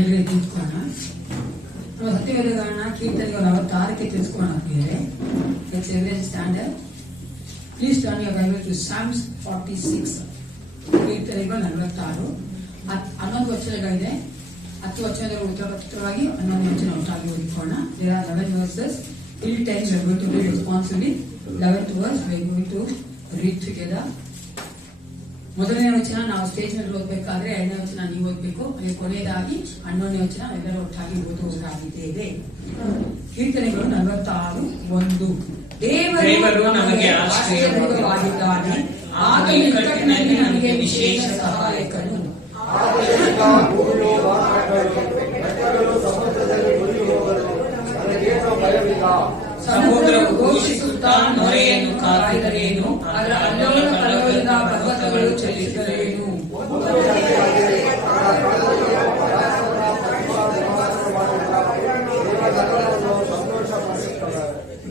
ಎಲ್ರಿ ತಿಳ್ಕೋಣ. ನಾವು ಸತ್ಯವೇದಗಳನ್ನ ಕೀರ್ತನೆಗಳು 46ಕ್ಕೆ ತಿಳ್ಸ್ಕೊಳ್ಳೋಣ. Let's everyone stand up. Please turn your Bible to Psalms 46. ಕೀರ್ತನೆಗಳು 46. 11 ವಚನಗಳಿದೆ. 10 ವಚನಗಳು ಉತ್ತರವಾಗಿ 11 ವಚನ ಒಟ್ಟಾಗಿ ಓದಿಕೊಳ್ಳೋಣ. There are 11 verses. Till 10 we are going to read responsibly. 11th verse we are going to read together. ಮೊದಲನೇ ವಚನ ನಾವು ಸ್ಟೇಜ್ ಮೇಲೆ ಓದಬೇಕಾದ್ರೆ, ಎರಡನೇ ವಚನ ನೀವು ಓದಬೇಕು. ಅದೇ ಕೊನೆಯದಾಗಿ 11ನೇ ವಚನ ಎಲ್ಲರೂ ಒಟ್ಟಾಗಿ ಓದುವುದಾಗಿದ್ದೇವೆ. ಕೀರ್ತನೆಗಳು 46:1. ದೇವರು ನಮಗೆ ಆಶ್ರಯವಾಗಿದ್ದಾನೆ, ಆಗ ಇಕ್ಕಟ್ಟಿನಲ್ಲಿ ನಮಗೆ ವಿಶೇಷ ಸಹಾಯಕನು. ಸಮುದ್ರವು ಘೋಷಿಸುತ್ತಾ ನೊರೆಯನ್ನು ಕಾದಿದರೇನು, ಅದರ ಅಲ್ಲೋಲ ಕಲ್ಲೋಲದ ಪರ್ವತಗಳು ಚಲಿಸಿದರೇನು.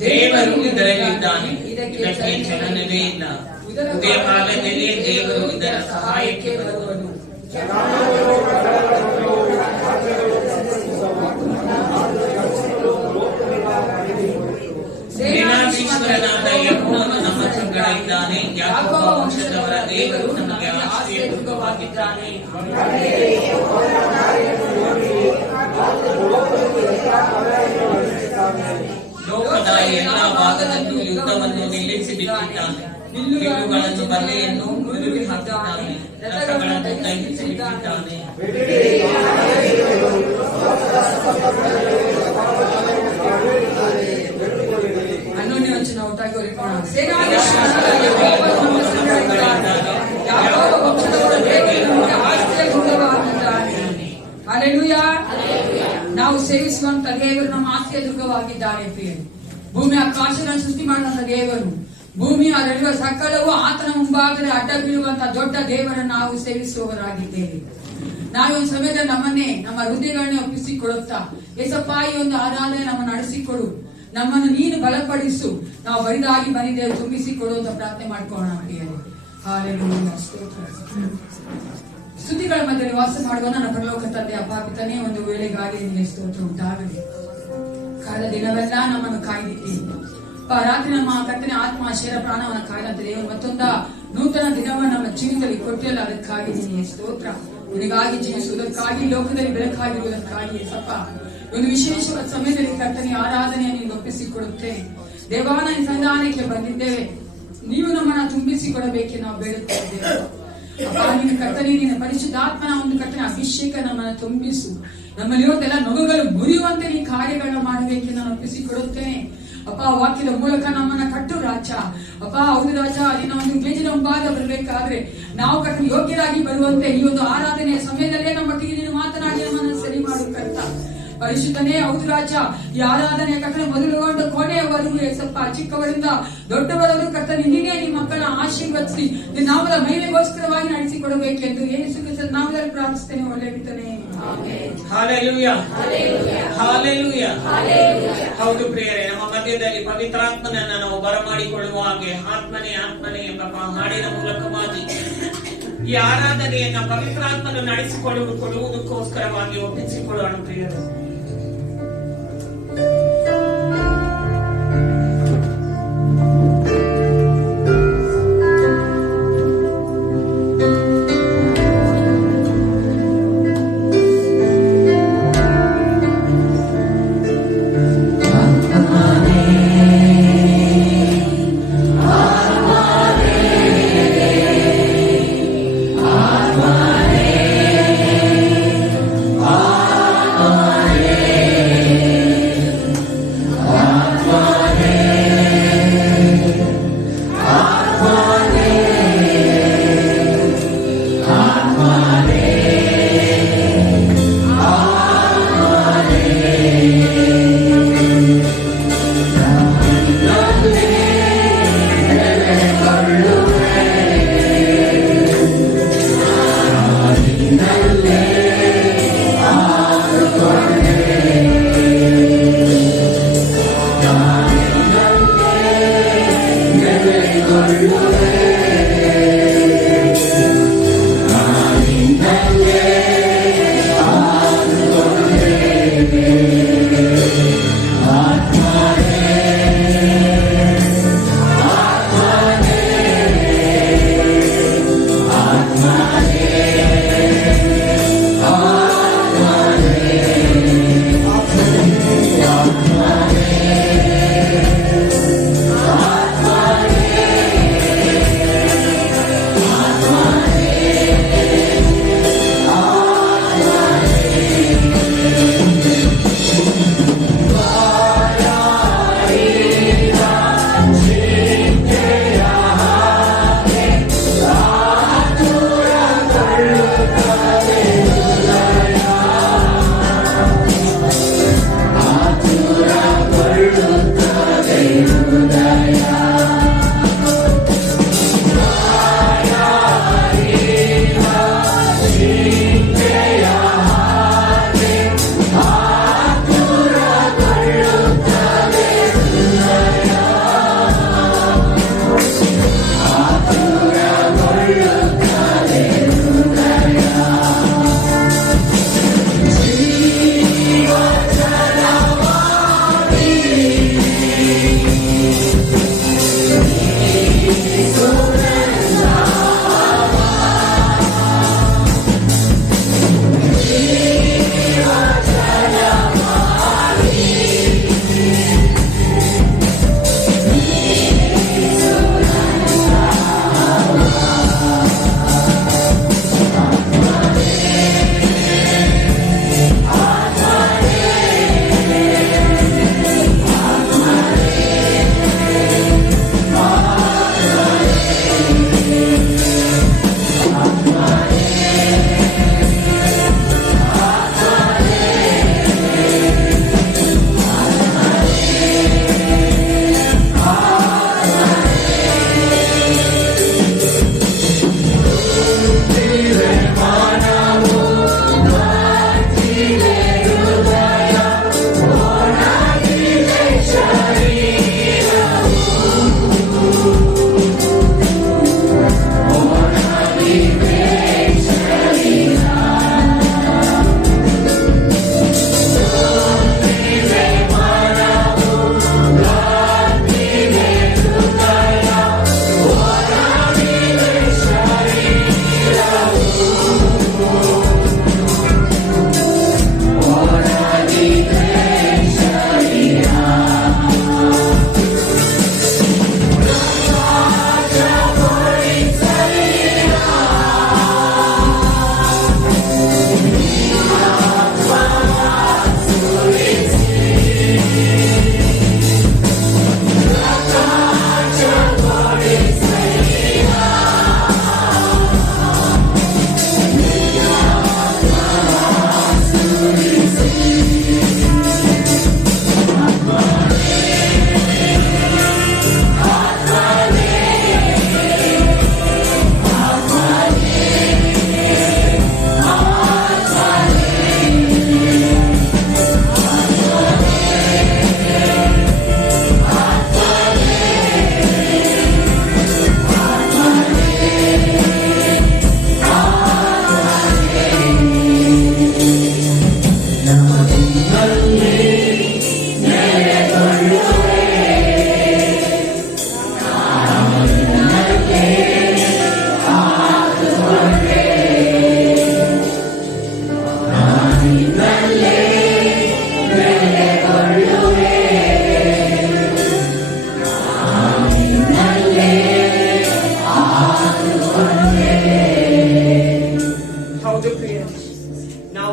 ದೇವರು ಇದರಲ್ಲಿದ್ದಾನೆ, ಇದಕ್ಕೆ ಚಲನವೇ ಇಲ್ಲ. ಉದಯ ಕಾಲದಲ್ಲಿ ದೇವರು ಇದರ ಸಹಾಯಕ್ಕೆ ಬರುವನು. ಸೇನಾಧೀಶ್ವರನಾದ ಯೆಹೋವನು ನಮ್ಮ ಸಂಗಡ ಇದ್ದಾನೆ, ಯಾಕೋಬ ವಂಶದವರ ದೇವರು ನಮಗೆ ಆಶ್ರಯದುರ್ಗವಾಗಿದ್ದಾನೆ. ಲೋಕದ ಎಲ್ಲಾ ಭಾಗದಲ್ಲೂ ಯುದ್ಧವನ್ನು ನಿಲ್ಲಿಸಿ ಬಿಟ್ಟಿದ್ದಾನೆ, ಬಿಲ್ಲುಗಳನ್ನು ಬಲೆಯನ್ನು ಮುರಿದು ಹಾಕಿದ್ದಾನೆ, ರಥಗಳನ್ನು ತಗ್ಗಿಸಿ ಬಿಟ್ಟಿದ್ದಾನೆ. ಹನ್ನೊಂದನೇ ವಚನ ಒಟ್ಟಾಗಿ ಓದಿಕೊಳ್ಳೋಣ. ಹಲ್ಲೆಲೂಯಾ. ನಾವು ಸೇವಿಸುವಂತ ದೇವರು ನಮ್ಮ ಆಸ್ತಿಯ ದುರ್ಗವಾಗಿದ್ದಾರೆ. ಪ್ರಿಯರು, ಭೂಮಿ ಆಕಾಶಗಳನ್ನು ಸೃಷ್ಟಿ ಮಾಡುವಂತ ದೇವರು, ಭೂಮಿ ಅದರಲ್ಲಿರುವ ಸಕಲವು ಆತನ ಮುಂಭಾಗದಲ್ಲಿ ಅಡ್ಡ ಬೀಳುವಂತ ದೊಡ್ಡ ದೇವರನ್ನು ನಾವು ಸೇವಿಸುವವರಾಗಿದ್ದೇವೆ. ನಾವು ಒಂದು ಸಮಯದಲ್ಲಿ ನಮ್ಮನ್ನೇ ನಮ್ಮ ಹೃದಯಗಳನ್ನೇ ಒಪ್ಪಿಸಿಕೊಡುತ್ತಾ, ಏಸಪ್ಪ ಈ ಒಂದು ಆರಾಧನೆ ನಮ್ಮನ್ನು ನಡೆಸಿಕೊಡು, ನಮ್ಮನ್ನು ನೀನು ಬಲಪಡಿಸು, ನಾವು ಬರಿದಾಗಿ ಬಂದಿದ್ದೇವೆ, ತುಂಬಿಸಿಕೊಡು ಅಂತ ಪ್ರಾರ್ಥನೆ ಮಾಡ್ಕೊಳ್ಳೋಣ. ಪ್ರಿಯರೇ, ಹಲ್ಲೆಲೂಯಾ. ಸ್ತುತಿಗಳ ಮಧ್ಯೆ ವಾಸ ಮಾಡುವ ನನ್ನ ಪರಲೋಕ ತಂದೆ, ಅಪ್ಪ ಪಿತನೇ, ಒಂದು ವೇಳೆಗಾಗಿ ನಿಮಗೆ ಸ್ತೋತ್ರ ಉಂಟಾಗಲಿ. ಕಳೆದ ದಿನವೆಲ್ಲ ನಮ್ಮನ್ನು ಕಾಯ್ದಿದ್ದೀವಿ. ರಾತ್ರಿ ನಮ್ಮ ಕರ್ತನೆ ಆತ್ಮ ಶರೀರ ಪ್ರಾಣವನ್ನು ಕಾಯ್ದಂತ ದೇವರು ಮತ್ತೊಂದ ನೂತನ ದಿನವನ್ನು ನಮ್ಮ ಜೀವನದಲ್ಲಿ ಕೊಟ್ಟಿಲ್ಲ. ಅದಕ್ಕಾಗಿ ನಿನಗೆ ಸ್ತೋತ್ರ. ನಿನಗಾಗಿ ಜೀವಿಸುವುದಕ್ಕಾಗಿ, ಲೋಕದಲ್ಲಿ ಬೆಳಕಾಗಿರುವುದಕ್ಕಾಗಿ ಸಪ್ಪ ಒಂದು ವಿಶೇಷವಾದ ಸಮಯದಲ್ಲಿ ಕರ್ತನೆ ಆರಾಧನೆಯನ್ನು ಒಪ್ಪಿಸಿಕೊಡುತ್ತೇವೆ. ದೇವಾನ ಸಂಧಾನಕ್ಕೆ ಬಂದಿದ್ದೇವೆ, ನೀವು ನಮ್ಮನ್ನ ತುಂಬಿಸಿಕೊಡಬೇಕೆ ನಾವು ಬೇಡುತ್ತಿದ್ದೇವೆ. ಅಪ್ಪ ನಿನ್ನ ಕರ್ತನೆ, ನಿನ್ನ ಪರಿಶುದ್ಧಾತ್ಮನ ಒಂದು ಕರ್ತನೆ ಅಭಿಷೇಕ ನಮ್ಮನ್ನು ತುಂಬಿಸು. ನಮ್ಮಲ್ಲಿ ಇವತ್ತೆಲ್ಲ ನೊಗಗಳು ಮುರಿಯುವಂತೆ ನೀ ಕಾರ್ಯಗಳನ್ನ ಮಾಡಬೇಕೆ ನಾನು ಒಪ್ಪಿಸಿಕೊಡುತ್ತೇನೆ. ಅಪ್ಪ ವಾಕ್ಯದ ಮೂಲಕ ನಮ್ಮನ್ನ ಕಟ್ಟು ರಾಜ. ಅಪ್ಪ ಹೌದು ರಾಜ, ನಿನ್ನ ಒಂದು ಮೇಜಿನ ಮುಂಭಾಗ ಬರಬೇಕಾದ್ರೆ ನಾವು ಕಟ್ಟು ಯೋಗ್ಯರಾಗಿ ಬರುವಂತೆ ಈ ಒಂದು ಆರಾಧನೆಯ ಸಮಯದಲ್ಲೇ ನಮ್ಮೊಟ್ಟಿಗೆ ನೀನು ಮಾತನಾಡಿ ನಮ್ಮನ್ನು ಸರಿ ಮಾಡು ಕರ್ತ. ಪರಿಶುದ್ಧನೇ, ಹೌದು ರಾಜ, ಈ ಆರಾಧನೆಯ ಕರ್ತನೆ ಮೊದಲುಗೊಂಡು ಕೊನೆಯವರೆಗೂ ಏಸಪ್ಪ, ಚಿಕ್ಕವರಿಂದ ದೊಡ್ಡವರವರು ಕರ್ತನೆ ನೀನೇ ಈ ಮಕ್ಕಳ ಆಶೀರ್ವದಿಸಿ ನಿನ್ನ ನಾಮದ ಮಹಿಮೆಗೋಸ್ಕರವಾಗಿ ನಡೆಸಿಕೊಡಬೇಕೆಂದು ಯೇಸು ಕ್ರಿಸ್ತನ ನಾಮದಲ್ಲಿ ಪ್ರಾರ್ಥಿಸ್ತೇನೆ. ಒಳ್ಳೆ ಬಿತ್ತನೆ. Hallelujah, hallelujah. ಹೌದು ಪ್ರಿಯರೇ, ನಮ್ಮ ಮಧ್ಯದಲ್ಲಿ ಪವಿತ್ರಾತ್ಮನನ್ನ ನಾವು ಬರಮಾಡಿಕೊಳ್ಳುವ ಹಾಗೆ ಆತ್ಮನೇ ಆತ್ಮನೇ ಎಂಬ ಹಾಡಿನ ಮೂಲಕವಾಗಿ ಈ ಆರಾಧನೆಯನ್ನ ಪವಿತ್ರಾತ್ಮನು ನಡೆಸಿಕೊಳ್ಳುವುದಕ್ಕೋಸ್ಕರವಾಗಿ ಒಪ್ಪಿಸಿಕೊಳ್ಳೋಣ ಪ್ರಿಯರೇ.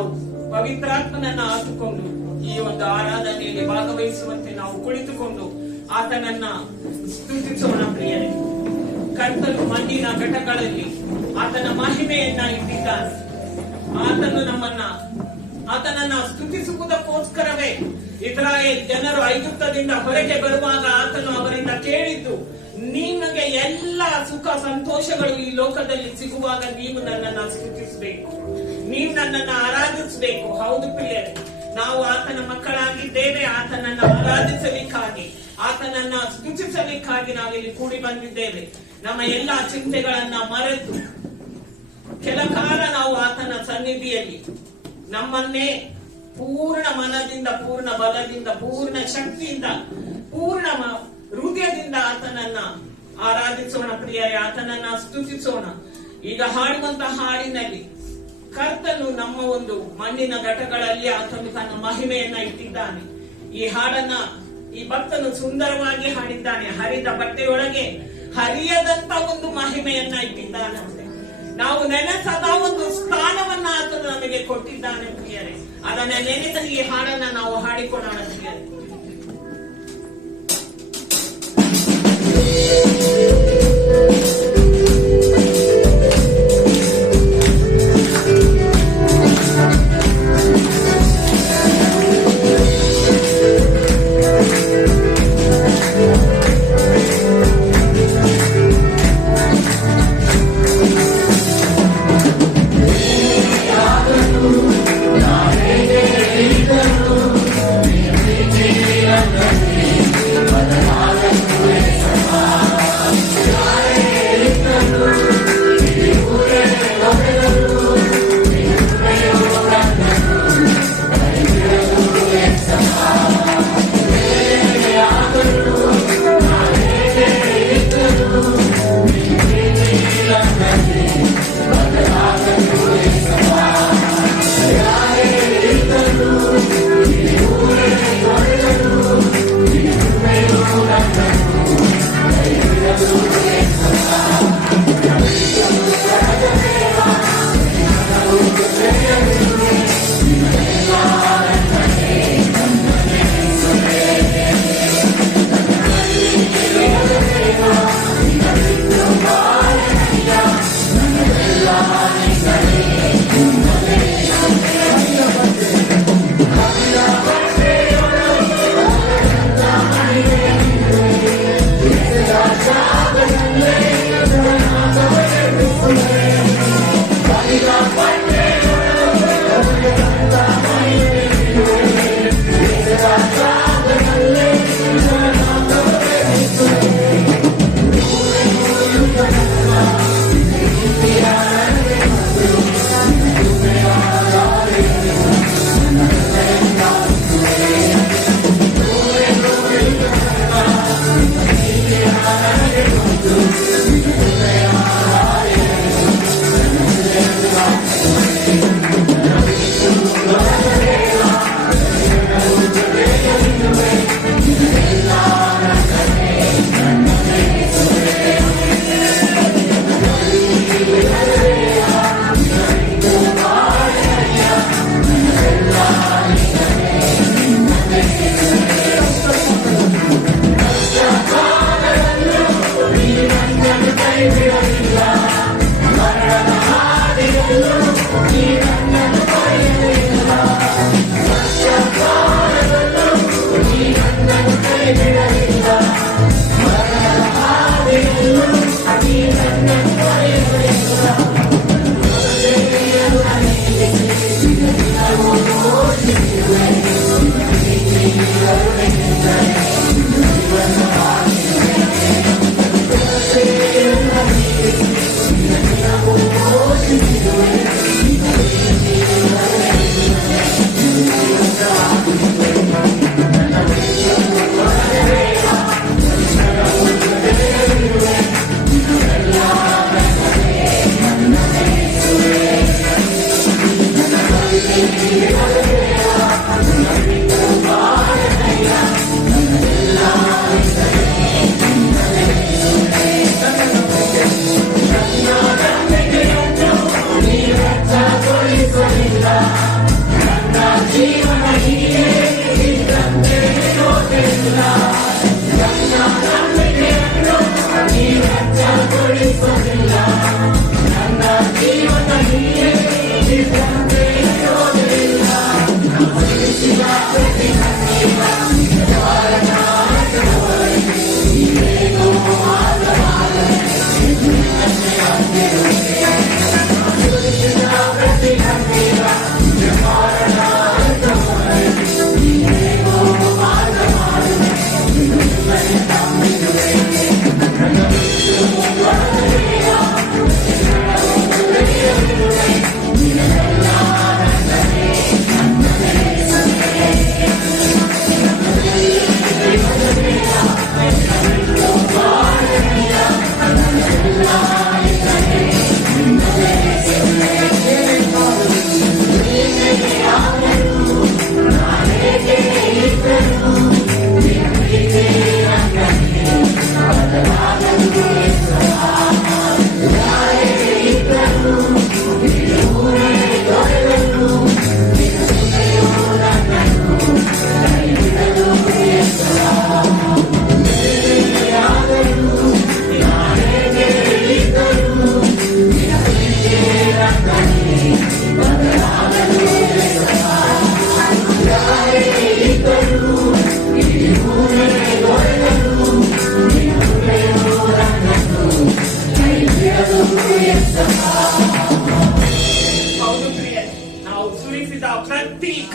ನಾವು ಪವಿತ್ರಾತ್ಮನನ್ನ ಆತುಕೊಂಡು ಈ ಒಂದು ಆರಾಧನೆಯಲ್ಲಿ ಭಾಗವಹಿಸುವಂತೆ ನಾವು ಕುಳಿತುಕೊಂಡು ಆತನನ್ನ ಸ್ತುತಿಸೋಣ ಪ್ರಿಯರೇ. ಕರ್ತನು ಮಣ್ಣಿನ ಘಟಗಳಲ್ಲಿ ಆತನ ಮಹಿಮೆಯನ್ನ ಇಟ್ಟಿದ್ದಾನೆ. ಆತನನ್ನ ಸ್ತುತಿಸುವುದಕ್ಕೋಸ್ಕರವೇ ಇಸ್ರಾಯೇಲ್ ಜನರು ಐಗುಪ್ತದಿಂದ ಹೊರಗೆ ಬರುವಾಗ ಆತನು ಅವರಿಂದ ಕೇಳಿದ್ದು, ನಿಮಗೆ ಎಲ್ಲ ಸುಖ ಸಂತೋಷಗಳು ಈ ಲೋಕದಲ್ಲಿ ಸಿಗುವಾಗ ನೀವು ನನ್ನನ್ನ ಸ್ತುತಿಸಬೇಕು, ನೀವು ನನ್ನನ್ನ ಆರಾಧಿಸಬೇಕು. ಹೌದು ಪ್ರಿಯರೇ, ನಾವು ಆತನ ಮಕ್ಕಳಾಗಿದ್ದೇವೆ. ಆತನನ್ನ ಆರಾಧಿಸಲಿಕ್ಕಾಗಿ, ಆತನನ್ನ ಸ್ತುತಿಸಲಿಕ್ಕಾಗಿ ನಾವಿಲ್ಲಿ ಕೂಡಿ ಬಂದಿದ್ದೇವೆ. ನಮ್ಮ ಎಲ್ಲಾ ಚಿಂತೆಗಳನ್ನ ಮರೆತು ಕೆಲ ಕಾಲ ನಾವು ಆತನ ಸನ್ನಿಧಿಯಲ್ಲಿ ನಮ್ಮನ್ನೇ ಪೂರ್ಣ ಮನದಿಂದ, ಪೂರ್ಣ ಬಲದಿಂದ, ಪೂರ್ಣ ಶಕ್ತಿಯಿಂದ, ಪೂರ್ಣ ಹೃದಯದಿಂದ ಆತನನ್ನ ಆರಾಧಿಸೋಣ ಪ್ರಿಯರೇ, ಆತನನ್ನ ಸ್ತುತಿಸೋಣ. ಈಗ ಹಾಡುವಂತಹ ಹಾಡಿನಲ್ಲಿ ಕರ್ತನು ನಮ್ಮ ಒಂದು ಮಣ್ಣಿನ ಘಟಗಳಲ್ಲಿ ಆತನು ತನ್ನ ಮಹಿಮೆಯನ್ನ ಇಟ್ಟಿದ್ದಾನೆ. ಈ ಹಾಡನ್ನ ಈ ಭಕ್ತನು ಸುಂದರವಾಗಿ ಹಾಡಿದ್ದಾನೆ. ಹರಿದ ಬಟ್ಟೆಯೊಳಗೆ ಹರಿಯದಂತ ಒಂದು ಮಹಿಮೆಯನ್ನ ಇಟ್ಟಿದ್ದಾನಂತೆ. ನಾವು ನೆನೆಸದ ಒಂದು ಸ್ಥಾನವನ್ನ ಆತನು ನಮಗೆ ಕೊಟ್ಟಿದ್ದಾನೆ ಪ್ರಿಯರೇ. ಅದನ್ನ ನೆನೆದ ಈ ಹಾಡನ್ನ ನಾವು ಹಾಡಿಕೊಳ್ಳೋಣ ಪ್ರಿಯರೇ.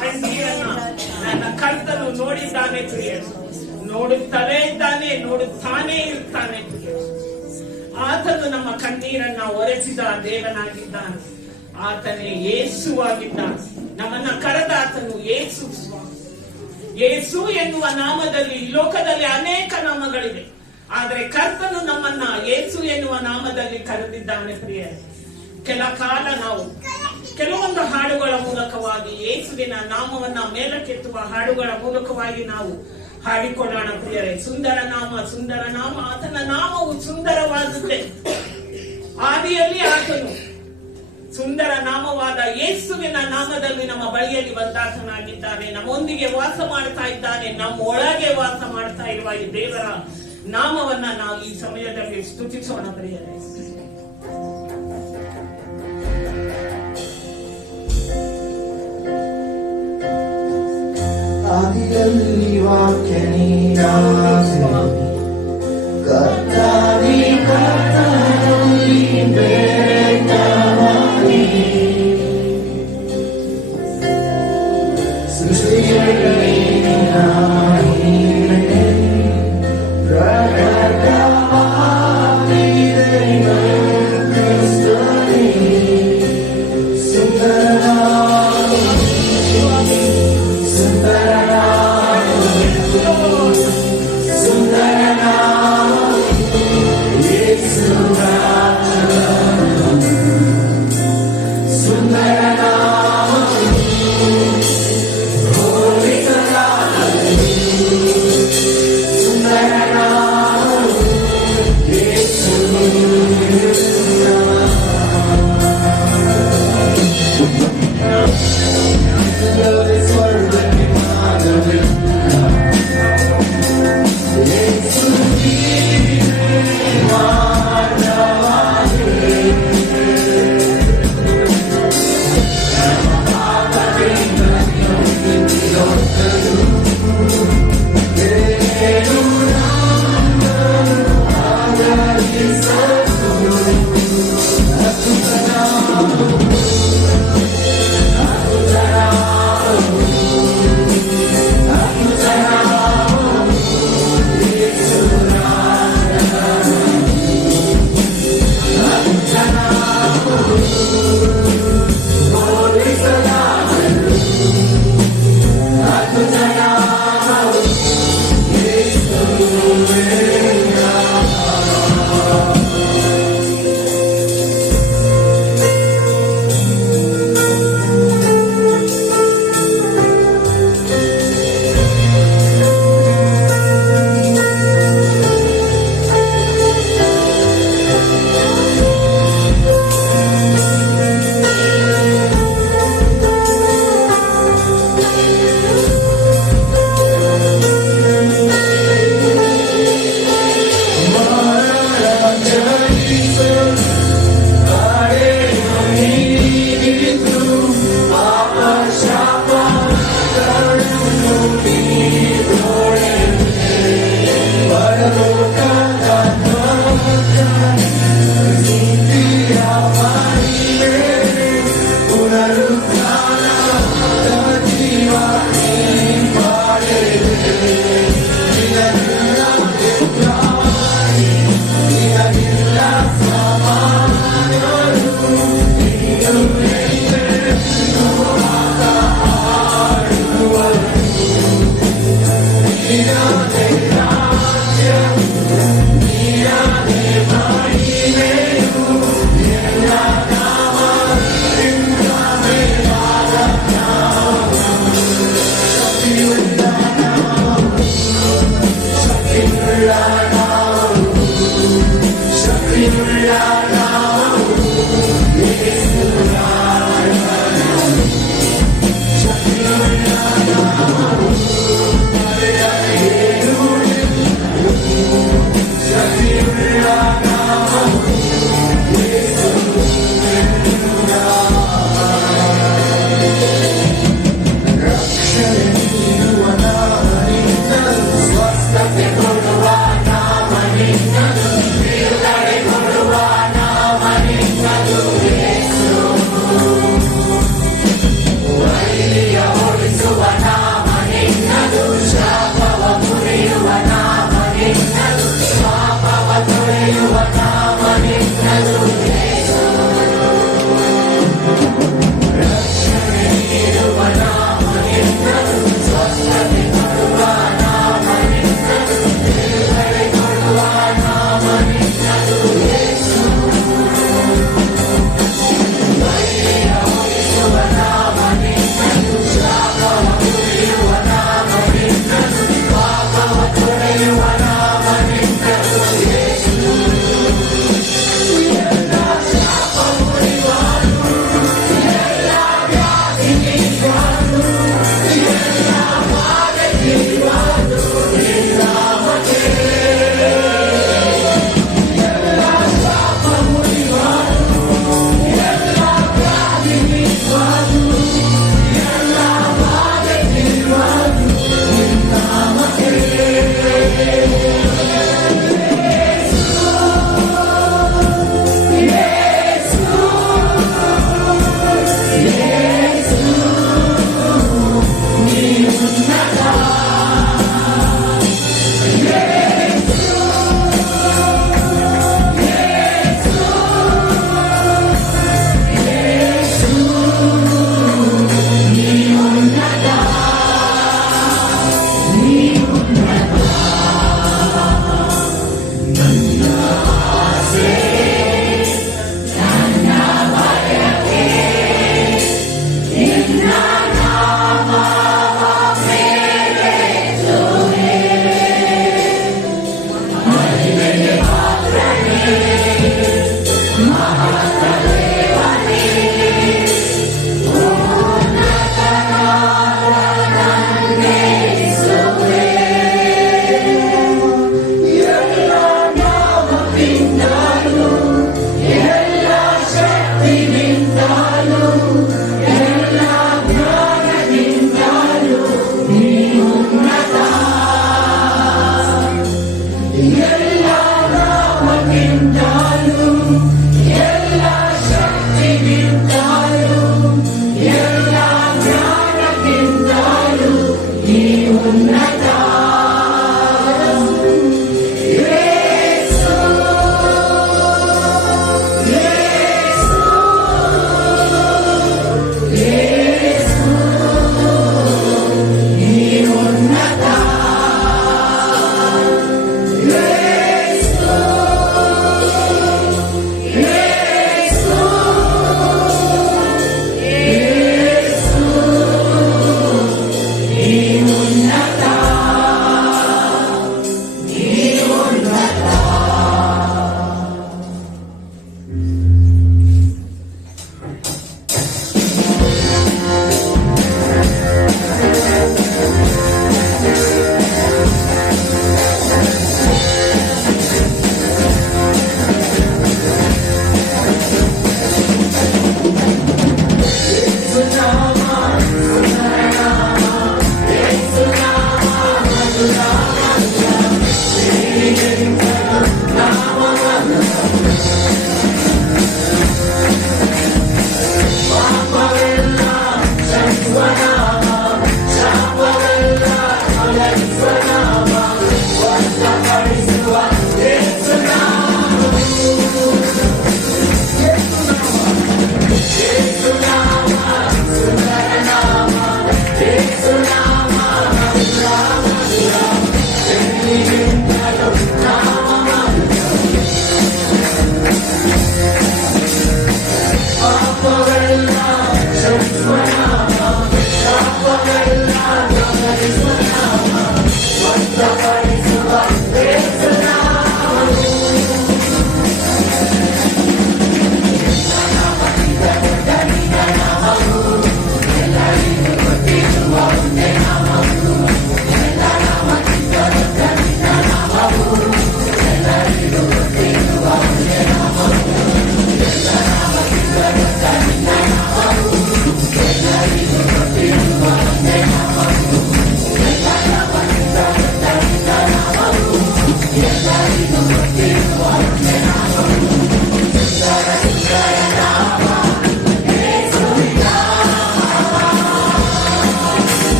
ಕಣ್ಣೀರನ್ನ ನನ್ನ ಕರ್ತನು ನೋಡಿದ್ದಾನೆ ಪ್ರಿಯರು. ನೋಡುತ್ತಲೇ ಇದ್ದಾನೆ, ನೋಡುತ್ತಾನೇ ಇರ್ತಾನೆ ಪ್ರಿಯರು. ಆತನು ನಮ್ಮ ಕಣ್ಣೀರನ್ನ ಒರೆಸಿದ ದೇವನಾಗಿದ್ದಾನೆ. ಆತನೇ ಯೇಸುವಾಗಿದ್ದಾನೆ. ನಮ್ಮನ್ನ ಕರೆದ ಆತನು ಯೇಸು ಸ್ವಾಮಿ. ಯೇಸು ಎನ್ನುವ ನಾಮದಲ್ಲಿ ಈ ಲೋಕದಲ್ಲಿ ಅನೇಕ ನಾಮಗಳಿವೆ, ಆದರೆ ಕರ್ತನು ನಮ್ಮನ್ನ ಯೇಸು ಎನ್ನುವ ನಾಮದಲ್ಲಿ ಕರೆದಿದ್ದಾನೆ ಪ್ರಿಯರೇ. ಕೆಲ ಕಾಲ ನಾವು ಕೆಲವೊಂದು ಹಾಡುಗಳ ಮೂಲಕವಾಗಿ ಯೇಸುವಿನ ನಾಮವನ್ನ ಮೇಲಕ್ಕೆತ್ತುವ ಹಾಡುಗಳ ಮೂಲಕವಾಗಿ ನಾವು ಹಾಡಿಕೊಳ್ಳೋಣ ಪ್ರಿಯರೇ. ಸುಂದರ ನಾಮ, ಸುಂದರ ನಾಮ. ಆತನ ನಾಮವು ಸುಂದರವಾದುದೇ. ಆದಿಯಲ್ಲಿ ಆತನು ಸುಂದರ ನಾಮವಾದ ಯೇಸುವಿನ ನಾಮದಲ್ಲಿ ನಮ್ಮ ಬಳಿಯಲ್ಲಿ ಬಂದಾತನಾಗಿದ್ದಾನೆ. ನಮ್ಮೊಂದಿಗೆ ವಾಸ ಮಾಡ್ತಾ ಇದ್ದಾನೆ. ನಮ್ಮ ಒಳಗೆ ವಾಸ ಮಾಡ್ತಾ ಇರುವ ಈ ದೇವರ ನಾಮವನ್ನ ನಾವು ಈ ಸಮಯದಲ್ಲಿ ಸ್ತುತಿಸೋಣ ಪ್ರಿಯರೇ. ಆದಿಯಲ್ಲಿ ವಾಕ್ಯನಿಯಾಗಿ ಕರ್ತಾವಿ ಕರ್ತನಲ್ಲಿ ಬೇಟವಾಗಿ ಸೃಷ್ಟಿಯಲ್ಲಿ Oh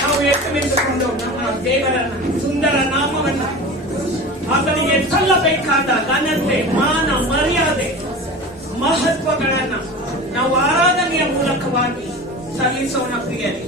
ನಾವು ಎತ್ತು ನಿಂತುಕೊಂಡು ನಮ್ಮ ದೇವರನ್ನ ಸುಂದರ ನಾಮವನ್ನ ಆತನಿಗೆ ಸಲ್ಲಬೇಕಾದ ಘನತೆ, ಮಾನ, ಮರ್ಯಾದೆ, ಮಹತ್ವಗಳನ್ನ ನಾವು ಆರಾಧನೆಯ ಮೂಲಕವಾಗಿ ಸಲ್ಲಿಸೋಣ ಪ್ರಿಯರೇ.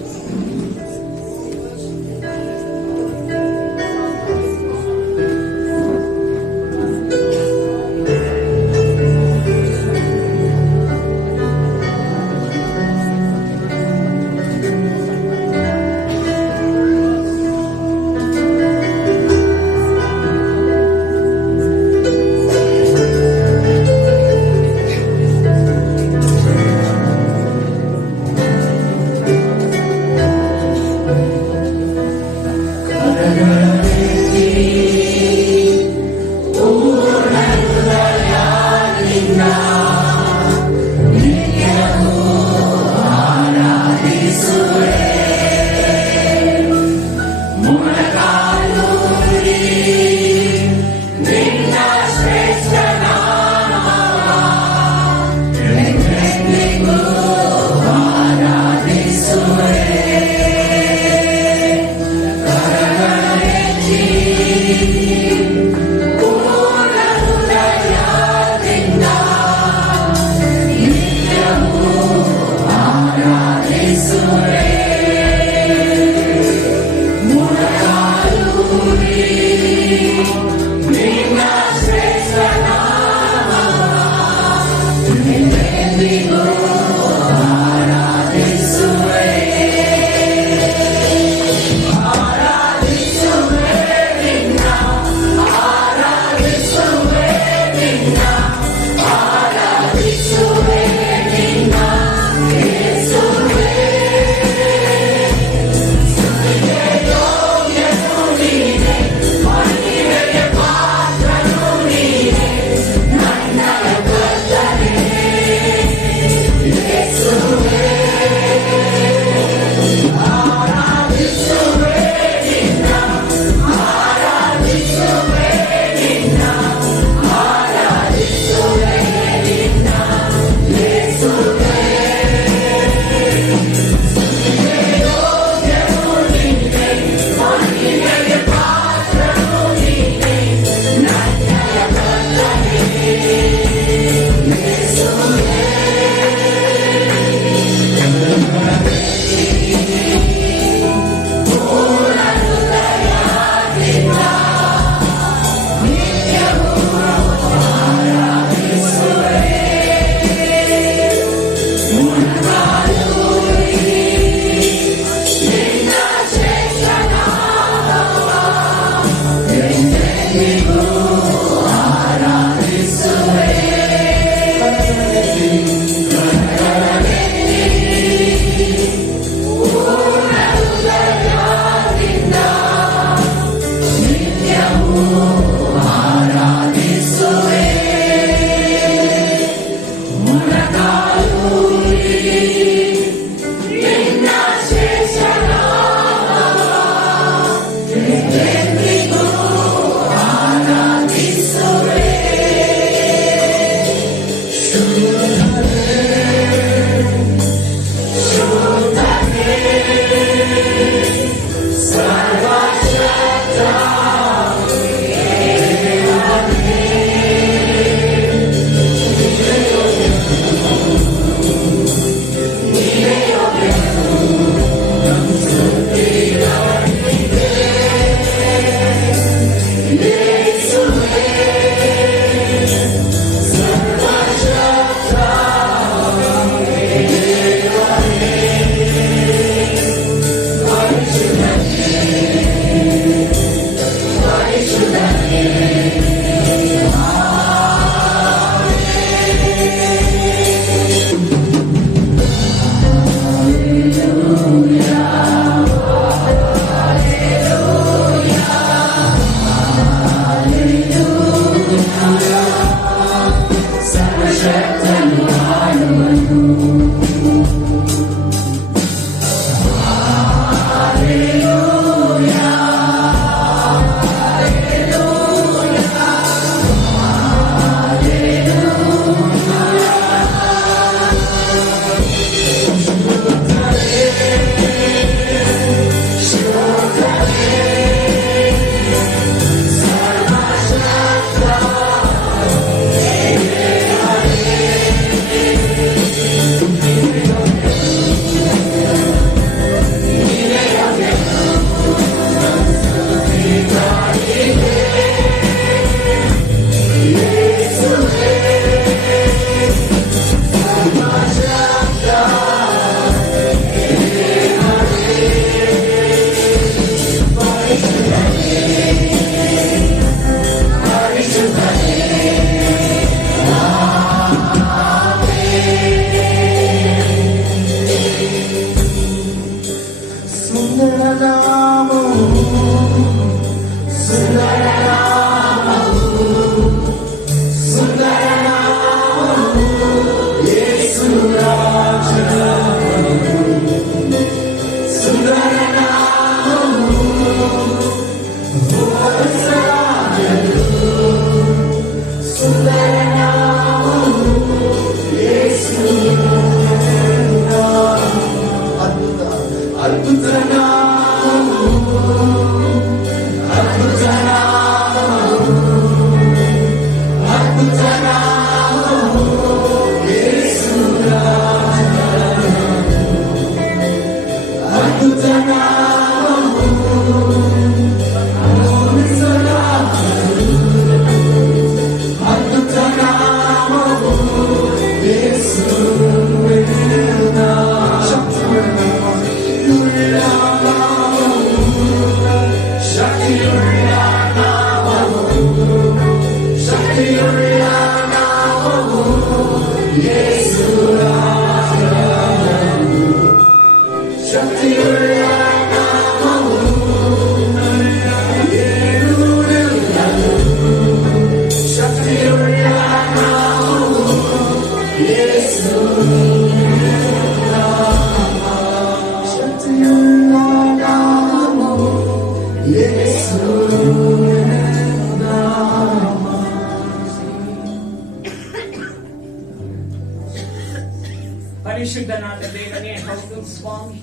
ಪರಿಶುದ್ಧನಾದ ದೇವನೇ, ಹೌದು ಸ್ವಾಮಿ,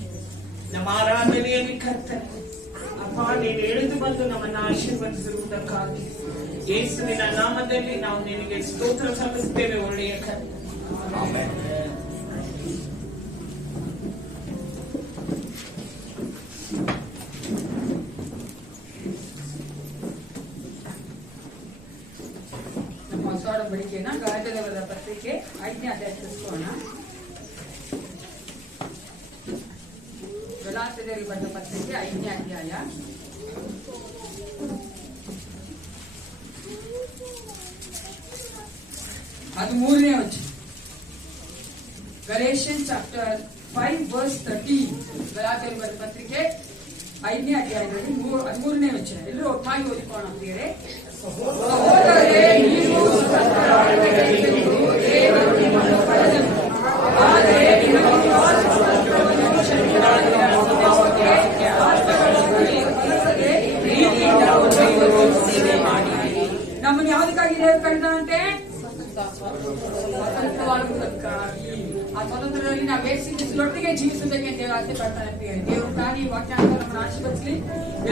ನಮ್ಮ ಆರಾಧನೆಯಲ್ಲಿ ಕರ್ತನೆ ಅಪ್ಪ, ನೀನು ಎಳೆದು ಬಂದು ನಮ್ಮನ್ನು ಆಶೀರ್ವದಿಸಿರುವುದಕ್ಕಾಗಿ ಯೇಸುವಿನ ನಾಮದಲ್ಲಿ ನಾವು ನಿನಗೆ ಸ್ತೋತ್ರ ಸಲ್ಲಿಸುತ್ತೇವೆ. ಒಳ್ಳೆಯ ಕರ್ತನೆ, ನಮ್ಮ ಹೊಸ ಒಡಂಬಡಿಕೆಯನ್ನ ಗಾಯಕದವರ ಪತ್ರಿಕೆ 5ನೇ ಅಧ್ಯಾಯ ತಿಳಿಸ್ಕೋಣ. ಗಲಾತ್ಯರಲ್ಲಿ ಬರೆದ ಪತ್ರಿಕೆ 5ನೇ ಅಧ್ಯಾಯ 13ನೇ ವಚನ. Galatians chapter 5 verse 13. ಗಲಾತ್ಯರಲ್ಲಿ ಬರೆದ ಪತ್ರಿಕೆ 5ನೇ ಅಧ್ಯಾಯದಲ್ಲಿ 13ನೇ ವಚನ. ಎಲ್ಲರೂ ಒಟ್ಟಾಗಿ ಓದಿಕೋಣ ಅಂತ ಹೇಳಿ. ಸಹೋದರರೇ, ನೀವು ಸ್ವತಂತ್ರರಾಗಿರಬೇಕೆಂದು ದೇವರು ನಿಮ್ಮನ್ನು ಪಡೆದನು. ಆದರೆ ನಿಮಗೆ ವಿಶ್ವಾಸವನ್ನು ಶರೀರವಾಗಿರುವ ಸ್ವಭಾವಕ್ಕೆ ಅರ್ಥಗಳಲ್ಲಿ ಬಳಸದೆ ಪ್ರೀತಿಯಿಂದ ಒಬ್ಬರಿಗೊಬ್ಬರು ಸೇವೆ ಮಾಡಿರಿ. ನಮ್ಮನ್ನು ಯಾವುದಕ್ಕಾಗಿ ದೇವರು ಕರೆದಂತೆ? ಸ್ವತಂತ್ರವಾಗುವುದಕ್ಕಾಗಿ. ಆ ಸ್ವತಂತ್ರದಲ್ಲಿ ನಾವು ಯೇಸುವಿನೊಟ್ಟಿಗೆ ಜೀವಿಸಬೇಕೆ ದೇವರು ಆಸೆ ಪಡ್ತಾನೆ ಅಂತ ಹೇಳಿ ದೇವರು ತಾನೇ ಈ ವಾಕ್ಯಾನ ನಮ್ಮನ್ನು ಆಶೀರ್ವದಿಸಲಿ.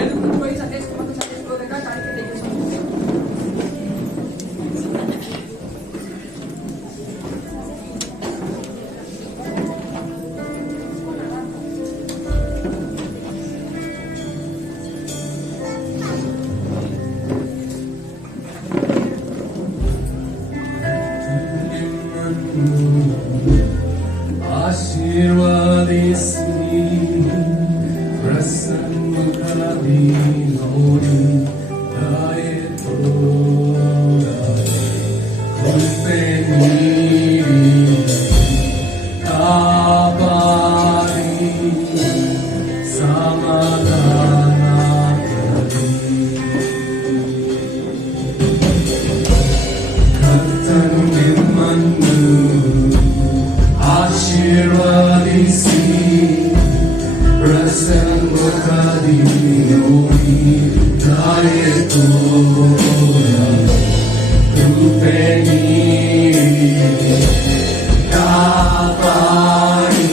ಎಲ್ರು ಕುತ್ಕೊಳ್ಳಿ. ಸಂದೇಶ ಮತ್ತು ಸಂದೇಶಗೋದಕ್ಕೆ ಕಾಣಿಕೆ ತೆಗೆದುಕೊಳ್ಳಿ. ಆಶೀರ್ವಾದಿಸಿ ಪ್ರಸನ್ನರಾಗಿ ನೋಡಿ ದಯೆ ತೋರದೆ ಕೃಪೆ ನೀಡಿ ಕಾಪಾಡಿ ಸಮಾಧಾನ ಕರ್ತನು ನಿಮ್ಮನ್ನು ಆಶೀರ್ವಾದಿಸಿ ಪ್ರಸನ್ನರಾಗಿ ನೋಡಿ ದಯೆ ತೋರದೆ ಕೃಪೆ ನೀಡಿ ಕಾಪಾಡಿ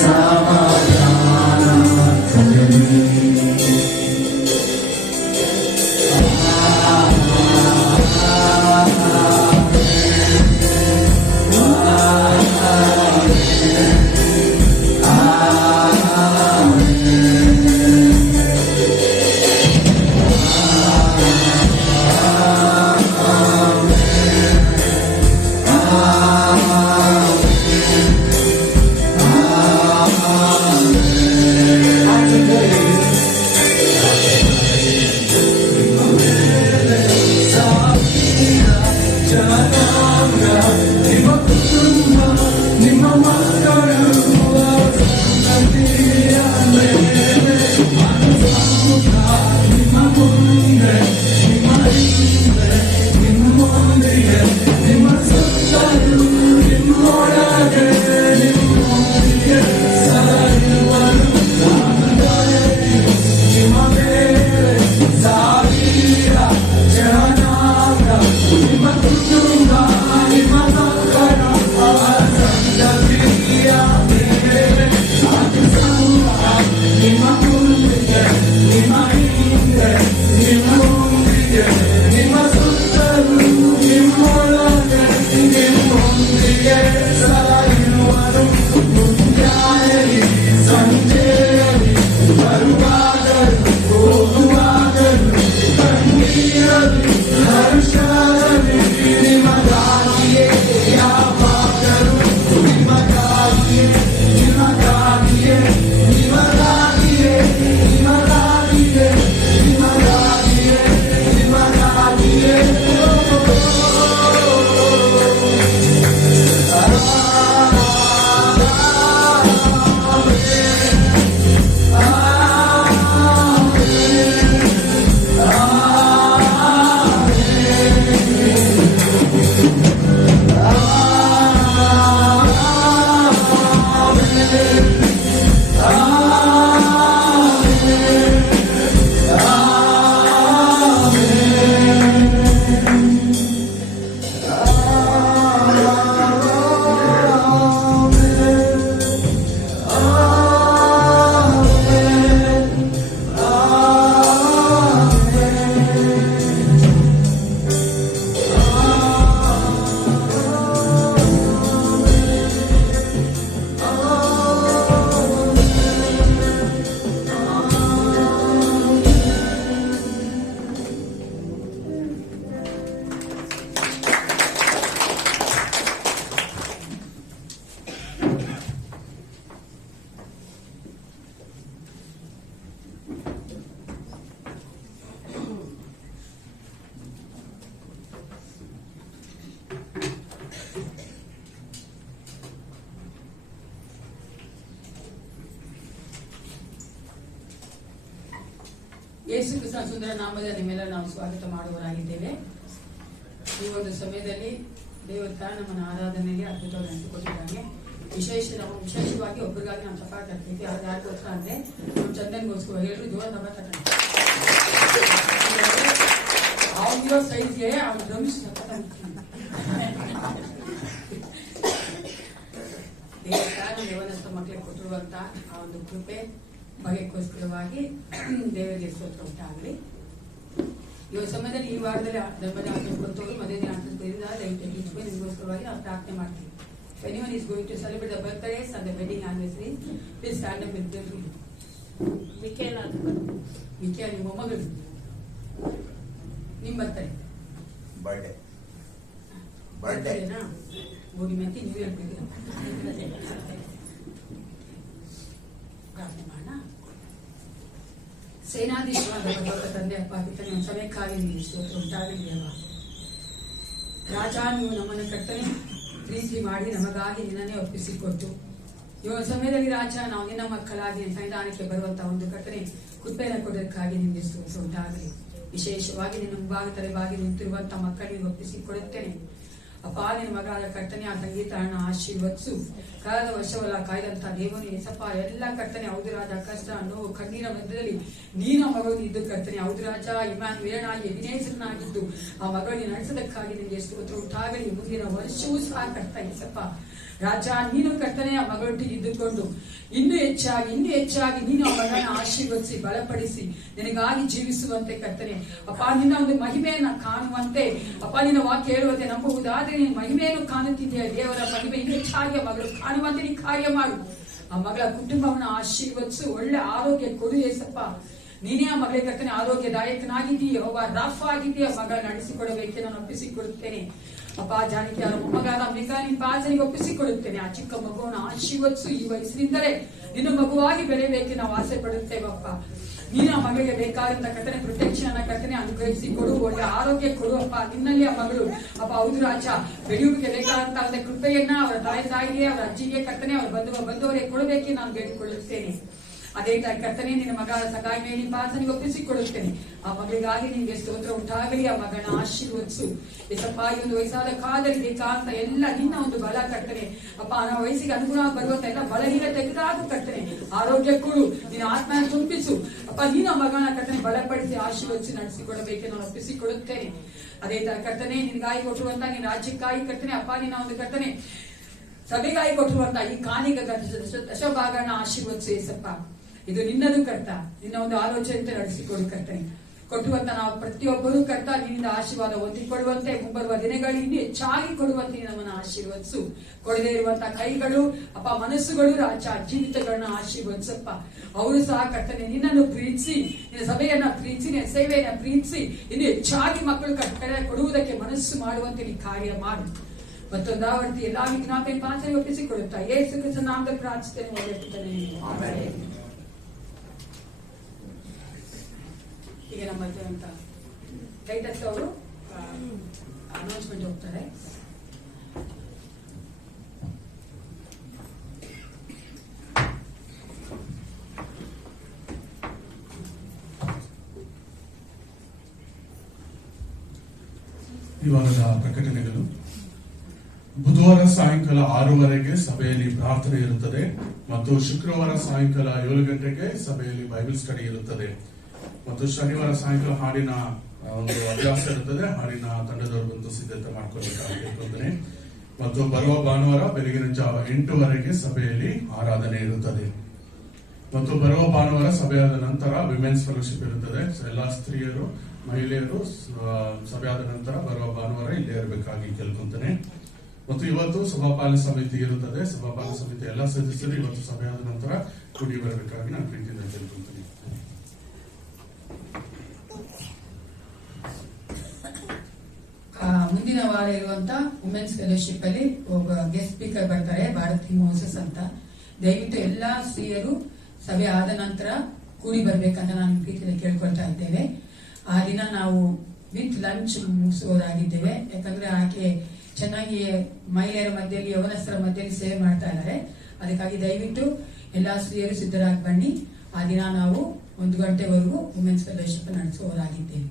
ಸಮಾಧಾನ ತರಲಿ. ಯೇಸು ಕ್ರಿಸ್ತನ ಸುಂದರ ನಾಮದ ನಿಮ್ಮೆಲ್ಲ ನಾವು ಸ್ವಾಗತ ಮಾಡುವರಾಗಿದ್ದೇವೆ. ಈ ಒಂದು ಸಮಯದಲ್ಲಿ ದೇವರ ನಮ್ಮನ್ನು ಆರಾಧನೆಗೆ ಅದ್ಭುತವಾಗಿ ನಡೆಸಿಕೊಟ್ಟಿದ್ದಾನೆ. ವಿಶೇಷವಾಗಿ ಒಬ್ಬರಿಗಾಗಿ ನಾವು ತಪ್ಪ ತರ್ತೀವಿ. ಅದು ಯಾರಿಗೋಸ್ಕರ ಅಂದ್ರೆ ನಮ್ಮ ಚಂದನ್ಗೋಸ್ಕರ ಎಲ್ಲರೂ ಜೋರ ತಪ್ಪ ತರ್ತಾರೆ. ಅವನಿರೋ ಸೈಜ್ಗೆ ಅವ್ನು ಡ್ರಮ್ಸ್ ತಪ್ಪ ದೇವರ ಯವನಸ್ಥ ಮಕ್ಕಳಿಗೆ ಕೊಟ್ಟಿರುವಂತ ಆ ಒಂದು ಕೃಪೆ ಬಗೆಗೋಸ್ಕರವಾಗಿ ದೇವರಿಗೆ ಸ್ತೋತ್ರ ಉಂಟಾಗಲಿ. ಈ ಸಮಯದಲ್ಲಿ ಈ ವಾರದಲ್ಲಿ ಧರ್ಮದ ಕೊಟ್ಟವರು ಮದುವೆ ದಿನಾಂಕದಿಂದ ದಯವಿಟ್ಟು ನಿಮಗೋಸ್ಕರವಾಗಿ ನಾವು ಪ್ರಾರ್ಥನೆ ಮಾಡ್ತೀವಿ. If anyone is going to celebrate the birthdays and the wedding anniversary, please stand up with them. ಮಿಕೇಲ ನಿಮ್ಮ ಮೊಮ್ಮಗಳು ನಿಮ್ಮ ಬರ್ತ್ಡೇನಾ ಹೋಗಿ ಮತ್ತೆ ನೀವು ಹೇಳ್ಬೇಕು. ಪ್ರಾರ್ಥನೆ ಮಾಡೋಣ. ಸೇನಾಧೀಶ್ವರ ತಂದೆ ಅಪ್ಪ ಪಿತನೆ ಒಂದು ಸಮಯಕ್ಕಾಗಿ ನೀವು ಸ್ತೋತ್ರ ಉಂಟಾಗಲಿ ದೇವ. ರಾಜ, ನೀವು ನಮ್ಮನ್ನು ಕರ್ತನೆ ಪ್ರೀತಿ ಮಾಡಿ ನಮಗಾಗಿ ನಿನ್ನನ್ನೇ ಒಪ್ಪಿಸಿಕೊಟ್ಟು ಇವಾಗ ಸಮಯದಲ್ಲಿ ರಾಜ ನಾವು ನಿನ್ನ ಮಕ್ಕಳಾಗಿ ಸಂವಿಧಾನಕ್ಕೆ ಬರುವಂತಹ ಒಂದು ಕರ್ತನೆ ಕೃಪೆಯನ್ನು ಕೊಡೋದಕ್ಕಾಗಿ ನಿಮಗೆ ಸ್ತೋತ್ರ ಉಂಟಾಗಲಿ. ವಿಶೇಷವಾಗಿ ನಿನ್ನ ಮುಂಭಾಗ ತಲೆಬಾಗಿ ನಿಂತಿರುವಂತಹ ಮಕ್ಕಳಿಗೆ ಒಪ್ಪಿಸಿಕೊಡುತ್ತೇನೆ ಅಪ್ಪ. ನಿನ್ನ ಮಗಳಾದ ಕರ್ತನೆ ಆ ಸಂಗೀತನ ಆಶೀರ್ವದಿಸು. ಕಳೆದ ವರ್ಷವಲ್ಲ ಕಾಯ್ದಂತಹ ದೇವನು ಏಸಪ್ಪ ಎಲ್ಲ ಕರ್ತನೆ ಹೌದು ರಾಜ, ಕಷ್ಟ ನೋವು ಕಣ್ಣೀರ ಮಧ್ಯದಲ್ಲಿ ನೀನ ಮಗಳು ಇದ್ದು ಕರ್ತನೆ ಹೌದು ರಾಜ, ಇಮ್ಯಾನ್ಯುಯೇಲನಾಗಿ ಎಬಿನೇಸರನಾಗಿದ್ದು ಆ ಮಗಳನ್ನು ನಡೆಸೋದಕ್ಕಾಗಿ ನಿಮಗೆ ಸ್ತೋತ್ರ ಉಂಟಾಗಲಿ. ಮುಂದಿನ ವರ್ಷವೂ ಸಹ ಕರ್ತ ಏಸಪ್ಪ ರಾಜ, ನೀನು ಕರ್ತನೆ ಆ ಮಗಳೊಟ್ಟಿಗೆ ಇದ್ದುಕೊಂಡು ಇನ್ನೂ ಹೆಚ್ಚಾಗಿ ನೀನು ಆ ಮಗಳನ್ನ ಆಶೀರ್ವದಿಸಿ ಬಲಪಡಿಸಿ ನಿನಗಾಗಿ ಜೀವಿಸುವಂತೆ ಕರ್ತನೆ ಅಪ್ಪ, ನಿನ್ನ ಒಂದು ಮಹಿಮೆಯನ್ನ ಕಾಣುವಂತೆ ಅಪ್ಪ, ನಿನ್ನ ವಾಕ್ಯ ಹೇಳುವಂತೆ ನಂಬುವುದಾದ್ರೆ ನಿನ್ನ ಮಹಿಮೆಯನ್ನು ಕಾಣುತ್ತಿದೆಯಾ ದೇವರ ಮಹಿಮೆ ಇನ್ನೂ ಹೆಚ್ಚಾಗಿ ಮಗಳು ಕಾಣುವಂತೆ ನೀ ಕಾರ್ಯ ಮಾಡು. ಆ ಮಗಳ ಕುಟುಂಬವನ್ನ ಆಶೀರ್ವದಿಸು, ಒಳ್ಳೆ ಆರೋಗ್ಯ ಕೊಡು ಏಸಪ್ಪ. ನೀನೇ ಆ ಮಗಳಿಗೆ ಕರ್ತನೆ ಆರೋಗ್ಯದಾಯಕನಾಗಿದ್ದೀಯ, ಒಬ್ಬ ರಾಫ್ ಆಗಿದ್ದೀಯ. ಮಗಳ ನಡೆಸಿಕೊಡಬೇಕೆ ನಾನು ಒಪ್ಪಿಸಿಕೊಡುತ್ತೇನೆ ಅಪ್ಪ. ಜಾನಕಿ ಅವರ ಮೊಮ್ಮಗಾದ ನಿನ್ನ ಪಾಸನಿಗೆ ಒಪ್ಪಿಸಿಕೊಡುತ್ತೇನೆ. ಆ ಚಿಕ್ಕ ಮಗುವನ್ನು ಆಶೀರ್ವದಿಸು. ಈ ವಯಸ್ಸಿನಿಂದಲೇ ನಿನ್ನ ಮಗುವಾಗಿ ಬೆಳೆಯಬೇಕೆ ನಾವು ಆಸೆ ಪಡುತ್ತೇವಪ್ಪ. ನೀನು ಆ ಮಗಳಿಗೆ ಬೇಕಾದಂತ ಕರ್ತನೆ ಪ್ರೊಟೆಕ್ಷನ್ ಅನ್ನ ಕರ್ತನೆ ಅನುಗ್ರಹಿಸಿ ಕೊಡು, ಒಳ್ಳೆ ಆರೋಗ್ಯ ಕೊಡು ಅಪ್ಪ. ನಿನ್ನಲ್ಲಿ ಆ ಮಗಳು ಅಪ್ಪ ಹೌದು ರಾಜ ಬೆಳೆಯುವಿಕೆ ಬೇಕಾದಂತ ಕೃಪೆಯನ್ನ ಅವರ ತಾಯಿಗೆ ಅವರ ಅಜ್ಜಿಗೆ ಕರ್ತನೆ ಅವರ ಬಂಧುವರಿಗೆ ಕೊಡಬೇಕೆ ನಾನು ಬೇಡಿಕೊಳ್ಳುತ್ತೇನೆ. ಅದೇ ತಾಯಿ ಕರ್ತನೆ ನಿನ್ನ ಮಗಳ ಸಗಾಯಿ ಮೇಲೆ ಪಾಸನಿಗೆ ಒಪ್ಪಿಸಿಕೊಡುತ್ತೇನೆ. ಆ ಮಗಳಿಗಾಗಿ ನಿಮಗೆ ಸ್ತೋತ್ರ ಉಂಟಾಗಲಿ. ಆ ಮಗನ ಆಶೀರ್ವದಿಸು ಏಸಪ್ಪ. ಈ ಒಂದು ವಯಸ್ಸಾದ ಕಾಲದಲ್ಲಿ ಬೇಕಾದಂತ ಎಲ್ಲ ನಿನ್ನ ಒಂದು ಬಲ ಕರ್ತನೆ ಅಪ್ಪ. ಆ ವಯಸ್ಸಿಗೆ ಅನುಗುಣವಾಗಿ ಬರುವಂತ ಎಲ್ಲ ಬಲಹೀನ ತೆಗೆದಾಕು ಕರ್ತನೆ ಆರೋಗ್ಯ ಕೊಡು, ನಿನ್ನ ಆತ್ಮನ ತುಂಬಿಸು ಅಪ್ಪ. ನೀನು ಆ ಮಗನ ಕರ್ತನೆ ಬಲಪಡಿಸಿ ಆಶೀರ್ವದಿಸಿ ನಡೆಸಿಕೊಡಬೇಕೆ ನಾನು ಒಪ್ಪಿಸಿಕೊಡುತ್ತೇನೆ. ಅದೇ ತರ ಕರ್ತನೆ ನಿನ್ಗಾಗಿ ಕೊಟ್ಟಿರುವಂತ ನಿನ್ನ ರಾಜ್ಯಕ್ಕಾಗಿ ಕರ್ತನೆ ಅಪ್ಪ, ನಿನ್ನ ಒಂದು ಕರ್ತನೆ ಸಭೆಗಾಗಿ ಕೊಟ್ಟಿರುವಂತ ಈ ಕಾಣಿಗ ದಶಭಾಗನ ಆಶೀರ್ವದಿಸು ಏಸಪ್ಪ. ಇದು ನಿನ್ನದು ಕರ್ತ, ನಿನ್ನ ಒಂದು ಆಲೋಚನೆ ನಡೆಸಿಕೊಡು ಕರ್ತನೆ. ಕೊಟ್ಟುವಂತ ನಾವು ಪ್ರತಿಯೊಬ್ಬರೂ ಕರ್ತ ನಿನ್ನಿಂದ ಆಶೀರ್ವಾದ ಹೊಂದಿಕೊಳ್ಳುವಂತೆ ಮುಂಬರುವ ದಿನಗಳು ಇನ್ನೂ ಹೆಚ್ಚಾಗಿ ಕೊಡುವಂತೆ ನಮ್ಮನ್ನು ಆಶೀರ್ವದಿಸು. ಕೊಡದೇ ಇರುವಂತಹ ಕೈಗಳು ಅಪ್ಪ, ಮನಸ್ಸುಗಳು ರಾಜ ಜೀವಿತಗಳನ್ನ ಆಶೀರ್ವದಿಸಪ್ಪ. ಅವರು ಸಹ ಕರ್ತನೆ ನಿನ್ನನ್ನು ಪ್ರೀತಿಸಿ, ನಿನ್ನ ಸಭೆಯನ್ನ ಪ್ರೀತಿಸಿ, ನಿನ್ನ ಸೇವೆಯನ್ನ ಪ್ರೀತಿಸಿ ಇನ್ನು ಹೆಚ್ಚಾಗಿ ಮಕ್ಕಳು ಕರ್ತನೆ ಕೊಡುವುದಕ್ಕೆ ಮನಸ್ಸು ಮಾಡುವಂತೆ ನೀ ಕಾರ್ಯ ಮಾಡು. ಮತ್ತೊಂದಾವರ್ತಿ ಎಲ್ಲಾ ವಿಜ್ಞಾಪನೆ ಪಾತ್ರೆ ಒಪ್ಪಿಸಿಕೊಡುತ್ತಾ ಯೇಸು ಕ್ರಿಸ್ತನ ನಾಮದಲ್ಲಿ ಪ್ರಾರ್ಥಿಸುತ್ತೇನೆ. ಈಗ ನಮ್ಮ ಅಂತ ಟೈಟಸ್ ಅವರು ಅನೌನ್ಸ್ಮೆಂಟ್ ಹೋಗ್ತಾರೆ. ಈ ವಾರದ ಪ್ರಕಟಣೆಗಳು. ಬುಧವಾರ ಸಾಯಂಕಾಲ 6:30ಗೆ ಸಭೆಯಲ್ಲಿ ಪ್ರಾರ್ಥನೆ ಇರುತ್ತದೆ ಮತ್ತು ಶುಕ್ರವಾರ ಸಾಯಂಕಾಲ 7 ಗಂಟೆಗೆ ಸಭೆಯಲ್ಲಿ ಬೈಬಲ್ ಸ್ಟಡಿ ಇರುತ್ತದೆ ಮತ್ತು ಶನಿವಾರ ಸಾಯಂಕಾಲ ಹಾಡಿನ ಒಂದು ಅಭ್ಯಾಸ ಇರುತ್ತದೆ. ಹಾಡಿನ ತಂಡದವರು ಬಂದು ಸಿದ್ಧತೆ ಮಾಡಿಕೊಳ್ಳಬೇಕಾಗುತ್ತದೆ ಮತ್ತು ಬರುವ ಭಾನುವಾರ ಬೆಳಗಿನ ಜಾವ 8:00 ಸಭೆಯಲ್ಲಿ ಆರಾಧನೆ ಇರುತ್ತದೆ ಮತ್ತು ಬರುವ ಭಾನುವಾರ ಸಭೆಯಾದ ನಂತರ ವಿಮೆನ್ಸ್ ಫೆಲೋಶಿಪ್ ಇರುತ್ತದೆ. ಎಲ್ಲಾ ಸ್ತ್ರೀಯರು ಮಹಿಳೆಯರು ಸಭೆಯಾದ ನಂತರ ಬರುವ ಭಾನುವಾರ ಇಲ್ಲೇ ಇರಬೇಕಾಗಿ ಕೇಳ್ಕೊಂತಾನೆ. ಮತ್ತು ಇವತ್ತು ಸಭಾಪಾಲನೆ ಸಮಿತಿ ಇರುತ್ತದೆ. ಸಭಾಪಾಲನೆ ಸಮಿತಿ ಎಲ್ಲಾ ಸದಸ್ಯರು ಇವತ್ತು ಸಭೆಯಾದ ನಂತರ ಕೂಡಿ ಬರಬೇಕಾಗಿ ನಾನು ಪ್ರೀತಿಯಿಂದ ಕೇಳ್ಕೊಂತೀನಿ. ಮುಂದಿನ ವಾರ ಇರುವಂತ ವುಮೆನ್ಸ್ ಫೆಲೋಶಿಪ್ ಅಲ್ಲಿ ಒಬ್ಬ ಗೆಸ್ಟ್ ಸ್ಪೀಕರ್ ಬರ್ತಾರೆ, ಭಾರತಿ ಮೋಸಸ್ ಅಂತ. ದಯವಿಟ್ಟು ಎಲ್ಲಾ ಸ್ತ್ರೀಯರು ಸಭೆ ಆದ ನಂತರ ಕೂಡಿ ಬರ್ಬೇಕಂತ ನಾನು ಪ್ರೀತಿಯಿಂದ ಕೇಳ್ಕೊಳ್ತಾ ಇದ್ದೇವೆ. ಆ ದಿನ ನಾವು ವಿತ್ ಲಂಚ್ ಮುಗಿಸುವುದಾಗಿದ್ದೇವೆ. ಯಾಕಂದ್ರೆ ಆಕೆ ಚೆನ್ನಾಗಿ ಮಹಿಳೆಯರ ಮಧ್ಯದಲ್ಲಿ ಯವನಸ್ಥರ ಮಧ್ಯದಲ್ಲಿ ಸೇವೆ ಮಾಡ್ತಾ ಇದ್ದಾರೆ. ಅದಕ್ಕಾಗಿ ದಯವಿಟ್ಟು ಎಲ್ಲಾ ಸ್ತ್ರೀಯರು ಸಿದ್ಧರಾಗಿ ಬನ್ನಿ. ಆ ದಿನ ನಾವು 1 ಗಂಟೆವರೆಗೂ ವುಮೆನ್ಸ್ ಫೆಲೋಶಿಪ್ ನಡೆಸುವವರಾಗಿದ್ದೇವೆ.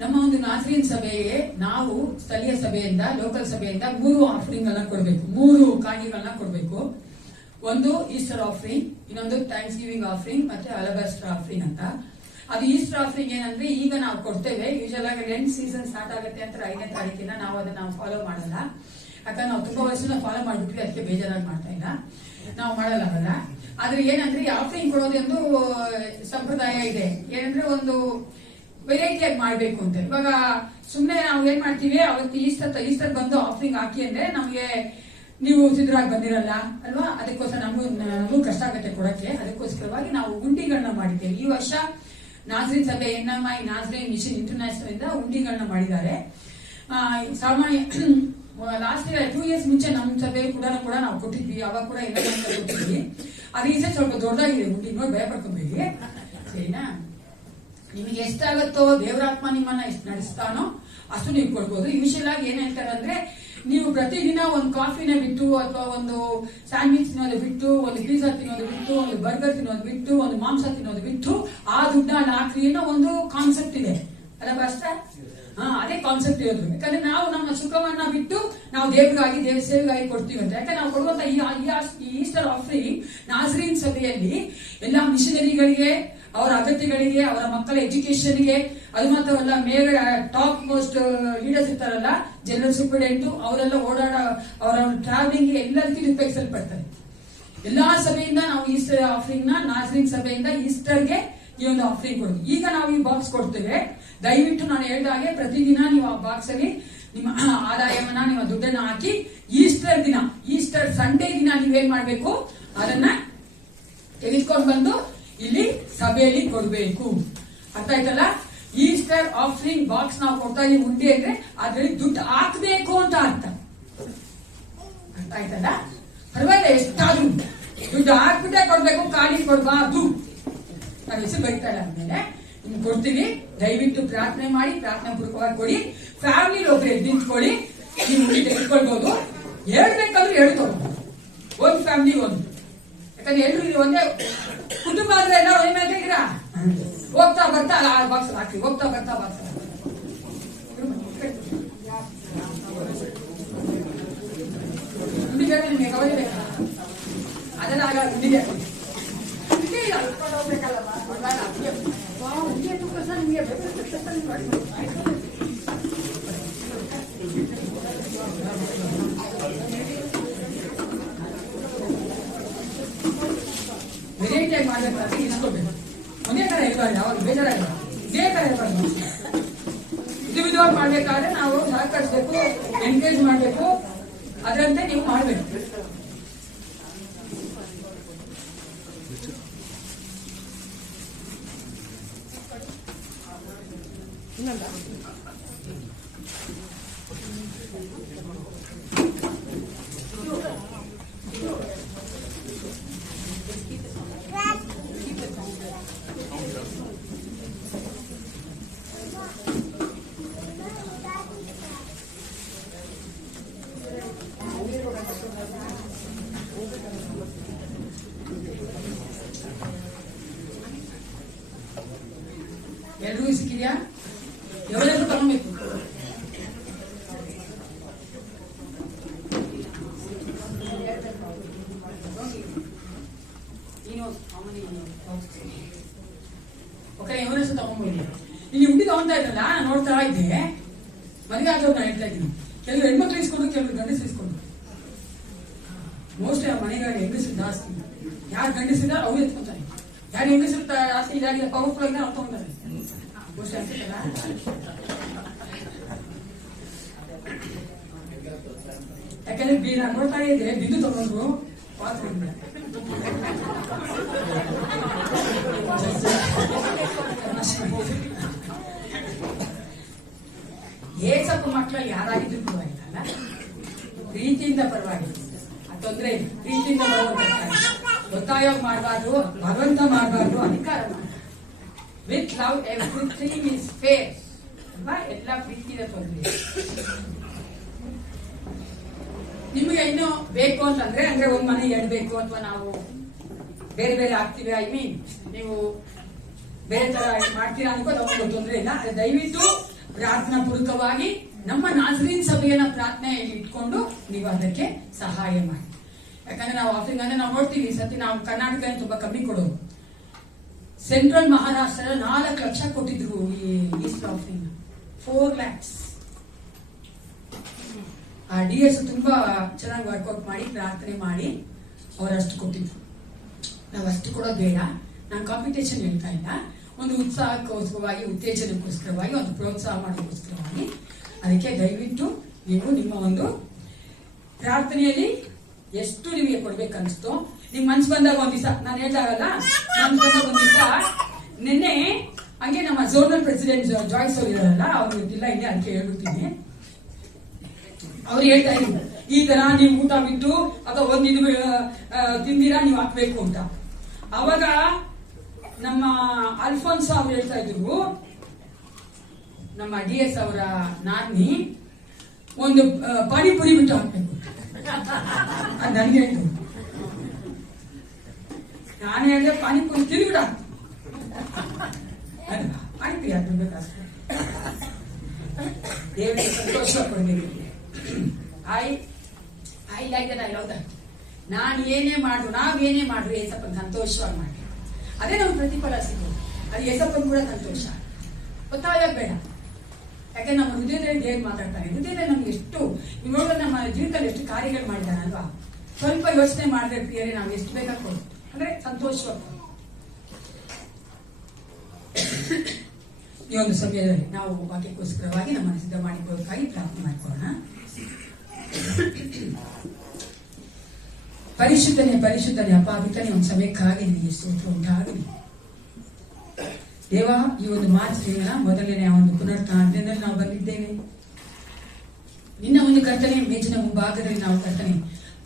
ನಮ್ಮ ಒಂದು ನಾಸರೀನ್ ಸಭೆಗೆ ನಾವು ಸ್ಥಳೀಯ ಸಭೆಯಿಂದ, ಲೋಕಲ್ ಸಭೆಯಿಂದ 3 ಆಫರಿಂಗ್ ಅನ್ನ ಕೊಡಬೇಕು, 3 ಕಾಣಿಗಳನ್ನ ಕೊಡಬೇಕು. ಒಂದು ಈಸ್ಟರ್ ಆಫರಿಂಗ್, ಇನ್ನೊಂದು ಥ್ಯಾಂಕ್ಸ್ ಗಿವಿಂಗ್ ಆಫರಿಂಗ್, ಮತ್ತೆ ಅಲಬಾಸ್ಟರ್ ಆಫರಿಂಗ್ ಅಂತ. ಅದು ಈಸ್ಟರ್ ಆಫರಿಂಗ್ ಏನಂದ್ರೆ ಈಗ ನಾವು ಕೊಡ್ತೇವೆ. ಯೂಶಲ್ ಆಗಿ ಲೆಂಟ್ ಸೀಸನ್ ಸ್ಟಾರ್ಟ್ ಆಗುತ್ತೆ ಅಂತ 5ನೇ ತಾರೀಕಿನ ನಾವು ಅದನ್ನ ಫಾಲೋ ಮಾಡಲ್ಲ. ಯಾಕಂದ್ರೆ ನಾವು ತುಂಬಾ ವರ್ಷದಿಂದ ಫಾಲೋ ಮಾಡ್ಬಿಟ್ವಿ, ಅದಕ್ಕೆ ಬೇಜಾರಾಗಿ ಮಾಡ್ತಾ ಇಲ್ಲ, ನಾವು ಮಾಡಲ್ಲ ಅದನ್ನ. ಆದ್ರೆ ಏನಂದ್ರೆ ಈ ಆಫರಿಂಗ್ ಕೊಡೋದೊಂದು ಸಂಪ್ರದಾಯ ಇದೆ. ಏನಂದ್ರೆ ಒಂದು ವೆರೈಟಿಯಾಗಿ ಮಾಡ್ಬೇಕು ಅಂತ. ಇವಾಗ ಸುಮ್ನೆ ನಾವು ಏನ್ ಮಾಡ್ತೀವಿ, ಅವತ್ತು ಈಸ್ಟರ್ ಬಂದು ಆಫರಿಂಗ್ ಹಾಕಿ ಅಂದ್ರೆ ನಮ್ಗೆ ನೀವು ಸಿದ್ಧರಾಗಿ ಬಂದಿರಲ್ಲ ಅಲ್ವಾ, ಅದಕ್ಕೋಸ್ಕರ ನಮಗೂ ಕಷ್ಟ ಆಗುತ್ತೆ ಕೊಡಕ್ಕೆ. ಅದಕ್ಕೋಸ್ಕರವಾಗಿ ನಾವು ಉಂಡಿಗಳನ್ನ ಮಾಡಿದ್ದೇವೆ. ಈ ವರ್ಷ ನಾಸರೀನ್ ಸಭೆ NMI ನಾಸರೀನ್ ಮಿಷನ್ ಇಂಟರ್ನ್ಯಾಷನಲ್ ಇಂದ ಉಂಡಿಗಳನ್ನ ಮಾಡಿದ್ದಾರೆ. ಸಾಮಾನ್ಯ ಲಾಸ್ಟ್ ಇಯರ್ 2 years ಮುಂಚೆ ನಮ್ಮ ಸಭೆ ಕೂಡ ನಾವು ಕೊಟ್ಟಿದ್ವಿ, ಅವಾಗ ಕೂಡ NMI ಅಂತ ಕೊಟ್ಟಿದ್ವಿ. ಅದು ಈ ಸಲ ಸ್ವಲ್ಪ ದೊಡ್ಡದಾಗಿದೆ ಉಂಡಿ, ನೋಡಿ ಭಯ ಪಡ್ಕೊಬೇಡಿ, ಸರಿನಾ? ನಿಮಗೆ ಎಷ್ಟಾಗತ್ತೋ ದೇವರಾತ್ಮ ನಿಮ್ಮನ್ನ ಎಷ್ಟು ನಡೆಸ್ತಾನೋ ಅಷ್ಟು ನೀವು ಕೊಡ್ಬೋದು. ಯೂಶಲ್ ಆಗಿ ಏನ್ ಹೇಳ್ತಾರೆ ಅಂದ್ರೆ, ನೀವು ಪ್ರತಿದಿನ ಒಂದು ಕಾಫಿನ ಬಿಟ್ಟು, ಅಥವಾ ಒಂದು ಸ್ಯಾಂಡ್ವಿಚ್ ತಿನ್ನೋದು ಬಿಟ್ಟು, ಒಂದು ಪಿಜ್ಜಾ ತಿನ್ನೋದು ಬಿಟ್ಟು, ಒಂದು ಬರ್ಗರ್ ತಿನ್ನೋದು ಬಿಟ್ಟು, ಒಂದು ಮಾಂಸ ತಿನ್ನೋದು ಬಿಟ್ಟು ಆ ದುಡ್ಡನ್ನ ಹಾಕ್ರಿ ಅನ್ನೋ ಒಂದು ಕಾನ್ಸೆಪ್ಟ್ ಇದೆ ಅಲ್ಲ ಅಷ್ಟೇ. ಅದೇ ಕಾನ್ಸೆಪ್ಟ್ ಇರೋದು. ಯಾಕಂದ್ರೆ ನಾವು ನಮ್ಮ ಸುಖವನ್ನ ಬಿಟ್ಟು ನಾವು ದೇವರಿಗಾಗಿ, ದೇವ ಸೇವೆಗಾಗಿ ಕೊಡ್ತೀವಿ ಅಂತ. ಯಾಕಂದ್ರೆ ನಾವು ಕೊಡುವಂತ ಈ ಈಸ್ಟರ್ ಆಫರಿಂಗ್ ನಾಸರೀನ್ ಸಭೆಯಲ್ಲಿ ಎಲ್ಲಾ ಮಿಷನರಿಗಳಿಗೆ, ಅವರ ಅಗತ್ಯಗಳಿಗೆ, ಅವರ ಮಕ್ಕಳ ಎಜುಕೇಶನ್ಗೆ, ಅದು ಮಾತ್ರವಲ್ಲ ಮೇಲ್ಗಡೆ ಟಾಪ್ ಮೋಸ್ಟ್ ಲೀಡರ್ಸ್ ಇರ್ತಾರಲ್ಲ, ಜನರಲ್ ಸೂಪರಿಂಟೆಂಡೆಂಟ್, ಅವರೆಲ್ಲ ಅವರ ಟ್ರಾವೆಲಿಂಗ್ ಎಲ್ಲದಕ್ಕೂ ಉಪಯೋಗಿಸಲ್ಪಡ್ತಾರೆ. ಎಲ್ಲಾ ಸಭೆಯಿಂದ ನಾವು ಈಸ್ಟರ್ ಆಫರಿಂಗ್ ನ ನಾಸರೀನ್ ಸಭೆಯಿಂದ ಈಸ್ಟರ್ಗೆ ಈ ಒಂದು ಆಫರಿಂಗ್ ಕೊಡ್ತೀವಿ. ಈಗ ನಾವು ಈ ಬಾಕ್ಸ್ ಕೊಡ್ತೇವೆ. ದಯವಿಟ್ಟು ನಾನು ಹೇಳಿದ ಹಾಗೆ ಪ್ರತಿದಿನ ನೀವು ಆ ಬಾಕ್ಸ್ ಅಲ್ಲಿ ನಿಮ್ಮ ಆದಾಯವನ್ನ, ನಿಮ್ಮ ದುಡ್ಡನ್ನ ಹಾಕಿ ಈಸ್ಟರ್ ದಿನ, ಈಸ್ಟರ್ ಸಂಡೇ ದಿನ ನೀವೇನ್ ಮಾಡ್ಬೇಕು, ಅದನ್ನ ತೆಗೆದುಕೊಂಡು ಬಂದು ಇಲ್ಲಿ ಸಭೆಯಲ್ಲಿ ಕೊಡ್ಬೇಕು. ಅರ್ಥ ಆಯ್ತಲ್ಲ? ಈಸ್ಟರ್ ಆಫರಿಂಗ್ ಬಾಕ್ಸ್ ನಾವು ಕೊಡ್ತಾ ಇದೀವಿ ಉಂಡೆ ಅಂದ್ರೆ ಅದ್ರಲ್ಲಿ ದುಡ್ಡು ಹಾಕ್ಬೇಕು ಅಂತ ಅರ್ಥ. ಅರ್ಥ ಆಯ್ತಲ್ಲ? ಪರವಾಗಿಲ್ಲ, ಎಷ್ಟಾದ್ರೂ ದುಡ್ಡು ಹಾಕ್ಬಿಟ್ಟೆ ಕೊಡ್ಬೇಕು, ಖಾಲಿ ಕೊಡ್ಬಾರ್ದು. ನಾನು ಹೆಸರು ಬರೀತಾ ಇಲ್ಲ ಅಂದ್ಮೇಲೆ ನಿಮ್ಗೆ ಕೊಡ್ತೀವಿ. ದಯವಿಟ್ಟು ಪ್ರಾರ್ಥನೆ ಮಾಡಿ, ಪ್ರಾರ್ಥನೆ ಪೂರ್ವಕವಾಗಿ ಕೊಡಿ. ಫ್ಯಾಮಿಲಿ ಒಬ್ರು ನಿಂತ್ಕೊಳ್ಳಿ, ನೀವು ಉಂಡೆ ತೆಗೆದುಕೊಳ್ಬಹುದು. ಹೇಳ್ಬೇಕಂದ್ರೆ ಹೇಳ್ಕೊಳ್ಬಹುದು, ಒಂದು ಫ್ಯಾಮಿಲಿ ಒಂದು. ಯಾಕಂದ್ರೆ ಎಲ್ರು ಒಂದೇ ಕುಟುಂಬ ಆದ್ರೆ ಎಲ್ಲ ಏನಾಗಿದ್ದೀರಾ, ಹೋಗ್ತಾ ಬರ್ತಾ ಬಾಕ್ಸ್ ಹಾಕಿ, ಹೋಗ್ತಾ ಬರ್ತಾ ಬಾಕ್ಸ್ ಉಂಡಿಗೆ ನಿಮಗೆ ಕವಲಿ ಬೇಕಾ, ಅದೆಲ್ಲ ಆಗ ಉಂಡಿಗೆ ಹೋಗ್ಬೇಕಲ್ಲವಾ, ಉಂಡಿಗೆ ತುಕ್ಕ ನಿಮಗೆ ವೆರೈಟಿಯಾಗಿ ಮಾಡ್ಬೇಕಾದ್ರೆ ಇಸ್ಕೊಬೇಕು. ಒಂದೇ ತರ ಇರಬಾರ್ದು, ಯಾವಾಗ ಬೇಜಾರಾಗ ಇದೇ ತರ ಇರಬಾರ್ದು. ವಿಧವಾಗಿ ಮಾಡ್ಬೇಕಾದ್ರೆ ನಾವು ಸಹಕರಿಸಬೇಕು, ಎನ್ಕರೇಜ್ ಮಾಡಬೇಕು, ಅದರಂತೆ ನೀವು ಮಾಡಬೇಕು. ಎಲ್ರಿಗೂ ಸಿಕ್ಕಿದ್ಯಾ? ఎవరెవరు ತಗೊಬೇಕು? ఎవರೆಷ್ಟು ತಗೊಂಡ್ಬೋದಿ? ಇಲ್ಲಿ ಉಂಡಿ ತಗೊಂತಾ ಇದ್ದಲ್ಲ, ನಾನು ನೋಡ್ತಾ ಇದ್ದೆ. ಮದುವೆ ಆದವ್ರು ನಾನು ಹೇಳ್ತಾ ಇದ್ದೀನಿ, ಕೆಲವರು ಹೆಣ್ಮಕ್ಳು ಇಸ್ಕೊಂಡು, ಕೆಲವರು ಗಂಡಸರು ಇಸ್ಕೊಂಡು. ಮೋಸ್ಟ್ಲಿ ಆ ಮನೆಗಳಲ್ಲಿ ಹೆಂಗಸರು ಜಾಸ್ತಿ. ಯಾರು ಗಂಡಸಿದಾರ ಅವ್ರು ಎತ್ಕೊಂತಾರೆ, ಯಾರು ಹೆಂಗಸರು ಜಾಸ್ತಿ ಇದಾಗಿದೆ ಪವರ್ಫುಲ್ ಆಗಿದೆ ಅವ್ರು ತಗೊಂತಾರೆ. ಯಾಕಂದ್ರೆ ನಾನು ನೋಡ್ತಾ ಇದ್ದೆ, ಬಿದ್ದು ತಗೊಂಡ್ರು ಏಸಪ್ಪ ಮಕ್ಕಳಲ್ಲಿ ಯಾರಾಗಿದ್ರು ಪರವಾಗಿಲ್ಲ, ಪ್ರೀತಿಯಿಂದ ಪರವಾಗಿಲ್ಲ, ಆ ತೊಂದರೆ ಪ್ರೀತಿಯಿಂದ ಒತ್ತಾಯ ಮಾಡಬಾರ್ದು, ಬಲವಂತ ಮಾಡಬಾರ್ದು, ಅಧಿಕಾರ ಮಾಡಬಾರ್ದು. With love everything is fair ಅಲ್ವಾ? ಎಲ್ಲ ಪ್ರೀತಿಯ ತೊಂದರೆ. ನಿಮಗೆ ಇನ್ನೂ ಬೇಕು ಅಂತಂದ್ರೆ, ಅಂದ್ರೆ ಒಂದ್ ಮನೆ ಎರಡು ಬೇಕು, ಅಥವಾ ನಾವು ಬೇರೆ ಬೇರೆ ಆಗ್ತೀವಿ, ಐ ಮೀನ್ ನೀವು ಬೇರೆ ತರ ಮಾಡ್ತೀರಾ ಅನ್ಕೋದು ಅವ್ರಿಗೆ ತೊಂದರೆ ಇಲ್ಲ. ದಯವಿಟ್ಟು ಪ್ರಾರ್ಥನಾ ಪೂರ್ವಕವಾಗಿ ನಮ್ಮ ನಾಜರೀನ್ ಸಭೆಯನ್ನ ಪ್ರಾರ್ಥನೆಯಲ್ಲಿ ಇಟ್ಕೊಂಡು ನೀವು ಅದಕ್ಕೆ ಸಹಾಯ ಮಾಡಿ. ಯಾಕಂದ್ರೆ ನಾವು ಆಫರಿಂಗ್ ಅಂದ್ರೆ ನಾವು ನೋಡ್ತೀವಿ, ಈ ಸತಿ ನಾವು ಕರ್ನಾಟಕ ತುಂಬಾ ಕಮ್ಮಿ ಕೊಡೋದು. ಸೆಂಟ್ರಲ್ ಮಹಾರಾಷ್ಟ್ರ 4 ಲಕ್ಷ ಕೊಟ್ಟಿದ್ರು ಈ ಈಸ್ಟ್ ಆಫರಿಂಗ್, 4 lakhs. ಆ DS ತುಂಬಾ ಚೆನ್ನಾಗಿ ವರ್ಕೌಟ್ ಮಾಡಿ ಪ್ರಾರ್ಥನೆ ಮಾಡಿ ಅವರಷ್ಟು ಕೊಟ್ಟಿದ್ರು. ನಾವು ಅಷ್ಟು ಕೊಡೋದು ಬೇಡ, ನಾನು ಕಾಂಪಿಟೇಷನ್ ಹೇಳ್ತಾ ಇಲ್ಲ, ಒಂದು ಉತ್ಸಾಹಕ್ಕೋಸ್ಕರವಾಗಿ, ಉತ್ತೇಜನಕ್ಕೋಸ್ಕರವಾಗಿ, ಒಂದು ಪ್ರೋತ್ಸಾಹ ಮಾಡೋಕ್ಕೋಸ್ಕರವಾಗಿ. ಅದಕ್ಕೆ ದಯವಿಟ್ಟು ನೀವು ನಿಮ್ಮ ಒಂದು ಪ್ರಾರ್ಥನೆಯಲ್ಲಿ ಎಷ್ಟು ನಿಮಗೆ ಕೊಡ್ಬೇಕನ್ನಿಸ್ತೋ, ನಿಮ್ ಮನ್ಸು ಬಂದಾಗ ಒಂದ್ ದಿವಸ, ನಾನು ಹೇಳ್ದಾಗಲ್ಲ, ಮನ್ಸು ಬಂದಾಗ ಒಂದ್ ದಿವಸ, ನಿನ್ನೆ ಹಂಗೆ ನಮ್ಮ ಝೋನಲ್ ಪ್ರೆಸಿಡೆಂಟ್ ಜಾಯ್ಸ್ ಅವರು ಇದಾರಲ್ಲ, ಅವ್ರು ಗೊತ್ತಿಲ್ಲ ಇದೆ, ಅದಕ್ಕೆ ಹೇಳ್ಬಿಡ್ತೀನಿ. ಅವ್ರು ಹೇಳ್ತಾ ಇದ್ರು, ಈ ತರ ನೀವು ಊಟ ಬಿಟ್ಟು ಅಥವಾ ಒಂದು ಇದು ತಿಂದಿರಾ ನೀವು ಹಾಕ್ಬೇಕು ಅಂತ. ಅವಾಗ ನಮ್ಮ ಅಲ್ಫೋನ್ಸ್ ಅವ್ರು ಹೇಳ್ತಾ ಇದ್ರು, ನಮ್ಮ DS ಅವರ ನಾನಿ ಒಂದು ಪಾನಿಪುರಿ ಬಿಟ್ಟು ಹಾಕ್ಬೇಕು. ಅದು ನನ್ಗೆ ಹೇಳಿದ್ರು. ನಾನು ಹೇಳಿದೆ ಪಾನಿಪುರಿ ತಿನ್ಬಿಡ, ಪಾನಿಪುರಿ ಹಾಕ್ಬಿಡ್ಬೇಕಷ್ಟೇ. ದೇವರಿಗೆ ಸಂತೋಷ ಕೊಡ್ಬೇಕು. I like that, I love that. ನಾನು ಏನೇ ಮಾಡ್ರು, ನಾವೇನೇ ಮಾಡ್ರು ಏಸಪ್ಪನ ಸಂತೋಷವಾಗಿ ಮಾಡಿ, ಅದೇ ನಮ್ಗೆ ಪ್ರತಿಫಲ ಸಿಗೋದು. ಅದು ಏಸಪ್ಪನ ಕೂಡ ಸಂತೋಷ. ಒತ್ತಾಯ ಬೇಡ. ಯಾಕೆ ನಮ್ಮ ಹೃದಯದಲ್ಲಿ ದೇವ್ರು ಮಾತಾಡ್ತಾನೆ. ಹೃದಯದಲ್ಲಿ ನಮ್ಗೆ ಎಷ್ಟು ನೀವು ನೋಡಿದ್ರೆ ನಮ್ಮ ಜೀವಿತದಲ್ಲಿ ಎಷ್ಟು ಕಾರ್ಯಗಳು ಮಾಡಿದ್ದಾನೆ ಅಲ್ವಾ. ಸ್ವಲ್ಪ ಯೋಚನೆ ಮಾಡಿದ್ರೆ ಪ್ರಿಯರೇ, ನಾವು ಎಷ್ಟು ಬೇಕಾಗ್ಬೋದು ಅಂದ್ರೆ ಸಂತೋಷವಾಗಿ. ಈ ಒಂದು ಸಮಯದಲ್ಲಿ ನಾವು ವಾಕ್ಯಕ್ಕೋಸ್ಕರವಾಗಿ ನಮ್ಮನ್ನು ಸಿದ್ಧ ಮಾಡಿಕೊಳ್ಳೋದಕ್ಕಾಗಿ ಪ್ರಾರ್ಥನೆ ಮಾಡಿಕೊಳ್ಳೋಣ. ಪರಿಶುದ್ಧನೇ ಪರಿಶುದ್ಧನೇ ಅಪಾಪಿತನೇ, ಒಂದು ಸಮಯಕ್ಕಾಗಿ ನಿಮಗೆ ಸ್ತೋತ್ರ ಉಂಟಾಗಲಿ. ದೇವ, ಈ ಒಂದು ಮಾರ್ಚ್ ತಿಂಗಳ ಮೊದಲನೇ ಒಂದು ಪುನರುತ್ಥಾನದಿಂದ ನಾವು ಬಂದಿದ್ದೇವೆ. ನಿನ್ನ ಒಂದು ಕರ್ತನೆ ಮೇಜಿನ ಮುಂಭಾಗದಲ್ಲಿ ನಾವು ಕರ್ತನೆ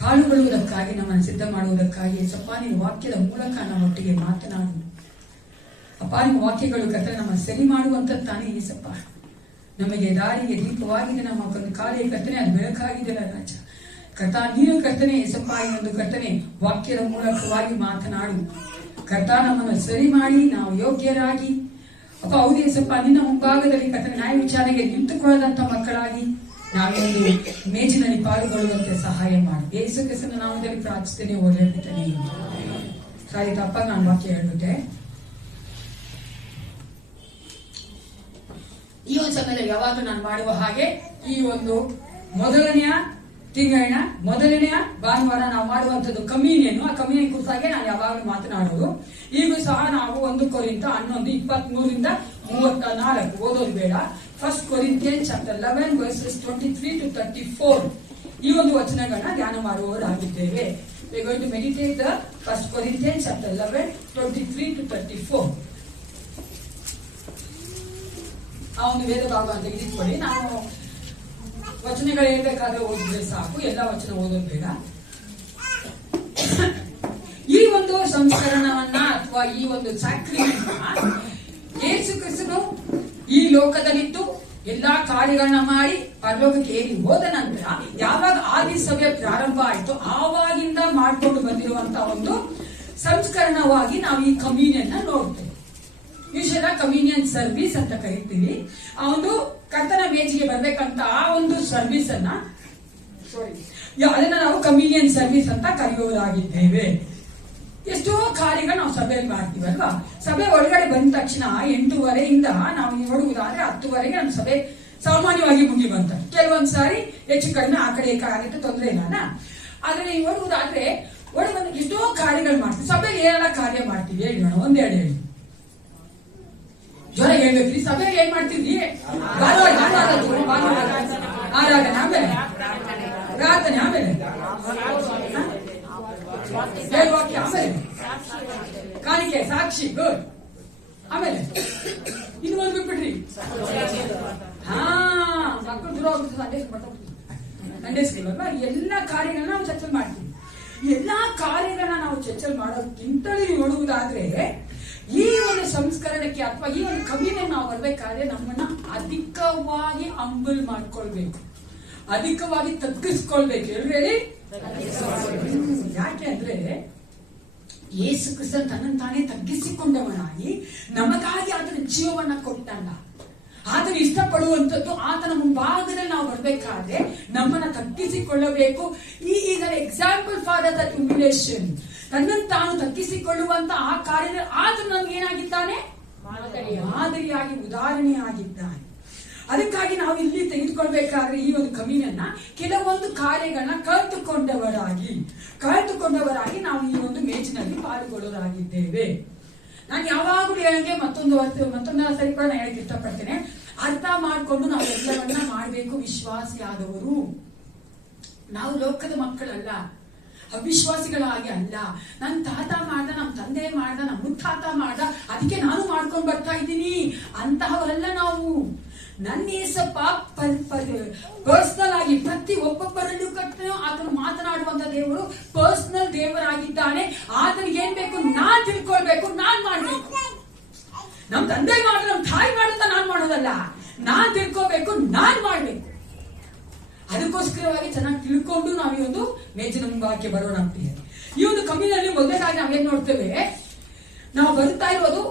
ಪಾಲ್ಗೊಳ್ಳುವುದಕ್ಕಾಗಿ, ನಮ್ಮನ್ನು ಸಿದ್ಧ ಮಾಡುವುದಕ್ಕಾಗಿ ಯೇಸಪ್ಪ, ನಿನ್ನ ವಾಕ್ಯದ ಮೂಲಕ ನಮ್ಮೊಟ್ಟಿಗೆ ಮಾತನಾಡು. ಅಪ್ಪ, ನಿಮ್ಮ ವಾಕ್ಯಗಳು ಕರ್ತನೆ ನಮ್ಮ ಸರಿ ಮಾಡುವಂತ ತಾನೇ ಯೇಸಪ್ಪ. ನಮಗೆ ದಾರಿಗೆ ದೀಪವಾಗಿದೆ, ನಮ್ಮ ಒಂದು ಕಾಲಿಗೆ ಕರ್ತನೆ ಅದು ಬೆಳಕಾಗಿದೆ ರಾಜ. ಕರ್ತ, ನೀನು ಕರ್ತನೆ ಯೇಸಪ್ಪ, ಈ ಒಂದು ಕರ್ತನೆ ವಾಕ್ಯದ ಮೂಲಕವಾಗಿ ಮಾತನಾಡು ಕರ್ತ. ನಮ್ಮನ್ನು ಸರಿ ಮಾಡಿ ನಾವು ಯೋಗ್ಯರಾಗಿ ಅಪ್ಪ, ಹೌದು ಯೇಸಪ್ಪ, ನಿನ್ನ ಮುಂಭಾಗದಲ್ಲಿ ಕರ್ತನೆ ನ್ಯಾಯ ವಿಚಾರಣೆಗೆ ನಿಂತುಕೊಳ್ಳದಂತ ಮಕ್ಕಳಾಗಿ ನಾವೊಂದು ಮೇಜಿನಲ್ಲಿ ಪಾಲ್ಗೊಳ್ಳುವಂತೆ ಸಹಾಯ ಮಾಡಿ. ಯೇಸು ಕ್ರಿಸ್ತನ ನಾಮದಲ್ಲಿ ಪ್ರಾರ್ಥಿಸ್ತೇನೆ, ಒಳ್ಳೆಯಬಿಟ್ಟನೆ. ಸಾರಿ, ತಪ್ಪ ನಾನು ವಾಕ್ಯ ಹೇಳ್ಬಿಟ್ಟೆ. ಈ ಒಂದು ಸಮಯದಲ್ಲಿ ಯಾವಾಗಲೂ ನಾನು ಮಾಡುವ ಹಾಗೆ ಈ ಒಂದು ಮೊದಲನೆಯ ತಿಂಗಳಿನ ಮೊದಲನೆಯ ಭಾನುವಾರ ನಾವು ಮಾಡುವಂತದ್ದು ಕಮ್ಯೂನಿಯನ್. ಆ ಕಮ್ಯೂನಿಯನ್ ಕುರಿತಾಗೆ ನಾನು ಯಾವಾಗಲೂ ಮಾತನಾಡೋದು. ಈಗೂ ಸಹ ನಾವು 1 ಕೊರಿಂಥ 11:23-34 ಓದೋದು ಬೇಡ. 1 Corinthians chapter 11 verses 23 to 34 ಈ ಒಂದು ವಚನಗಳನ್ನ ಧ್ಯಾನ ಮಾಡುವವರಾಗಿದ್ದೇವೆ. We are going to meditate the 1 Corinthians chapter 11 23 to 34. ಆ ಒಂದು ವೇದ ಭಾಗ ಅಂತ ತೆಗೆದುಕೊಳ್ಳಿ. ನಾವು ವಚನಗಳು ಹೇಳ್ಬೇಕಾದ್ರೆ ಓದಿದ್ರೆ ಸಾಕು, ಎಲ್ಲ ವಚನ ಓದೋದು ಬೇಡ. ಈ ಒಂದು ಸಂಸ್ಕರಣವನ್ನ ಅಥವಾ ಈ ಒಂದು ಸ್ಯಾಕ್ರಿಮೆಂಟ್ ಯೇಸು ಕ್ರಿಸ್ತನು ಈ ಲೋಕದಲ್ಲಿದ್ದು ಎಲ್ಲಾ ಕಾರ್ಯಗಳನ್ನ ಮಾಡಿ ಪರಲೋಕಕ್ಕೆ ಏರಿ ಹೋದ ನಂತರ ಯಾವಾಗ ಆದಿ ಸಭೆ ಪ್ರಾರಂಭ ಆಯಿತು ಆವಾಗಿಂದ ಮಾಡ್ಕೊಂಡು ಬಂದಿರುವಂತಹ ಒಂದು ಸಂಸ್ಕರಣವಾಗಿ ನಾವು ಈ ಕಮ್ಯೂನಿಯನ್ ನೋಡ್ತೇವೆ. ವಿಷಯದ ಕಮ್ಯೂನಿಯನ್ ಸರ್ವಿಸ್ ಅಂತ ಕರಿತೀವಿ. ಆ ಒಂದು ಕರ್ತನ ಮೇಜಿಗೆ ಬರ್ಬೇಕಂತ ಆ ಒಂದು ಸರ್ವಿಸ್ ಅನ್ನ ಅದನ್ನ ನಾವು ಕಮ್ಯೂನಿಯನ್ ಸರ್ವಿಸ್ ಅಂತ ಕರೆಯುವುದಾಗಿದ್ದೇವೆ. ಎಷ್ಟೋ ಕಾರ್ಯಗಳು ನಾವು ಸಭೆಯಲ್ಲಿ ಮಾಡ್ತೀವಲ್ವಾ. ಸಭೆ ಒಳಗಡೆ ಬಂದ ತಕ್ಷಣ 8:30 ನಾವು ನೋಡುವುದಾದ್ರೆ 10:00 ನಮ್ಮ ಸಭೆ ಸಾಮಾನ್ಯವಾಗಿ ಮುಗಿ ಬಂತ. ಕೆಲವೊಂದ್ ಸಾರಿ ಹೆಚ್ಚು ಕಡಿಮೆ ಆ ಕಡೆ ಆಗುತ್ತೆ, ತೊಂದರೆ ಇಲ್ಲ. ಆದ್ರೆ ನೀವು ನೋಡುವುದಾದ್ರೆ ಒಳಗೆ ಬಂದ ಎಷ್ಟೋ ಕಾರ್ಯಗಳು ಮಾಡ್ತೀವಿ. ಸಭೆಯಲ್ಲಿ ಏನೆಲ್ಲ ಕಾರ್ಯ ಮಾಡ್ತೀವಿ ಹೇಳಿ ನೋಡ, ಒಂದೆರಡು ಹೇಳಿ. ಜ್ವರ ಹೇಳ್ಬೇಕ್ರಿ. ಸಭೆಯಲ್ಲಿ ಏನ್ ಮಾಡ್ತೀವಿ? ಆರಾಧನೆ, ಆಮೇಲೆ ಪ್ರಾರ್ಥನೆ, ಆಮೇಲೆ ವಾಕ್ಯ, ಆಮೇಲೆ ಕಾಣಿಕೆ, ಸಾಕ್ಷಿ, ಗುಡ್. ಆಮೇಲೆ ಇನ್ನು ಒಂದು ಬಿಟ್ಬಿಟ್ರಿ. ಮಕ್ಕಳು ದೂರ ಹೋಗ್ಬಿಟ್ಟು ಸಂಡೇ ಸ್ಕೂಲ್ ಅಲ್ವಾ. ಎಲ್ಲಾ ಕಾರ್ಯಗಳನ್ನ ನಾವು ಚರ್ಚಲ್ ಮಾಡ್ತೀವಿ. ಎಲ್ಲಾ ಕಾರ್ಯಗಳನ್ನ ನಾವು ಚರ್ಚಲ್ ಮಾಡೋದಕ್ಕಿಂತಲೂ ನೋಡುವುದಾದ್ರೆ ಈ ಒಂದು ಸಂಸ್ಕರಣಕ್ಕೆ ಅಥವಾ ಈ ಒಂದು ಕಮ್ಯೂನಿಯನ್ ನಾವು ಬರ್ಬೇಕಾದ್ರೆ ನಮ್ಮನ್ನ ಅಧಿಕವಾಗಿ ಅಂಬಲ್ ಮಾಡ್ಕೊಳ್ಬೇಕು, ಅಧಿಕವಾಗಿ ತಗ್ಗಿಸ್ಕೊಳ್ಬೇಕು. ಹೇಳಿ ಯಾಕೆ ಅಂದ್ರೆ ಯೇಸು ಕ್ರಿಸ್ತನ್ ತನ್ನನ್ನು ತಾನೇ ತಗ್ಗಿಸಿಕೊಂಡವನಾಗಿ ನಮಗಾಗಿ ಆತನ ಜೀವವನ್ನ ಕೊಟ್ಟಲ್ಲ. ಆತನು ಇಷ್ಟಪಡುವಂಥದ್ದು ಆತನ ಮುಂಭಾಗದಲ್ಲಿ ನಾವು ಬರ್ಬೇಕಾದ್ರೆ ನಮ್ಮನ್ನ ತಗ್ಗಿಸಿಕೊಳ್ಳಬೇಕು. ಈ is an example for that humiliation. ತನ್ನನ್ನು ತಾನು ತಗ್ಗಿಸಿಕೊಳ್ಳುವಂತ ಆ ಕಾರ್ಯದಲ್ಲಿ ಆತನು ನಮ್ಗೆ ಏನಾಗಿದ್ದಾನೆ? ಮಾದರಿಯಾಗಿ, ಉದಾಹರಣೆಯಾಗಿದ್ದಾನೆ. ಅದಕ್ಕಾಗಿ ನಾವು ಇಲ್ಲಿ ತೆಗೆದುಕೊಳ್ಬೇಕಾದ್ರೆ ಈ ಒಂದು ಕಮ್ಯುನಿಯನ್ನ ಕೆಲವೊಂದು ಕಾರ್ಯಗಳನ್ನ ಕಲಿತುಕೊಂಡವರಾಗಿ ನಾವು ಈ ಒಂದು ಮೇಜಿನಲ್ಲಿ ಪಾಲ್ಗೊಳ್ಳೋರಾಗಿದ್ದೇವೆ. ನಾನು ಯಾವಾಗಲೂ ಹೇಳಂಗೆ ಮತ್ತೊಂದು ಸರಿ ಕೂಡ ನಾನು ಹೇಳಕ್ ಇಷ್ಟಪಡ್ತೇನೆ. ಅರ್ಥ ಮಾಡಿಕೊಂಡು ನಾವು ಎಲ್ಲವನ್ನ ಮಾಡಬೇಕು. ವಿಶ್ವಾಸಿಯಾದವರು ನಾವು ಲೋಕದ ಮಕ್ಕಳಲ್ಲ, ಅವಿಶ್ವಾಸಿಗಳಾಗಿ ಅಲ್ಲ. ನನ್ನ ತಾತ ಮಾಡ್ದ, ನಮ್ಮ ತಂದೆ ಮಾಡ್ದ, ನಮ್ಮ ಮುತ್ತಾತ ಮಾಡ್ದ, ಅದಕ್ಕೆ ನಾನು ಮಾಡ್ಕೊಂಡು ಬರ್ತಾ ಇದ್ದೀನಿ ಅಂತಹವರೆಲ್ಲ ನಾವು. ನನ್ನ ಏಸಪ್ಪ ಪರ್ಸನಲ್ ಆಗಿ ಪ್ರತಿ ಒಬ್ಬೊಬ್ಬರಲ್ಲೂ ಆತನು ಮಾತನಾಡುವಂತ ದೇವರು ಪರ್ಸನಲ್ ದೇವರಾಗಿದ್ದಾನೆ. ಆತನಿಗೆ ಏನ್ ಬೇಕು ನಾನ್ ತಿಳ್ಕೊಳ್ಬೇಕು, ನಾನ್ ಮಾಡ್ಬೇಕು. ನಮ್ ತಂದೆ ಮಾಡಿದ್ರೆ ನಮ್ ತಾಯಿ ಮಾಡೋದ ನಾನ್ ಮಾಡೋದಲ್ಲ, ನಾನ್ ತಿಳ್ಕೊಬೇಕು, ನಾನ್ ಮಾಡ್ಬೇಕು. ಅದಕ್ಕೋಸ್ಕರವಾಗಿ ಚೆನ್ನಾಗಿ ತಿಳ್ಕೊಂಡು ನಾವು ಈ ಒಂದು ಮೇಜಿನ ಮುಂಭಾಗಕ್ಕೆ ಬರೋಣ ಅಂತ. ಈ ಒಂದು ಕಮ್ಯುನಲ್ಲಿ ಮೊದಲನೇದಾಗಿ ನಾವೇನ್ ನೋಡ್ತೇವೆ, ನಾವು ಬರ್ತಾ ಇರೋದು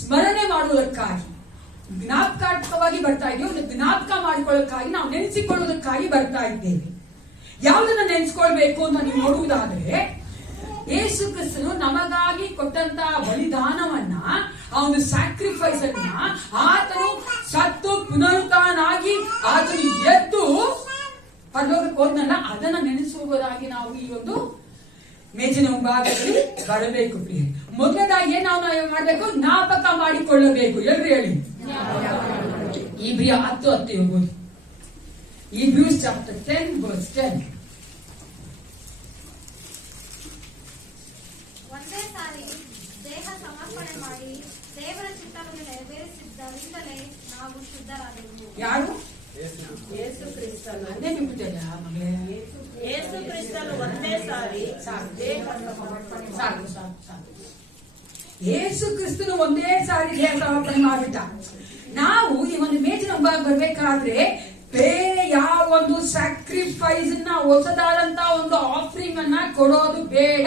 ಸ್ಮರಣೆ ಮಾಡುವುದಕ್ಕಾಗಿ, ಜ್ಞಾಪಕಾರ್ಥವಾಗಿ ಬರ್ತಾ ಇದ್ದೀವಿ. ಒಂದು ಜ್ಞಾಪಕ ಮಾಡಿಕೊಳ್ಳೋದಕ್ಕಾಗಿ, ನಾವು ನೆನೆಸಿಕೊಳ್ಳೋದಕ್ಕಾಗಿ ಬರ್ತಾ ಇದ್ದೇವೆ. ಯಾವುದನ್ನ ನೆನೆಸ್ಕೊಳ್ಬೇಕು ಅಂತ ನೀವು ನೋಡುವುದಾದ್ರೆ, ಯೇಸು ಕ್ರಿಸ್ತನು ನಮಗಾಗಿ ಕೊಟ್ಟಂತ ಬಲಿದಾನವನ್ನ, ಆ ಒಂದು ಸ್ಯಾಕ್ರಿಫೈಸ್ ಅನ್ನ, ಆತನು ಸತ್ತು ಪುನರುತ್ಥಾನಾಗಿ ಆತನು ಎದ್ದು ಪರಲೋಕಕ್ಕೆ ಹೋದ್ನಲ್ಲ, ಅದನ್ನ ನೆನೆಸುವುದಾಗಿ ನಾವು ಈ ಒಂದು ಮೇಜಿನ ಮುಂಭಾಗದಲ್ಲಿ ಬರಬೇಕು. ಮೊದಲದಾಗಿ ನಾವು ಮಾಡಬೇಕು, ಜ್ಞಾಪಕ ಮಾಡಿಕೊಳ್ಳಬೇಕು. ಎಲ್ರು ಹೇಳಿ. ಇಬ್ರಿಯ 10:10 ಹೋಗೋದು. Hebrews chapter 10 verse 10. ಒಂದೇ ಸಾರಿ ದೇಹ ಸಮರ್ಪಣೆ ಮಾಡಿ ದೇವರ ಚಿತ್ತವನ್ನು ನೆರವೇರಿಸಿದ್ದರಿಂದಲೇ ನಾವು ಶುದ್ಧರಾದೆವು. ಯಾರು? ಯೇಸು ಕ್ರಿಸ್ತನು ಅದೇ ನಿಂತಿಲ್ಲ ಮಗಳೇ. ಯೇಸು ಕ್ರಿಸ್ತನು ಒಂದೇ ಸಾರಿ ಸಾಕು. ಯೇಸು ಕ್ರಿಸ್ತನು ಒಂದೇ ಸಾರಿ ದೇಹ ಸಮರ್ಪಣೆ ಮಾಡಿಬಿಟ್ಟ. ನಾವು ಈ ಒಂದು ಮೇಜಿನ ಮುಂಭಾಗ ಬರ್ಬೇಕಾದ್ರೆ ಬೇರೆ ಯಾವ ಒಂದು ಸ್ಯಾಕ್ರಿಫೈಸ್ ಹೊಸದಾದಂತ ಒಂದು ಆಫರಿಂಗ್ ಅನ್ನ ಕೊಡೋದು ಬೇಡ.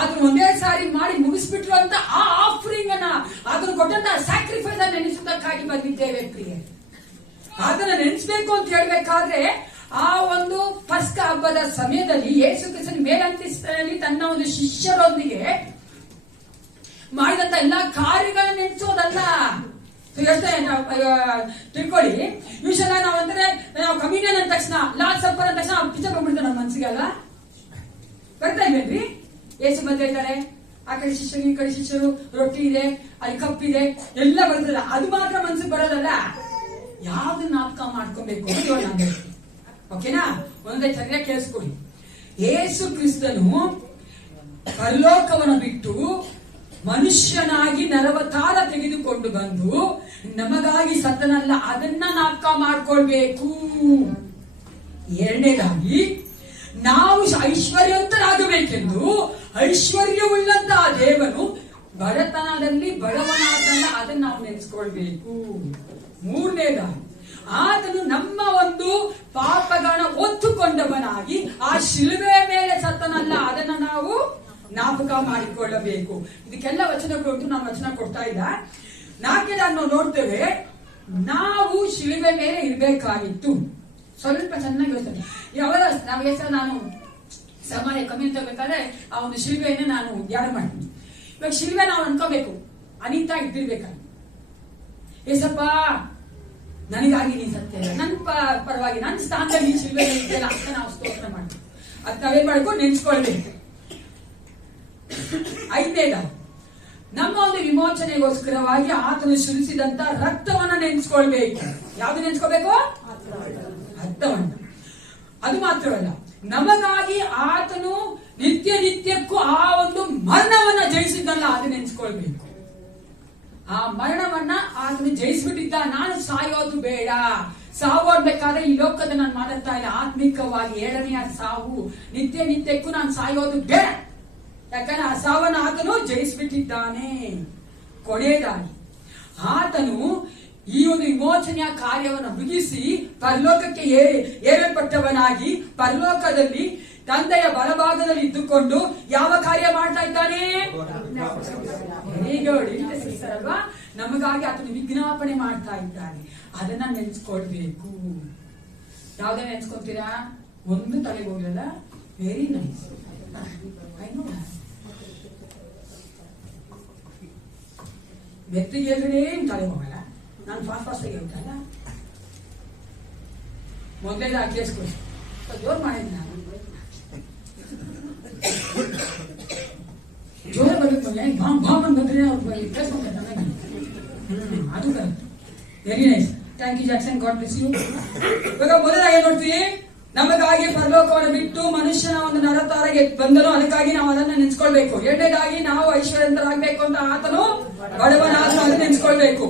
ಅದನ್ನ ಒಂದೇ ಸಾರಿ ಮಾಡಿ ಮುಗಿಸ್ಬಿಟ್ರು ಅಂತ ಆ ಆಫರಿಂಗ್ ಅನ್ನ, ಅದನ್ನು ಕೊಟ್ಟಂತ ಸ್ಯಾಕ್ರಿಫೈಸ್ ಅನ್ನ ನೆನೆಸುವುದಕ್ಕಾಗಿ ಬಂದಿದ್ದೇವೆ ಪ್ರಿಯೆ. ಅದನ್ನ ನೆನೆಸ್ಬೇಕು ಅಂತ ಹೇಳ್ಬೇಕಾದ್ರೆ ಆ ಒಂದು ಪಸ್ಕ ಹಬ್ಬದ ಸಮಯದಲ್ಲಿ ಯೇಸು ಕ್ರಿಸ್ತನ ಮೇಲಂತಿಸ್ತಲ್ಲಿ ತನ್ನ ಒಂದು ಶಿಷ್ಯರೊಂದಿಗೆ ಮಾಡಿದಂತ ಎಲ್ಲಾ ಕಾರ್ಯಗಳನ್ನ ನೆನೆಸೋದಲ್ಲ. ತಿಳ್ಕೊಳ್ಳಿ, ಯೂಶಲ್ ನಾವು ಕಮ್ಯುನಿಯನ್ ಅಂದ ತಕ್ಷಣ, ಲಾಸ್ಟ್ ಸಪ್ಪರ್ ಅಂದ ತಕ್ಷಣ ಪಿಕ್ಚರ್ ಬಂದ್ಬಿಡ್ತಾರೆ ನಮ್ಮ ಮನ್ಸಿಗೆ ಅಲ್ಲ, ಬರ್ತಾ ಇಲ್ವೇನ್ರಿ? ಯೇಸು ಬಂದ ಹೇಳ್ತಾರೆ, ಆ ಕಡೆ ಶಿಷ್ಯರು ಈ ಕಡೆ ಶಿಷ್ಯರು, ರೊಟ್ಟಿ ಇದೆ, ಅಲ್ಲಿ ಕಪ್ಪಿದೆ, ಎಲ್ಲ ಬರ್ತದ. ಅದು ಮಾತ್ರ ಮನ್ಸಿಗೆ ಬರೋದಲ್ಲ, ಯಾವ್ದು ಜ್ಞಾಪಕ ಮಾಡ್ಕೊಬೇಕು ಅಂತ ನಾನು. ಓಕೆನಾ? ಒಂದೇ ಸರಿಯಾಗಿ ಕೇಳಿಸ್ಕೊಡಿ. ಯೇಸು ಕ್ರಿಸ್ತನು ಪರಲೋಕವನ್ನು ಬಿಟ್ಟು ಮನುಷ್ಯನಾಗಿ ನರವತಾರ ತೆಗೆದುಕೊಂಡು ಬಂದು ನಮಗಾಗಿ ಸತ್ತನಲ್ಲ, ಅದನ್ನ ಜ್ಞಾಪಕ ಮಾಡ್ಕೊಳ್ಬೇಕು. ಎರಡನೇದಾಗಿ ನಾವು ಐಶ್ವರ್ಯವಂತರಾಗಬೇಕೆಂದು ಐಶ್ವರ್ಯವುಳ್ಳಂತಹ ದೇವನು ಬಡತನದಲ್ಲಿ ಬಡವನಾದಲ್ಲ, ಅದನ್ನ ನಾವು ನೆನೆಸ್ಕೊಳ್ಬೇಕು. ಮೂರನೇದಾಗಿ ಆತನು ನಮ್ಮ ಒಂದು ಪಾಪಗಳನ್ನ ಒತ್ತುಕೊಂಡವನಾಗಿ ಆ ಶಿಲುಬೆಯ ಮೇಲೆ ಸತ್ತನಲ್ಲ, ಅದನ್ನ ನಾವು ಜ್ಞಾಪಕ ಮಾಡಿಕೊಳ್ಳಬೇಕು. ಇದಕ್ಕೆಲ್ಲ ವಚನಗಳು ನಾನು ವಚನ ಕೊಡ್ತಾ ಇಲ್ಲ. ನಾಲ್ಕನೇದಾಗಿ ನಾವು ನೋಡ್ತೇವೆ, ನಾವು ಶಿಲುಬೆ ಮೇಲೆ ಇರಬೇಕಾಗಿತ್ತು. ಸ್ವಲ್ಪ ಚೆನ್ನಾಗಿ ಯೋಚನೆ. ನಾನು ಸಮಯ ಕಮ್ಮಿ ತಗೋಬೇಕಾದ್ರೆ ಆ ಒಂದು ಶಿಲುಬೆಯನ್ನೇ ನಾನು ಧ್ಯಾನ ಮಾಡ್ತೀನಿ. ಇವಾಗ ಶಿಲುಬೆ ನಾವು ಅನ್ಕೋಬೇಕು, ಅನಿತಾ ಇದ್ದಿರ್ಬೇಕಾಗಿ, ಏಸಪ್ಪ ನನಗಾಗಿ ನೀನ್ ಸತ್ಯ ಇಲ್ಲ, ನನ್ನ ಪರವಾಗಿ ನನ್ನ ಸ್ಥಾನದಲ್ಲಿ ನೀನ್ ಶಿಲುಬೆ ಇದ್ದಲ್ಲ ಅಂತ ನಾವು ಸ್ತೋತ್ರ ಮಾಡ್ತೀವಿ. ಅದ್ ನಾವೇನ್ ಮಾಡ್ಕೊಂಡು ನೆನ್ಸ್ಕೊಳ್ಬೇಕು. ಐದನೇದ, ನಮ್ಮ ಒಂದು ವಿಮೋಚನೆಗೋಸ್ಕರವಾಗಿ ಆತನು ಸುರಿಸಿದಂತ ರಕ್ತವನ್ನ ನೆನ್ಸ್ಕೊಳ್ಬೇಕು. ಯಾವ್ದು ನೆನ್ಸ್ಕೊಳ್ಬೇಕು? ರಕ್ತವನ್ನ. ಅದು ಮಾತ್ರವಲ್ಲ, ನಮಗಾಗಿ ಆತನು ನಿತ್ಯಕ್ಕೂ ಆ ಒಂದು ಮರಣವನ್ನ ಜಯಿಸಿದ್ದಲ್ಲ, ಅದು ನೆನ್ಸ್ಕೊಳ್ಬೇಕು. ಆ ಮರಣವನ್ನ ಆತನು ಜಯಿಸ್ಬಿಟ್ಟಿದ್ದ. ನಾನು ಸಾಯೋದು ಬೇಡ, ಸಾವೋಡ್ಬೇಕಾದ್ರೆ ಈ ಲೋಕದ ನಾನು ಮಾತಾಡ್ತಾ ಇಲ್ಲ, ಆತ್ಮಿಕವಾಗಿ ಏಳನೆಯ ಸಾವು, ನಿತ್ಯಕ್ಕೂ ನಾನು ಸಾಯೋದು ಬೇಡ. ಯಾಕಂದ್ರೆ ಆ ಸಾವನ್ನ ಆತನು ಜಯಿಸ್ಬಿಟ್ಟಿದ್ದಾನೆ. ಕೊನೆಯದಾಗಿ ಆತನು ಈ ಒಂದು ವಿಮೋಚನೆಯ ಕಾರ್ಯವನ್ನು ಮುಗಿಸಿ ಪರಲೋಕಕ್ಕೆ ಏರಲ್ಪಟ್ಟವನಾಗಿ ಪರಲೋಕದಲ್ಲಿ ತಂದೆಯ ಬಲಭಾಗದಲ್ಲಿ ಇದ್ದುಕೊಂಡು ಯಾವ ಕಾರ್ಯ ಮಾಡ್ತಾ ಇದ್ದಾನೆ? ಅಲ್ವಾ? ನಮಗಾಗಿ ಆತನು ವಿಜ್ಞಾಪನೆ ಮಾಡ್ತಾ ಇದ್ದಾನೆ. ಅದನ್ನ ನೆನ್ಸ್ಕೊಳ್ಬೇಕು. ಯಾವ್ದನ್ನ ನೆನ್ಸ್ಕೊತೀರಾ? ಒಂದು ತಲೆಗೆ ಹೋಗ್ಲಲ್ಲ. Very nice. ವ್ಯಕ್ತಿಗೆ ಹೇಳಿದ್ರೆ ಏನ್ ತಲೆ ಹೋಗಲ್ಲ. ನಾನು ಫಾಸ್ಟ್ ಆಗಿ ಹೇಳ್ತಲ್ಲ. ಮೊದಲೇ ಕೇಳಿಸ್ಕೊಳ್ಳಿ. ಜೋರ್ ಮಾಡಿದ್ನ ಜೋರ ಬರ್ಬೇಕು. ಬಂದ್ರೆ ಅದು correct. Very nice. Thank you Jackson. God bless you. ಇವಾಗ ಮೊದಲಾಗಿ ಏನ್ ನೋಡ್ತೀವಿ? ನಮಗಾಗಿ ಪರಲೋಕವನ್ನು ಬಿಟ್ಟು ಮನುಷ್ಯನ ಒಂದು ನರತಾರಗೆ ಬಂದನು, ಅದಕ್ಕಾಗಿ ನಾವು ಅದನ್ನ ನೆನ್ಸ್ಕೊಳ್ಬೇಕು. ಎರಡನೇದಾಗಿ ನಾವು ಐಶ್ವರ್ಯವಂತರಾಗಬೇಕು ಅಂತ ಆತನು ಬಡವನಾದನು, ಅದನ್ನ ನೆನ್ಸ್ಕೊಳ್ಬೇಕು.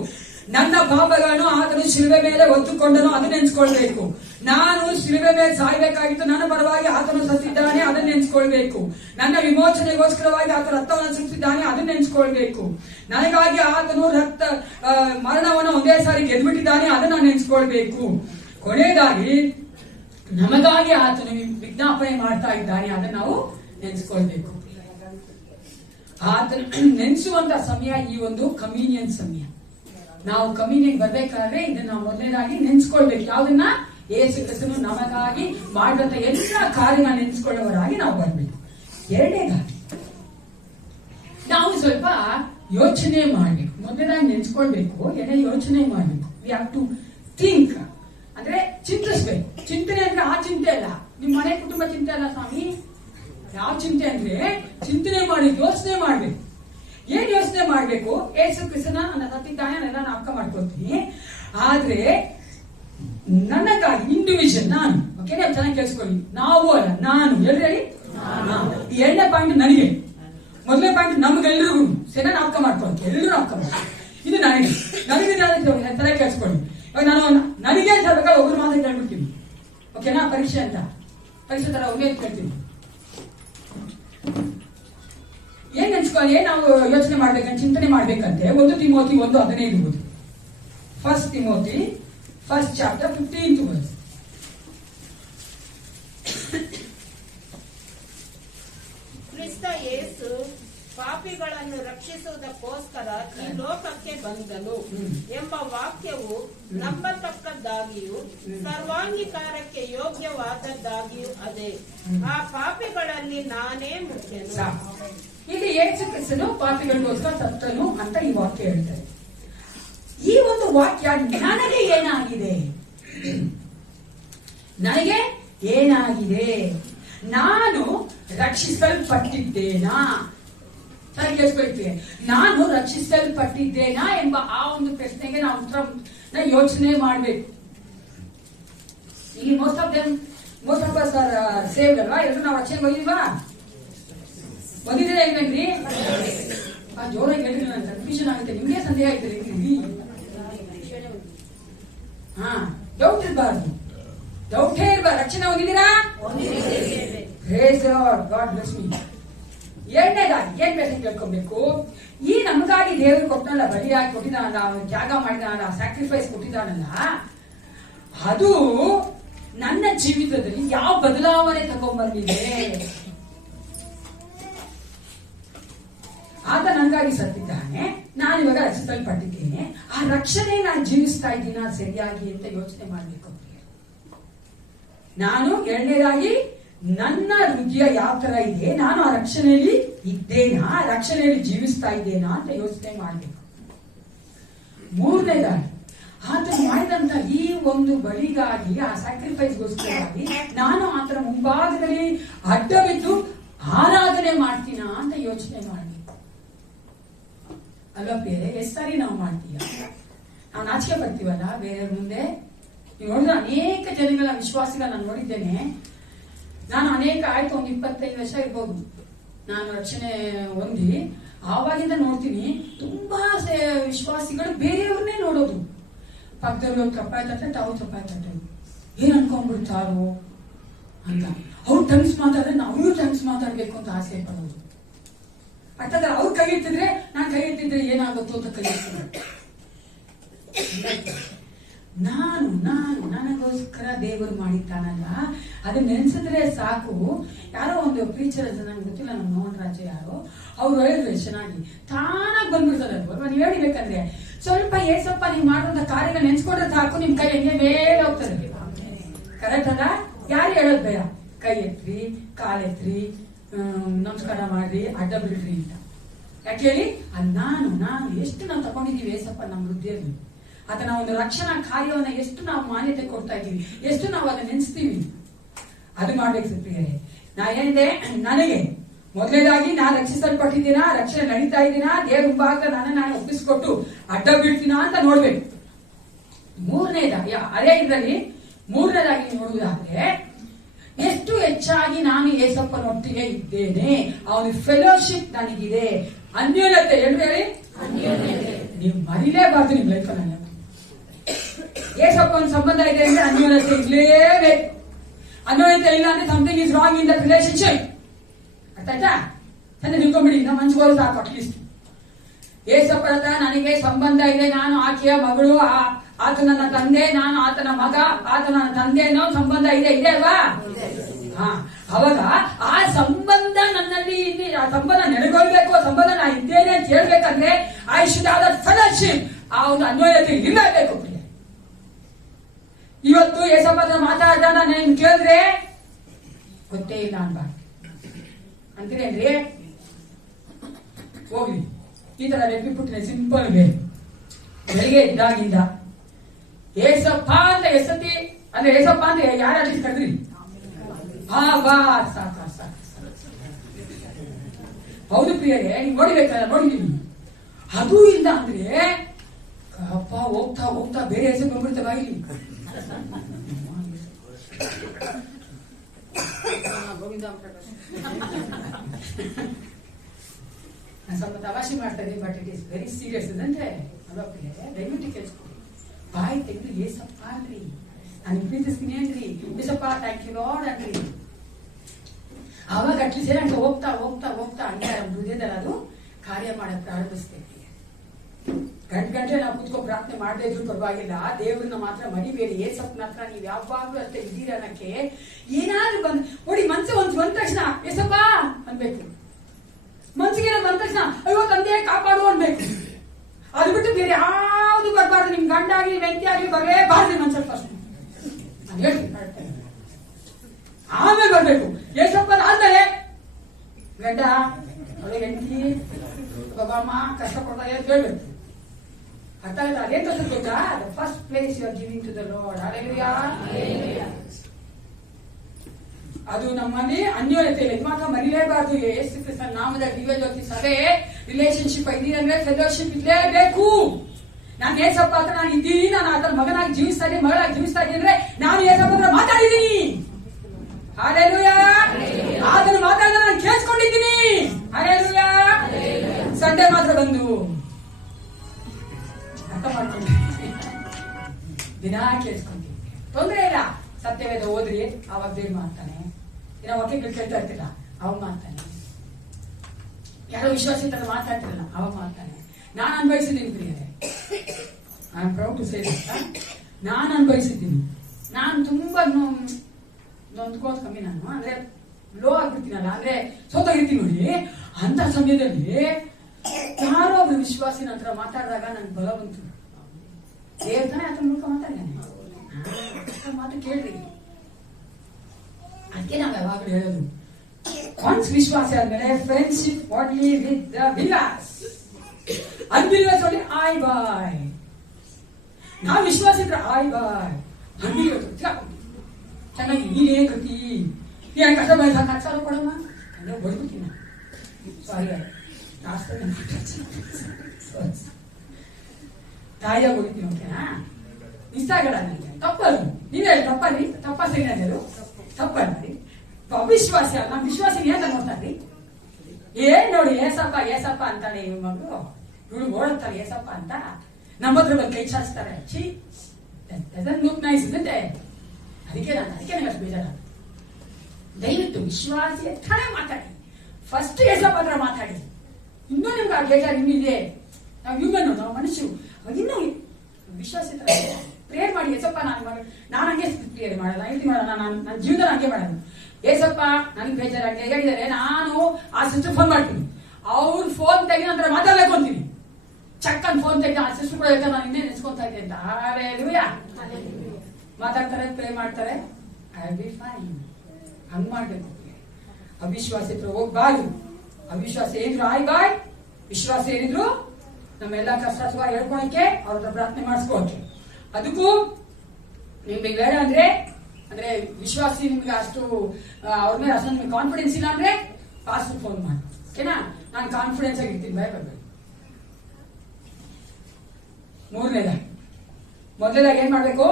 ನನ್ನ ಪಾಪಗಳನ್ನು ಆತನು ಶಿಲುಬೆ ಮೇಲೆ ಹೊತ್ತುಕೊಂಡನು, ಅದನ್ನ ನೆನ್ಸ್ಕೊಳ್ಬೇಕು. ನಾನು ಶಿಲುಬೆ ಮೇಲೆ ಸಾಯ್ಬೇಕಾಗಿತ್ತು, ನನ್ನ ಪರವಾಗಿ ಆತನು ಸತ್ತಿದ್ದಾನೆ, ಅದನ್ನ ನೆನ್ಸ್ಕೊಳ್ಬೇಕು. ನನ್ನ ವಿಮೋಚನೆಗೋಸ್ಕರವಾಗಿ ಆತನ ರಕ್ತವನ್ನು ಸುರಿಸಿದ್ದಾನೆ, ಅದನ್ನ ನೆನ್ಸ್ಕೊಳ್ಬೇಕು. ನನಗಾಗಿ ಆತನು ಮರಣವನ್ನು ಒಂದೇ ಸಾರಿ ಗೆದ್ಬಿಟ್ಟಿದ್ದಾನೆ, ಅದನ್ನ ನೆನ್ಸ್ಕೊಳ್ಬೇಕು. ಕೊನೆಯದಾಗಿ ನಮಗಾಗಿ ಆತನು ವಿಜ್ಞಾಪನೆ ಮಾಡ್ತಾ ಇದ್ದಾನೆ, ಅದನ್ನ ನಾವು ನೆನ್ಸ್ಕೊಳ್ಬೇಕು. ಆತನ ನೆನ್ಸುವಂತ ಸಮಯ ಈ ಒಂದು ಕಮ್ಯೂನಿಯನ್ ಸಮಯ. ನಾವು ಕಮ್ಯೂನಿಯನ್ ಬರ್ಬೇಕಾದ್ರೆ ಇದನ್ನ ಮೊದಲನೇದಾಗಿ ನೆನ್ಸ್ಕೊಳ್ಬೇಕು. ಯಾವ್ದನ್ನ? ಯೇಸು ಕ್ರಿಸ್ತನು ನಮಗಾಗಿ ಮಾಡಿದಂತ ಎಲ್ಲ ಕಾರ್ಯನ ನೆನ್ಸ್ಕೊಳ್ಳೋವರಾಗಿ ನಾವು ಬರ್ಬೇಕು. ಎರಡನೇದಾಗಿ ನಾವು ಸ್ವಲ್ಪ ಯೋಚನೆ ಮಾಡ್ಬೇಕು. ಮೊದಲನೇದಾಗಿ ನೆನ್ಸ್ಕೊಳ್ಬೇಕು, ಎರಡನೇ ಯೋಚನೆ ಮಾಡ್ಬೇಕು. ವಿ ಹ್ಯಾವ್ ಟು ಥಿಂಕ್, ಅಂದ್ರೆ ಚಿಂತಿಸ್ಬೇಕು. ಚಿಂತನೆ ಅಂದ್ರೆ ಆ ಚಿಂತೆ ಅಲ್ಲ, ನಿಮ್ ಮನೆ ಕುಟುಂಬ ಚಿಂತೆ ಅಲ್ಲ ಸ್ವಾಮಿ. ಯಾವ ಚಿಂತೆ ಅಂದ್ರೆ ಚಿಂತನೆ ಮಾಡಿ ಯೋಚನೆ ಮಾಡ್ಬೇಕು. ಏನ್ ಯೋಚನೆ ಮಾಡ್ಬೇಕು? ಯೇಸು ಕ್ರಿಸ್ತನ ನನ್ನ ಸತ್ತಿದ್ದಾನೆ, ನನ್ನ ಅರ್ಥ ಮಾಡ್ಕೊಳ್ತೀನಿ. ಆದ್ರೆ ನನಗಾಗಿ ಇಂಡಿವಿಜುವಲ್ ನಾನು, ಓಕೆ, ನೀವು ಚೆನ್ನಾಗಿ ಕೇಳಿಸ್ಕೊಳ್ಳಿ. ನಾವು ಅಲ್ಲ, ನಾನು. ಹೇಳಿ. ಈ ಎರಡನೇ ಪಾಯಿಂಟ್ ನನಗೆ, ಮೊದಲನೇ ಪಾಯಿಂಟ್ ನಮ್ಗೆಲ್ರಿಗೂ. ಸರಿ, ನಾನು ಅರ್ಥ ಮಾಡ್ಕೊಳ್ತೀನಿ, ಎಲ್ಲರೂ ಅರ್ಥ ಮಾಡ್ತೀನಿ. ಇದು ನನಗೆ ಚೆನ್ನಾಗಿ ಕೇಳಿಸ್ಕೊಳ್ಳಿ. ಇವಾಗ ನಾನು ನನಗೆ ಹೇಳ್ಬೇಕಾದ್ರೆ ಒಬ್ಬರು ಮಾತ್ರ ಕೇಳ್ಬಿಡ್ತೀನಿ, ಓಕೆನಾ? ಪರೀಕ್ಷೆ ಅಂತ ಪರೀಕ್ಷೆ ತರ ಒಮ್ಮೆ ಕೇಳ್ತೀನಿ. ಏನ್ ನೆನ್ಸ್ಕೊಳ್ಳಿ, ನಾವು ಯೋಚನೆ ಮಾಡ್ಬೇಕಂತ, ಚಿಂತನೆ ಮಾಡ್ಬೇಕಂತೆ. 1 Timothy 1:15. 1 Timothy 1st chapter 15th verse. ಕ್ರಿಸ್ತ ಯೇಸು ಪಾಪಿಗಳನ್ನು ರಕ್ಷಿಸುವುದಕ್ಕೋಸ್ಕರ ಈ ಲೋಕಕ್ಕೆ ಬಂದನು ಎಂಬ ವಾಕ್ಯವು ನಂಬತಕ್ಕದ್ದಾಗಿಯೂ ಸರ್ವಾಂಗೀಕಾರಕ್ಕೆ ಯೋಗ್ಯವಾದದ್ದಾಗಿಯೂ ಅದೇ. ಆ ಪಾಪಿಗಳಲ್ಲಿ ನಾನೇ ಮುಖ್ಯನು. ಇಲ್ಲಿ ಯೇಸು ಕ್ರಿಸ್ತನು ಪಾಪಿಗಳಿಗೋಸ್ಕರ ಸತ್ತನು ಅಂತ ಈ ವಾಕ್ಯ ಹೇಳ್ತಾರೆ. ಈ ಒಂದು ವಾಕ್ಯ ನನಗೆ ಏನಾಗಿದೆ? ನನಗೆ ಏನಾಗಿದೆ? ನಾನು ರಕ್ಷಿಸಲ್ಪಟ್ಟಿದ್ದೇನಾ? ಸರಿ, ಕೇಳಿಸ್ಕೊಳ್ತೀವಿ. ನಾನು ರಕ್ಷಿಸಲ್ಪಟ್ಟಿದ್ದೇನಾ ಎಂಬ ಆ ಒಂದು ಪ್ರಶ್ನೆಗೆ ನಾವು ಉತ್ತರ ಯೋಚನೆ ಮಾಡ್ಬೇಕು. ಇಲ್ಲಿ ಮೋಸ್ಟ್ ಆಫ್ ಸರ್ ಸೇವ್ ಅಲ್ವಾ? ಎಲ್ಲರೂ ನಾವು ರಕ್ಷಣೆ ಬಂದಿಲ್ವಾ? ಬಂದಿದ್ದೀರಾ? ಹೆಂಗ್ರಿ ಜೋರಾಗಿ ಹೇಳಿದ್ರೆ ನನಗೆ ಕನ್ಫ್ಯೂಷನ್ ಆಗುತ್ತೆ. ನಿಮ್ಗೆ ಸಂದೇಹ ಆಯ್ತದೆ. ಡೌಟ್ ಇರಬಾರ್ದು, ಡೌಟೇ ಇರಬಾರ್ದು. ರಕ್ಷಣೆ ಹೊಂದಿದ್ದೀರಾ? God bless me. ಎರಡನೇದಾಗಿ ಏನ್ ಬೇಕು ಕೇಳ್ಕೊಬೇಕು? ಈ ನಮಗಾಗಿ ದೇವರು ಕೊಟ್ಟನಲ್ಲ, ಬಲಿಯಾಗಿ ಕೊಟ್ಟಿದ್ದಾನಲ್ಲ, ತ್ಯಾಗ ಮಾಡಿದಾನಲ್ಲ, ಸ್ಯಾಕ್ರಿಫೈಸ್ ಕೊಟ್ಟಿದ್ದಾನಲ್ಲ, ಅದು ನನ್ನ ಜೀವಿತದಲ್ಲಿ ಯಾವ ಬದಲಾವಣೆ ತಗೊಂಡ್ಬಂದಿದೆ? ಆತ ನನಗಾಗಿ ಸತ್ತಿದ್ದಾನೆ, ನಾನು ಇವಾಗ ರಕ್ಷಿಸಲ್ಪಟ್ಟಿದ್ದೇನೆ. ಆ ರಕ್ಷಣೆ ನಾನು ಜೀವಿಸ್ತಾ ಇದ್ದೀನ ಸರಿಯಾಗಿ ಅಂತ ಯೋಚನೆ ಮಾಡಬೇಕು. ನಾನು ಎರಡನೇದಾಗಿ ನನ್ನ ಹೃದಯ ಯಾವ ತರ ಇದೆ, ನಾನು ಆ ರಕ್ಷಣೆಯಲ್ಲಿ ಇದ್ದೇನಾ, ಆ ರಕ್ಷಣೆಯಲ್ಲಿ ಜೀವಿಸ್ತಾ ಇದ್ದೇನಾ ಅಂತ ಯೋಚನೆ ಮಾಡಬೇಕು. ಮೂರನೇದಾಗಿ ಆತ ಮಾಡಿದಂತ ಈ ಒಂದು ಬಲಿಗಾಗಿ, ಆ ಸ್ಯಾಕ್ರಿಫೈಸ್ಗೋಸ್ಕರವಾಗಿ ನಾನು ಆತನ ಮುಂಭಾಗದಲ್ಲಿ ಅಡ್ಡ ಬಿದ್ದು ಆರಾಧನೆ ಮಾಡ್ತೀನಾ ಅಂತ ಯೋಚನೆ ಮಾಡಬೇಕು. ಅಲ್ವಾ ಬೇರೆ? ಎಷ್ಟು ಸಾರಿ ನಾವು ಮಾಡ್ತೀಯ? ನಾವು ನಾಚಿಕೆ ಪಡ್ತೀವಲ್ಲ ಬೇರೆ ಮುಂದೆ. ನೀವು ನೋಡಿದ್ರೆ ಅನೇಕ ಜನಗಳ ವಿಶ್ವಾಸಿಗಳ ನಾನು ನೋಡಿದ್ದೇನೆ. ನಾನು ಆಯ್ತು ಒಂದು 25 ವರ್ಷ ಇರ್ಬೋದು ನಾನು ರಕ್ಷಣೆ ಹೊಂದಿ. ಆವಾಗಿಂದ ನೋಡ್ತೀನಿ ತುಂಬಾ ವಿಶ್ವಾಸಿಗಳು ಬೇರೆಯವ್ರನ್ನೇ ನೋಡೋದು. ಪಕ್ಕದವ್ರು ಚಪ್ಪಾಯಿ ತಟ್ಟೆ, ತಾವು ಚಪ್ಪಾಯಿ ತಟ್ಟೆ, ಏನ್ ಅನ್ಕೊಂಡ್ಬಿಡ್ತಾರೋ ಅಂತ. ಅವ್ರು ಟಂಗ್ಸ್ ಮಾತಾಡಿದ್ರೆ ನಾವು ಟಂಗ್ಸ್ ಮಾತಾಡ್ಬೇಕು ಅಂತ ಆಸೆ ಪಡೋದು. ಅರ್ಥದ ಅವ್ರು ಕೈ ಎತ್ತಿದ್ರೆ ನಾನು ಕೈ ಎತ್ತಿದ್ರೆ ಏನಾಗುತ್ತೋ ಅಂತ ಕೈ ಎತ್ತಿದ್ರೆ. ನನಗೋಸ್ಕರ ದೇವರು ಮಾಡಿದ್ದಾನಲ್ಲ, ಅದನ್ನ ನೆನ್ಸಿದ್ರೆ ಸಾಕು. ಯಾರೋ ಒಂದು ಪ್ರೀಚರ್ ನಂಗೆ ಗೊತ್ತಿಲ್ಲ, ನಮ್ಮ ಮೋಹನ್ ರಾಜ ಯಾರೋ ಅವ್ರು ಹೇಳಿದ್ರೆ ಚೆನ್ನಾಗಿ ತಾನಾಗಿ ಬಂದ್ಬಿಡ್ತದೆ ಅಲ್ವಾ. ನೀವು ಹೇಳಿಬೇಕಂದ್ರೆ ಸ್ವಲ್ಪ ಏಸಪ್ಪ ನೀವು ಮಾಡುವಂತ ಕಾರ್ಯಗಳು ನೆನ್ಸ್ಕೊಂಡ್ರೆ ಸಾಕು, ನಿಮ್ ಕೈ ಹೆಂಗೆ ಮೇಲೆ ಹೋಗ್ತದೆ. ಕರೆಕ್ಟ್ ಅಲ್ಲ? ಯಾರು ಹೇಳೋದು ಬೇಡ, ಕೈ ಎತ್ರಿ, ಕಾಲೆತ್ರಿ, ನಮಸ್ಕಾರ ಮಾಡ್ರಿ, ಅಡ್ಡ ಬಿಡ್ರಿ ಅಂತ. ಯಾಕೆ ಹೇಳಿ? ಅದು ನಾನು ಎಷ್ಟು ನಾವು ತಗೊಂಡಿದೀವಿ ಏಸಪ್ಪ ನಮ್ಮ ವೃದ್ಧಿಯಲ್ಲಿ, ಅದನ್ನ ಒಂದು ರಕ್ಷಣಾ ಕಾರ್ಯವನ್ನ ಎಷ್ಟು ನಾವು ಮಾನ್ಯತೆ ಕೊಡ್ತಾ ಇದೀವಿ, ಎಷ್ಟು ನಾವು ಅದನ್ನ ನೆನೆಸ್ತೀವಿ, ಅದು ಮಾಡ್ಬೇಕು ಪ್ರಿಯರೇ. ನಾ ಏನಿದೆ, ನನಗೆ ಮೊದಲನೇದಾಗಿ ನಾನು ರಕ್ಷಿಸಲ್ಪಟ್ಟಿದ್ದೀನಾ, ರಕ್ಷಣೆ ನಡೀತಾ ಇದ್ದೀನಾ, ದೇವ್ರ ಮುಂಭಾಗ ನಾನು ಒಪ್ಪಿಸ್ಕೊಟ್ಟು ಅಡ್ಡ ಬಿಡ್ತೀನಾ ಅಂತ ನೋಡ್ಬೇಕು. ಅದೇ ಇದರಲ್ಲಿ ಮೂರನೇದಾಗಿ ನೋಡುವುದಾದ್ರೆ, ಎಷ್ಟು ಹೆಚ್ಚಾಗಿ ನಾನು ಏಸಪ್ಪನೊಟ್ಟಿಗೆ ಇದ್ದೇನೆ, ಅವನ ಫೆಲೋಶಿಪ್ ನನಗಿದೆ, ಅನ್ಯೋನ್ಯತೆ. ಹೇಳಿ, ನೀವು ಮರಿಲೇಬಾರ್ದು ನಿಮ್ ಲೈಫಲ್ಲಿ. ಏಸಪ್ಪನ ಸಂಬಂಧ ಇದೆ ಅಂದ್ರೆ ಅನ್ಯೋನ್ಯತೆ ಇರ್ಲೇಬೇಕು. ಅನ್ಯೋನ್ಯತೆ ಇಲ್ಲ ಅಂದ್ರೆ something is wrong in that relationship. ಅರ್ಥ ಆಯ್ತಾ? ಅಂದ್ರೆ ನಿಂತ್ಕೊಂಡ್ಬಿಡಿ, ನಮ್ಮ ಮನ್ಸ್ಗೋರು ಸಾಕು. ಅಟ್ಲೀಸ್ಟ್ ಏಸಪ್ಪ ನನಗೆ ಸಂಬಂಧ ಇದೆ, ನಾನು ಆಕೆಯ ಮಗಳು, ಆತ ನನ್ನ ತಂದೆ, ನಾನು ಆತನ ಮಗ, ಆತ ನನ್ನ ತಂದೆ ಅನ್ನೋ ಸಂಬಂಧ ಇದೆ ಅಲ್ವಾ? ಅವಾಗ ಆ ಸಂಬಂಧ ನನ್ನಲ್ಲಿ ಇಲ್ಲಿ, ಆ ಸಂಬಂಧ ನೆನಗೊಳ್ಬೇಕು, ಆ ಸಂಬಂಧ ನಾ ಇದ್ದೇನೆ ಅಂತ ಹೇಳ್ಬೇಕಂದ್ರೆ I should have that fellowship. ಆ ಒಂದು ಅನ್ಯೋನ್ಯತೆ ಇರಲೇಬೇಕು. ಇವತ್ತು ಏಸಪ್ಪ ಮಾತಾಡ್ದ ನಾನು ಕೇಳಿದ್ರೆ ಗೊತ್ತೇ ಇಲ್ಲ ಅನ್ಬಾರ್ದು ಅಂತೀರೇನ್ರಿ? ಹೋಗ್ಲಿ, ಈ ತರ ಲೆಪ್ಪಿಬಿಟ್ರೆ ಸಿಂಪಲ್ ವೇ. ಬೆಳಿಗ್ಗೆ ಇದ್ದಾಗಿಂದ ಏಸಪ್ಪ ಅಂತ ಎಸತಿ ಅಂದ್ರೆ ಏಸಪ್ಪ ಅಂತ ಯಾರಾದ್ರೂ ಕರೆದ್ರಿ? ಬಾ ಸಾಕ. ಹೌದು ಪ್ರಿಯರೇ, ನೀವು ನೋಡಿಬೇಕಲ್ಲ, ನೋಡಿದೀನಿ. ಅದು ಇಲ್ಲ ಅಂದ್ರೆ ಅಪ್ಪ ಹೋಗ್ತಾ ಹೋಗ್ತಾ ಬೇರೆ ಹೆಸರು ಬಂದ್ಬಿಡ್ತೇವೆ ಇಲ್ಲಿ. ನಾನು ಸ್ವಲ್ಪ ತಮಾಷೆ ಮಾಡ್ತಾ ಇದ್ದೀನಿ, but it is very serious. ಅಂದ್ರೆ ಅಲ್ವಾ ಪ್ರಿಯರೇ? ದಯವಿಟ್ಟು ಕೇಳಿಸ್ಕೊಡಿ. ಬಾಯಿ ತೆಗೆದು ಏಸಪ್ಪ ಅನ್ರಿ, ನಾನು ಪ್ರೀತಿಸ್ತೀನಿ ಅನ್ರಿ, ಏಸಪ್ಪ ಥ್ಯಾಂಕ್ ಯು ಲಾರ್ಡ್ ಅನ್ರಿ. ಆವಾಗ ಅಟ್ಲೀಸ್ಟ್ ಏನಂತ ಹೋಗ್ತಾ ಹೋಗ್ತಾ ಹೋಗ್ತಾ ಹಂಗೆ ಹೃದಯದಲ್ಲಿ ಅದು ಕಾರ್ಯ ಮಾಡಕ್ ಪ್ರಾರಂಭಿಸ್ತೇವೆ. ಗಂಟೆ ನಾವು ಕೂತ್ಕೊಂಡು ಪ್ರಾರ್ಥನೆ ಮಾಡದೇ ಇದ್ರು ಪರವಾಗಿಲ್ಲ, ದೇವ್ರನ್ನ ಮಾತ್ರ ಮರಿಬೇಡಿ. ಏಸಪ್ಪನ ಹತ್ರ ನೀವು ಯಾವಾಗ್ಲೂ ಅಷ್ಟೇ ಇದ್ದೀರ ಅನ್ನಕ್ಕೆ ಏನಾದ್ರು ಬಂದ್ ನೋಡಿ, ಮನ್ಸು ಬಂದ ತಕ್ಷಣ ಏಸಪ್ಪ ಅನ್ಬೇಕು. ಮನ್ಸಿಗೆ ಬಂದ ತಕ್ಷಣ ಅಯ್ಯೋ ತಂದೆ ಕಾಪಾಡು ಅನ್ಬೇಕು. ಅದು ಬಿಟ್ಟು ಬೇರೆ ಯಾವ್ದು ಬರಬಾರ್ದು. ನಿಮ್ ಗಂಡ ಆಗ್ಲಿ ವ್ಯಕ್ತಿ ಆಗ್ಲಿ ಬರಲೇಬಾರ್ದು ಮನ್ಸಲ್ಲಿ ಫಸ್ಟ್. ನಾನು ಹೇಳ್ತೀನಿ, ಆಮೇಲೆ ಬರ್ಬೇಕು. ಏಸಪ್ಪ ಆದ್ಮೇಲೆ ಗಂಡ ಒಳ್ಳೆ ಹೆಂಡತಿ ಬಾಬಮ್ಮ ಕಷ್ಟ ಕೊಡ್ತಾ ಹೇಳ್ಬೇಕು. ಅರ್ಥ ಆಯ್ತಾ? ಅದೇನ್ ಕಷ್ಟ ಗೊತ್ತಾ? The first place you are giving to the lord. Hallelujah. ಅದು ನಮ್ಮಲ್ಲಿ ಅನ್ಯೋನ್ಯತೆ ಇದು ಮಾತ್ರ ಮರಿಲೇಬಾರ್ದು. ಯೇಸು ಕ್ರಿಸ್ತನ ನಾಮದ ದಿವ್ಯ ಜ್ಯೋತಿ ಸಭೆ ರಿಲೇಶನ್ಶಿಪ್ ಇದೀನಿ ಅಂದ್ರೆ ಫೆಲೋಶಿಪ್ ಇರಲೇಬೇಕು. ನಾನು ಏಸಪ್ಪ ಹತ್ರ ನಾನು ಇದ್ದೀನಿ, ನಾನು ಆತನ ಮಗನಾಗಿ ಜೀವಿಸ್ತಾ ಇದ್ದೀನಿ, ಮಗಳಾಗಿ ಜೀವಿಸ್ತಾ ಇದ್ದೀನಿ ಅಂದ್ರೆ ನಾನು ಏಸಪ್ಪ ಹತ್ರ ಮಾತಾಡಿದ್ದೀನಿ. ಹಲ್ಲೆಲೂಯಾ. ಆತನ ಮಾತಾಡಿದ ನಾನು ಕೇಳಿಸ್ಕೊಂಡಿದ್ದೀನಿ. ಹಲ್ಲೆಲೂಯಾ. ಸಂಡೆ ಮಾತ್ರ ಬಂದು ಅರ್ಥ ಮಾಡ್ಕೊಂಡು ದಿನ ಕೇಳಿಸ್ಕೊಂತೀನಿ, ತೊಂದರೆ ಇಲ್ಲ. ಸತ್ಯವೇದ ಓದ್ರಿ, ಅವಾಗ ದೇವ್ರು ಮಾಡ್ತಾನೆ. ಏನೋ ವಾಕ್ಯಗಳು ಕೇಳ್ತಾ ಇರ್ತಿಲ್ಲ, ಅವಾಗ ಮಾಡ್ತಾನೆ. ಯಾರೋ ವಿಶ್ವಾಸ ತರ ಮಾತಾಡ್ತಿರಲ್ಲ, ಅವಾಗ ಮಾಡ್ತಾನೆ. ನಾನು ಅನ್ಭವಿಸಿದ್ದೀನಿ ಪ್ರಿಯರೇ, I am proud to say this. ನಾನು ಅನ್ಭವಿಸಿದ್ದೀನಿ. ನಾನು ತುಂಬಾ ನೊಂದ್ಕೋದ್ ಕಮ್ಮಿ. ನಾನು ಅಂದ್ರೆ ಲೋ ಆಗ್ಬಿಡ್ತೀನಲ್ಲ, ಅಂದ್ರೆ ಸೋತಾಗಿರ್ತೀನಿ ನೋಡಿ. ಅಂತ ಸಮಯದಲ್ಲಿ ಯಾರೋ ಒಬ್ರು ವಿಶ್ವಾಸಿನ ಹತ್ರ ಮಾತಾಡಿದಾಗ ನನ್ಗೆ ಬಲ ಬಂತು. ದೇವ್ತಾನೆ ಆತ ಮೂಲಕ ಮಾತಾಡ್ತಾನೆ, ಮಾತು ಕೇಳ್ರಿ. ಅದಕ್ಕೆ ನಾವ್ ಯಾವಾಗಲೂ ಹೇಳೋದು, ಒನ್ಸ್ ವಿಶ್ವಾಸ ಆದ್ಮೇಲೆ ಫ್ರೆಂಡ್ಶಿಪ್ ವಾಟ್ಲಿ ವಿತ್ ದ ಬಿಲೀವರ್ಸ್. ಅನ್ಬಿಲೀವರ್ಸ್ ಅಲ್ಲಿ ಆಯ್ ಬಾಯ್. ನಾವ್ ವಿಶ್ವಾಸ ಇದ್ರೆ ಆಯ್ ಬಾಯ್. ಅನ್ಬಿಲೀವರ್ಸ್ ಚೆನ್ನಾಗಿ ನೀನೇ ಗತಿ, ಏನ್ ಕಷ್ಟ ಬಯಸ ಕಚ್ಚಾರು ಕೊಡಮ್ಮ ಅಂದ್ರೆ ಬಡ್ಬಿಡ್ತೀನಿ. ಸಾರಿ, ತಾಯಿಯಾಗಿ ಹೊಡಿತೀನಿ. ಓಕೆನಾ? ಇಷ್ಟ ಆಗಲ್ಲ ನನಗೆ. ತಪ್ಪದು. ನೀವೇ ತಪ್ಪಲ್ಲಿ ತಪ್ಪ ಸರಿನಾದ್ರು ತಪ್ಪಲ್ಲ. ಅವಿಶ್ವಾಸ ನಮ್ಮ ವಿಶ್ವಾಸ ಏನ ನೋಡ್ತಾರ್ರಿ? ಏನ್ ನೋಡಿ ಏಸಪ್ಪ ಏಸಪ್ಪ ಅಂತಾನೆ ಇವ್ ಮಗು, ಇವಳು ಓಡುತ್ತಾಳೆ ಏಸಪ್ಪ ಅಂತ ನಮ್ಮ ಹತ್ರ ಬಂದು ಕೈ ಚಾಚ್ತಾರೆ. ಲುಕ್ ನೈಸ್ ಇರುತ್ತೆ. ಅದಕ್ಕೆ ನಂಗೆ ಅಷ್ಟು ಬೇಜಾರ. ದಯವಿಟ್ಟು ವಿಶ್ವಾಸಿ ಹತ್ರನೇ ಮಾತಾಡಿ. ಫಸ್ಟ್ ಏಸಪ್ಪ ಹತ್ರ ಮಾತಾಡಿ. ಇನ್ನೂ ನಿಮ್ಗೆ ಆ ಬೇಜಾರು ಇನ್ನಿದೆ. ನಾವು ಹ್ಯೂಮನ್, ನಾವು ಮನುಷ್ಯರು. ಇನ್ನೂ ವಿಶ್ವಾಸಿತರ ಪ್ರೇಯರ್ ಮಾಡಿ. ಏಸಪ್ಪ ನಾನು ಹಂಗೆ ಪ್ರೇಯರ್ ಮಾಡೋಣ, ಇದು ಮಾಡೋಣ, ನನ್ನ ಜೀವನ ಹಂಗೆ ಮಾಡೋಣ. ಏಸಪ್ಪ ನನಗೆ ಬೇಜಾರಾಗಿ ಹೇಳಿದರೆ ನಾನು ಆ ಸಿಸ್ಟರ್ ಫೋನ್ ಮಾಡ್ತೀನಿ, ಅವ್ರ ಫೋನ್ ತೆಗಿ ನಂತರ ಮಾತಾಡ್ಬೇಕು ಅಂತೀನಿ. ಚಕ್ಕನ್ ಫೋನ್ ತೆಗಿ ಆ ಸಿಸ್ಟರ್ ಕೂಡ ಹೇಳ್ತಾರೆ ನಾನು ಇನ್ನೇ ನೆನೆಸ್ಕೊತಾ ಇದ್ದೆ ಅಂತ. ಹಾಲೆಲೂಯಾ. ಮಾತಾಡ್ತಾರೆ, ಪ್ರೇ ಮಾಡ್ತಾರೆ, ಐ ವಿಲ್ ಬಿ ಫೈನ್. ಹಂಗ್ ಮಾಡ್ಬೇಕು. ಅವಿಶ್ವಾಸಿತರು ಹೋಗ್ಬಾರ್ದು. ಅವಿಶ್ವಾಸ ಏನಿದ್ರು ಬಾಯ್, ವಿಶ್ವಾಸ ಏನಿದ್ರು ನಮ್ಮೆಲ್ಲ ಕಷ್ಟ ಸುಖ ಹೇಳ್ಕೊಳಕ್ಕೆ, ಅವ್ರ ಹತ್ರ ಪ್ರಾರ್ಥನೆ ಮಾಡಿಸ್ಕೊಳಕ್ಕೆ. ಅದಕ್ಕೂ ನಿಮ್ಗೆ ಬೇಡ ಅಂದ್ರೆ ವಿಶ್ವಾಸಿ ನಿಮ್ಗೆ ಅಷ್ಟು ಅವ್ರ ಮೇಲೆ ಅಷ್ಟು ನಿಮ್ಗೆ ಕಾನ್ಫಿಡೆನ್ಸ್ ಇಲ್ಲ ಅಂದ್ರೆ ಪಾಸ್ಟ್ ಫೋನ್ ಮಾಡಿ, ಓಕೆನಾ? ನಾನು ಕಾನ್ಫಿಡೆನ್ಸ್ ಆಗಿರ್ತೀನಿ, ಭಯ ಬರ್ಬೇಕು. ಮೊದಲನೇದಾಗಿ ಏನ್ ಮಾಡ್ಬೇಕು?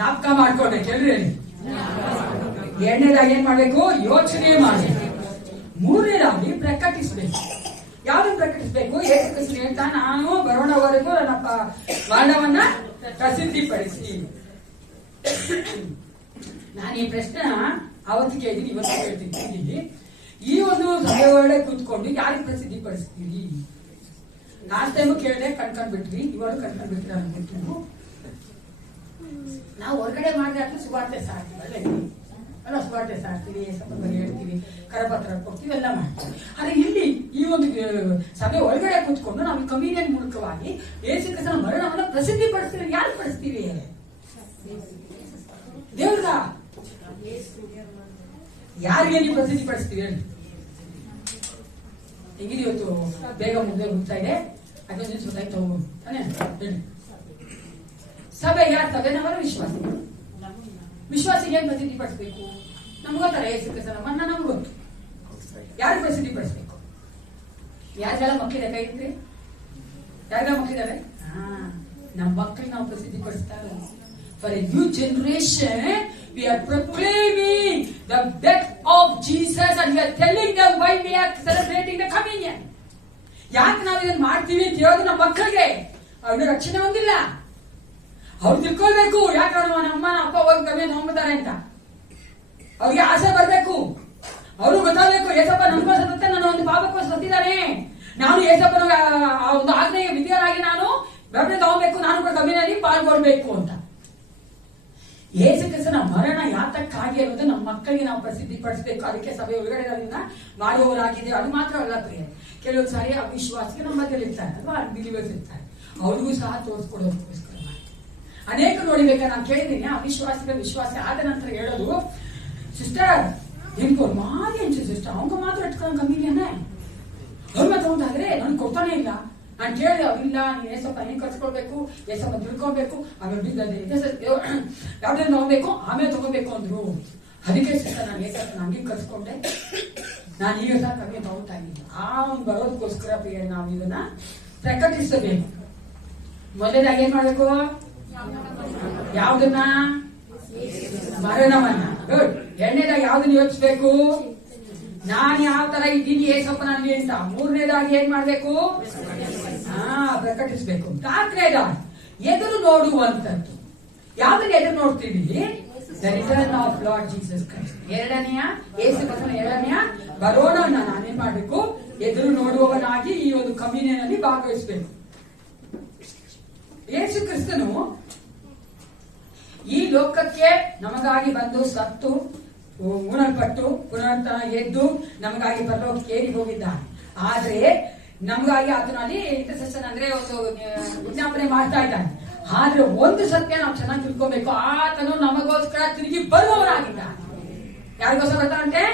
ನಾಪಕ ಮಾಡ್ಕೊಳ್ಬೇಕು. ಹೇಳ್ರಿ ಹೇಳಿ. ಎರಡನೇದಾಗಿ ಏನ್ ಮಾಡ್ಬೇಕು? ಯೋಚನೆ ಮಾಡ್ಬೇಕು. ಮೂರನೇದಾಗಿ ಪ್ರಕಟಿಸ್ಬೇಕು. ಯಾವ್ದನ್ನು ಪ್ರಕಟಿಸ್ಬೇಕು? ಯೇಸು ಕ್ರಿಸ್ತನು ಹೇಳ್ತಾ, ನಾನು ಬರೋಣವರೆಗೂ ನನ್ನ ಮರಣವನ್ನ ಪ್ರಸಿದ್ಧಿಪಡಿಸಿ. ನಾನು ಈ ಪ್ರಶ್ನೆ ಅವತ್ತು ಕೇಳಿದ್ದೀನಿ, ಇವತ್ತು ಹೇಳ್ತೀನಿ. ಈ ಒಂದು ಸಭೆ ಒಳಗೆ ಕೂತ್ಕೊಂಡು ಯಾರಿಗೆ ಪ್ರಸಿದ್ಧಿ ಪಡಿಸ್ತೀರಿ? ಲಾಸ್ಟ್ ಟೈಮು ಕೇಳಿದೆ, ಕಣ್ಕೊಂಡ್ಬಿಟ್ರಿ. ಇವಾಗ ಕಣ್ಕೊಂಡ್ಬಿಟ್ರಿ ಅನ್ಬಿಟ್ಟು ನಾವು ಹೊರಗಡೆ ಮಾಡಿದ್ರೆ ಅಷ್ಟು ಸುವಾರ್ತೆ ಸಾಕ್ತೀವಿ, ಅಲ್ಲ ಸುವಾರ್ತೆ ಸಾಕ್ತೀವಿ, ಸ್ವಲ್ಪ ಬಗ್ಗೆ ಹೇಳ್ತೀವಿ, ಕರಪತ್ರ ಕೊಡ್ತೀವಿ, ಎಲ್ಲ ಮಾಡ್ತೀವಿ. ಆದ್ರೆ ಇಲ್ಲಿ ಈ ಒಂದು ಸಭೆ ಒಳಗಡೆ ಕೂತ್ಕೊಂಡು ನಾವು ಕಮ್ಯುನಿಯನ್ ಮೂಲಕವಾಗಿ ಯೇಸು ಕ್ರಿಸ್ತನ ಮರಣವನ್ನು ಪ್ರಸಿದ್ಧಿ ಪಡಿಸ್ತೀವಿ. ಯಾರು ಪಡಿಸ್ತೀವಿ? ದೇವ್ರ. ಯಾರಿಗೆ ನೀವು ಪ್ರಸಿದ್ಧಿ ಪಡಿಸ್ತೀವಿ ಹೇಳಿ? ಹೆಂಗಿದೆ ಇವತ್ತು ಬೇಗ ಮುದ್ದೆ ಹೋಗ್ತಾ ಇದೆ, ಅದೊಂದು ಸುತ್ತಾಯ್ತು ತಾನೆ ಹೇಳಿ. ಸಭೆ ಯಾರ ಸಭೆ? ನಮ್ಮರ ವಿಶ್ವಾಸಿಗಳು. ವಿಶ್ವಾಸಿಗೆ ಏನ್ ಪ್ರಸಿದ್ಧಿ ಪಡಿಸ್ಬೇಕು? ನಮ್ಗೆ ಗೊತ್ತಾರೆ ಯೇಸು ಕ್ರಿಸ್ತನ ಮರಣ ನಮ್ಗೆ ಗೊತ್ತು. ಯಾರು ಪ್ರಸಿದ್ಧಿ ಪಡಿಸ್ಬೇಕು? ಯಾರಿಗೆಲ್ಲ ಮಕ್ಕಳಿದೆ? ಕೈ ಇದ್ರೆ ಯಾರಿಗೆಲ್ಲ ಮಕ್ಕಳಿದ್ದಾರೆ? ನಮ್ಮ ಮಕ್ಕಳಿಗೆ ನಾವು ಪ್ರಸಿದ್ಧಿ ಪಡಿಸ್ತಾ ಇಲ್ಲ. For a new generation, we are proclaiming the death of Jesus and we are telling them why we are celebrating the communion. ಯಾಕೆ ನಾವು ಇದನ್ನು ಮಾಡ್ತೀವಿ ಅಂತ ಹೇಳೋದು ನಮ್ಮ ಮಕ್ಕಳಿಗೆ. ಅವ್ರಿಗೆ ರಕ್ಷಣೆ ಹೊಂದಿಲ್ಲ, ಅವ್ರು ತಿಳ್ಕೊಳ್ಬೇಕು. ಯಾಕೆ ನಮ್ಮ ಅಪ್ಪ ಹೋಗಿ ಕಮ್ಮಿಯನ್ನು ಹೊಂದ್ತಾರೆ ಅಂತ ಅವ್ರಿಗೆ ಆಸೆ ಬರ್ಬೇಕು. ಅವರು ಗೊತ್ತಾಗಬೇಕು, ಏಸಪ್ಪ ನಮಗೋಸ್ಕರ ನನ್ನ ಒಂದು ಪಾಪಕ್ಕೋಸ್ಕರ ಸತ್ತಿದ್ದಾನೆ, ನಾನು ಏಸಪ್ಪನ ಒಂದು ಆಜ್ಞೆಯ ವಿಧಿಯರಾಗಿ ನಾನು ಬೆಂಬಲ ತಗೋಬೇಕು, ನಾನು ಕೂಡ ಕಮ್ಮಿನಲ್ಲಿ ಪಾಲ್ಗೊಳ್ಬೇಕು ಅಂತ. ಯೇಸು ಕ್ರಿಸ್ತನ ಮರಣ ಯಾತಕ್ಕಾಗಿ ಅನ್ನೋದು ನಮ್ಮ ಮಕ್ಕಳಿಗೆ ನಾವು ಪ್ರಸಿದ್ಧಿ ಪಡಿಸಬೇಕು. ಅದಕ್ಕೆ ಸಭೆ ಒಳಗಡೆ ಮಾಡುವವರಾಗಿದ್ದೇವೆ. ಅದು ಮಾತ್ರ ಅಲ್ಲ ಪ್ರಿಯ, ಕೆಲವೊಂದು ಸಾರಿ ಅವಿಶ್ವಾಸಿಗೆ ನಮ್ಮ ಮಧ್ಯದಲ್ಲಿ ಇರ್ತಾರೆ ಅಲ್ವಾ, ಅನ್ಬಿಲಿವರ್ಸ್ ಇರ್ತಾರೆ, ಅವ್ರಿಗೂ ಸಹ ತೋರಿಸ್ಕೊಡೋದಕ್ಕೋಸ್ಕರ ಅನೇಕ ನೋಡಿಬೇಕಾದ್ರೆ ನಾನು ಕೇಳಿದ್ದೀನಿ. ಅವಿಶ್ವಾಸಿಗಳ ವಿಶ್ವಾಸ ಆದ ನಂತರ ಹೇಳೋದು, ಸಿಸ್ಟರ್ ನಿಮ್ಗೆ ಅವ್ರು ಮಾರಿ ಅಂಚು ಸಿಸ್ಟರ್ அவங்க ಮಾತ್ರ ಇಟ್ಕೊಂಡು ಕಮ್ಮಿನೇ ಅವ್ರ ಮಾತ್ರ ಉಂಟಾದ್ರೆ ನನ್ಗೆ ಕೊಡ್ತಾನೆ ಇಲ್ಲ. ನಾನು ಕೇಳಿದೆ, ಅವ್ರಿಲ್ಲ, ನೀನ್ ಏಸಪ್ಪ ನೀನ್ ಕಳ್ಸ್ಕೊಳ್ಬೇಕು, ಏಸಪ್ಪ ತಿಳ್ಕೊಬೇಕು, ಆಮೇಲೆ ಯಾವ್ದು ಹೋಗ್ಬೇಕು, ಆಮೇಲೆ ತಗೋಬೇಕು ಅಂದ್ರು. ಅದಕ್ಕೆ ಸಿಸ್ಟರ್ ನಾನು ಏಸಪ್ಪ ನಂಗೆ ಕಳ್ಸ್ಕೊಂಡೆ, ನಾನು ಈಗ ಸಹ ಕಮ್ಮಿ ತಗೋತಾ ಇದ್ದೀನಿ. ಆ ಒಂದು ಬರೋದಕ್ಕೋಸ್ಕರ ಪ್ರಿಯ ನಾವು ಇದನ್ನ ಪ್ರಕಟಿಸಬೇಕು. ಮೊದಲನೇದಾಗಿ ಏನ್ ಮಾಡ್ಬೇಕು? ಯಾವ್ದನ್ನ? ಮರಣವನ್ನ. ಗುಡ್. ಎರಡನೇದಾಗಿ ಯಾವ್ದನ್ನ ಯೋಚಿಸ್ಬೇಕು? ನಾನ್ ಯಾವ ತರ ಇದ್ದೀನಿ ಏಸಪ್ಪ ನನಗೆ ಅಂತ. ಮೂರನೇದಾಗಿ ಏನ್ ಮಾಡ್ಬೇಕು? ಪ್ರಕಟಿಸ್ಬೇಕು. ನಾಲ್ಕನೇದಾಗಿ ಎದುರು ನೋಡುವಂತದ್ದು. ಯಾವ್ದನ್ನ ಎದುರು ನೋಡ್ತೀವಿ? The return of lord Jesus Christ. ಎರಡನೆಯ ಯೇಸು ಕ್ರಿಸ್ತನ ಎರಡನೆಯ ಬರೋಣವನ್ನ ನಾನೇನ್ ಮಾಡ್ಬೇಕು? ಎದುರು ನೋಡುವವನಾಗಿ ಈ ಒಂದು ಕಮ್ಯುನಿಯನ್ ಅಲ್ಲಿ ಭಾಗವಹಿಸಬೇಕು. ಯೇಸು ಕ್ರಿಸ್ತನು ಈ ಲೋಕಕ್ಕೆ ನಮಗಾಗಿ ಬಂದು ಸತ್ತು ಉಣಲ್ಪಟ್ಟು ಪುನರುತ್ಥಾನ ಎದ್ದು ನಮಗಾಗಿ ಪರಲೋಕಕ್ಕೆ ಏರಿ ಹೋಗಿದ್ದಾನೆ. ಆದ್ರೆ ನಮಗಾಗಿ ಆತನಲ್ಲಿ ಇಂಟರ್ಸೆಷನ್ ಅಂದ್ರೆ ಒಂದು ವಿಜ್ಞಾಪನೆ ಮಾಡ್ತಾ ಇದ್ದಾನೆ. ಆದ್ರೆ ಒಂದು ಸತ್ಯ ನಾವು ಚೆನ್ನಾಗಿ ತಿಳ್ಕೋಬೇಕು, ಆತನು ನಮಗೋಸ್ಕರ ತಿರುಗಿ ಬರುವವರಾಗಿದ್ದಾನೆ. ಯಾರಿಗೋಸ್ಕರ ಬರ್ತಾನಂತೆ?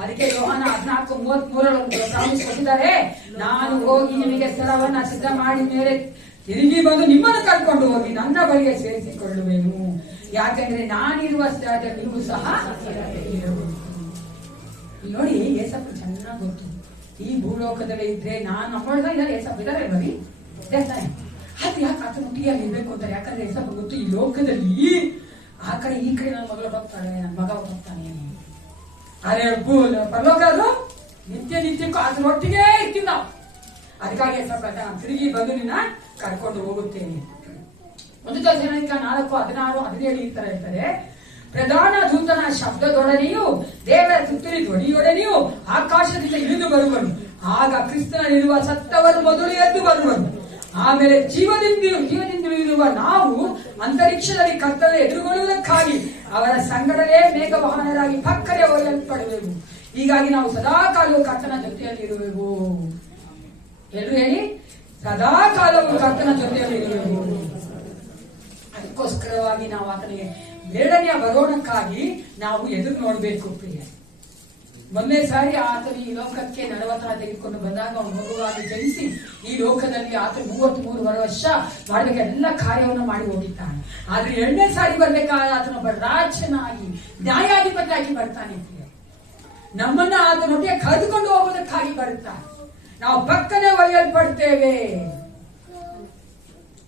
ಅದಕ್ಕೆ ಯೋಹಾನ 14:33 ಪ್ರಾಮಿಸ್ ಕೊಟ್ಟಿದ್ದಾರೆ, ನಾನು ಹೋಗಿ ನಿಮಗೆ ಸ್ಥಳವನ್ನ ಸಿದ್ಧ ಮಾಡಿ ಮೇಲೆ ತಿರುಗಿ ಬಂದು ನಿಮ್ಮನ್ನು ಕರ್ಕೊಂಡು ಹೋಗಿ ನನ್ನ ಬಳಿಗೆ ಸೇರಿಸಿಕೊಳ್ಳುವೆನು. ಯಾಕಂದ್ರೆ ನಾನಿರುವ ಸ್ಥಳದಲ್ಲಿ ನೀವು ಸಹ ನೋಡಿ. ಏಸಪ್ಪ ಚೆನ್ನಾಗಿ ಗೊತ್ತು, ಈ ಭೂಲೋಕದಲ್ಲಿ ಇದ್ರೆ ನಾನು ನಮ್ಮೊಳಗ ಇದ್ದಾರೆ, ಏಸಪ್ಪ ಇದಾರೆ ಬರೀ ಅದು ಯಾಕೆ ಆತನೊಟ್ಟಿಗೆ ಅಲ್ಲಿ ಇರ್ಬೇಕು ಅಂತಾರೆ. ಯಾಕಂದ್ರೆ ಏಸಪ್ಪ ಗೊತ್ತು, ಈ ಲೋಕದಲ್ಲಿ ಆ ಕಡೆ ಈ ಕಡೆ ನನ್ನ ಮಗಳು ಹೋಗ್ತಾಳೆ, ನನ್ನ ಮಗ ಹೋಗ್ತಾನೆ. ಅರೆ ಪರಲೋಕ ಆದ್ರೂ ನಿತ್ಯಕ್ಕೂ ಅದರೊಟ್ಟಿಗೆ ಇರ್ತೀವಿ ನಾವು. ಅದಕ್ಕಾಗಿ ಸ್ವಲ್ಪ ತಿರುಗಿ ಬಂದು ನಿನ್ನ ಕರ್ಕೊಂಡು ಹೋಗುತ್ತೇನೆ. 1 Thessalonians 4:16-17 ಈ ತರ ಇರ್ತಾರೆ. ಪ್ರಧಾನ ದೂತನ ಶಬ್ದದೊಡನೆಯೂ ದೇವರ ತುತ್ತೂರಿ ಧ್ವನಿಯೊಡನೆಯೂ ಆಕಾಶದಿಂದ ಇಳಿದು ಬರುವನು. ಆಗ ಕ್ರಿಸ್ತನಲ್ಲಿರುವ ಸತ್ತವರು ಮೊದಲು ಎದ್ದು ಬರುವನು. ಆಮೇಲೆ ಜೀವದಿಂದಿರುವ ನಾವು ಅಂತರಿಕ್ಷದಲ್ಲಿ ಕರ್ತನ ಎದುರುಗೊಳ್ಳುವುದಕ್ಕಾಗಿ ಅವರ ಸಂಗಡವೇ ಮೇಘವಾಹನರಾಗಿ ಪಕ್ಕನೆ ಒಯ್ಯಲ್ಪಡುವೆವು. ಹೀಗಾಗಿ ನಾವು ಸದಾ ಕಾಲವು ಕರ್ತನ ಜೊತೆಯಲ್ಲಿ ಇರುವೆವು. ಎಲ್ಲರೂ ಹೇಳಿ, ಸದಾ ಕಾಲವು ಕರ್ತನ ಜೊತೆಯಲ್ಲಿ ಇರುವೆವು. ಅದಕ್ಕೋಸ್ಕರವಾಗಿ ನಾವು ಆತನಿಗೆ ಎರಡನೆಯ ಬರೋಣಕ್ಕಾಗಿ ನಾವು ಎದುರು ನೋಡ್ಬೇಕು ಪ್ರಿಯ. ಮೊದಲನೇ ಸಾರಿ ಆತನು ಈ ಲೋಕಕ್ಕೆ ನಡವತನ ತೆಗೆದುಕೊಂಡು ಬಂದಾಗ ಅವನು ಮಗುವಾಗಿ ಜನಿಸಿ ಈ ಲೋಕದಲ್ಲಿ ಆತ 33 ವರ್ಷ ಮಾಡಬೇಕು ಎಲ್ಲ ಕಾರ್ಯವನ್ನು ಮಾಡಿ ಹೋಗಿದ್ದಾನೆ. ಆದ್ರೆ ಎರಡನೇ ಸಾರಿ ಬರ್ಬೇಕಾದ್ರೆ ಆತನೊಬ್ಬ ರಾಜನಾಗಿ ನ್ಯಾಯಾಧಿಪತಿಯಾಗಿ ಬರ್ತಾನೆ. ನಮ್ಮನ್ನ ಆತನೊಟ್ಟಿಗೆ ಕರೆದುಕೊಂಡು ಹೋಗೋದಕ್ಕಾಗಿ ಬರುತ್ತಾನೆ. ನಾವು ಪಕ್ಕನೆ ಒಯ್ಯಲ್ಪಡ್ತೇವೆ.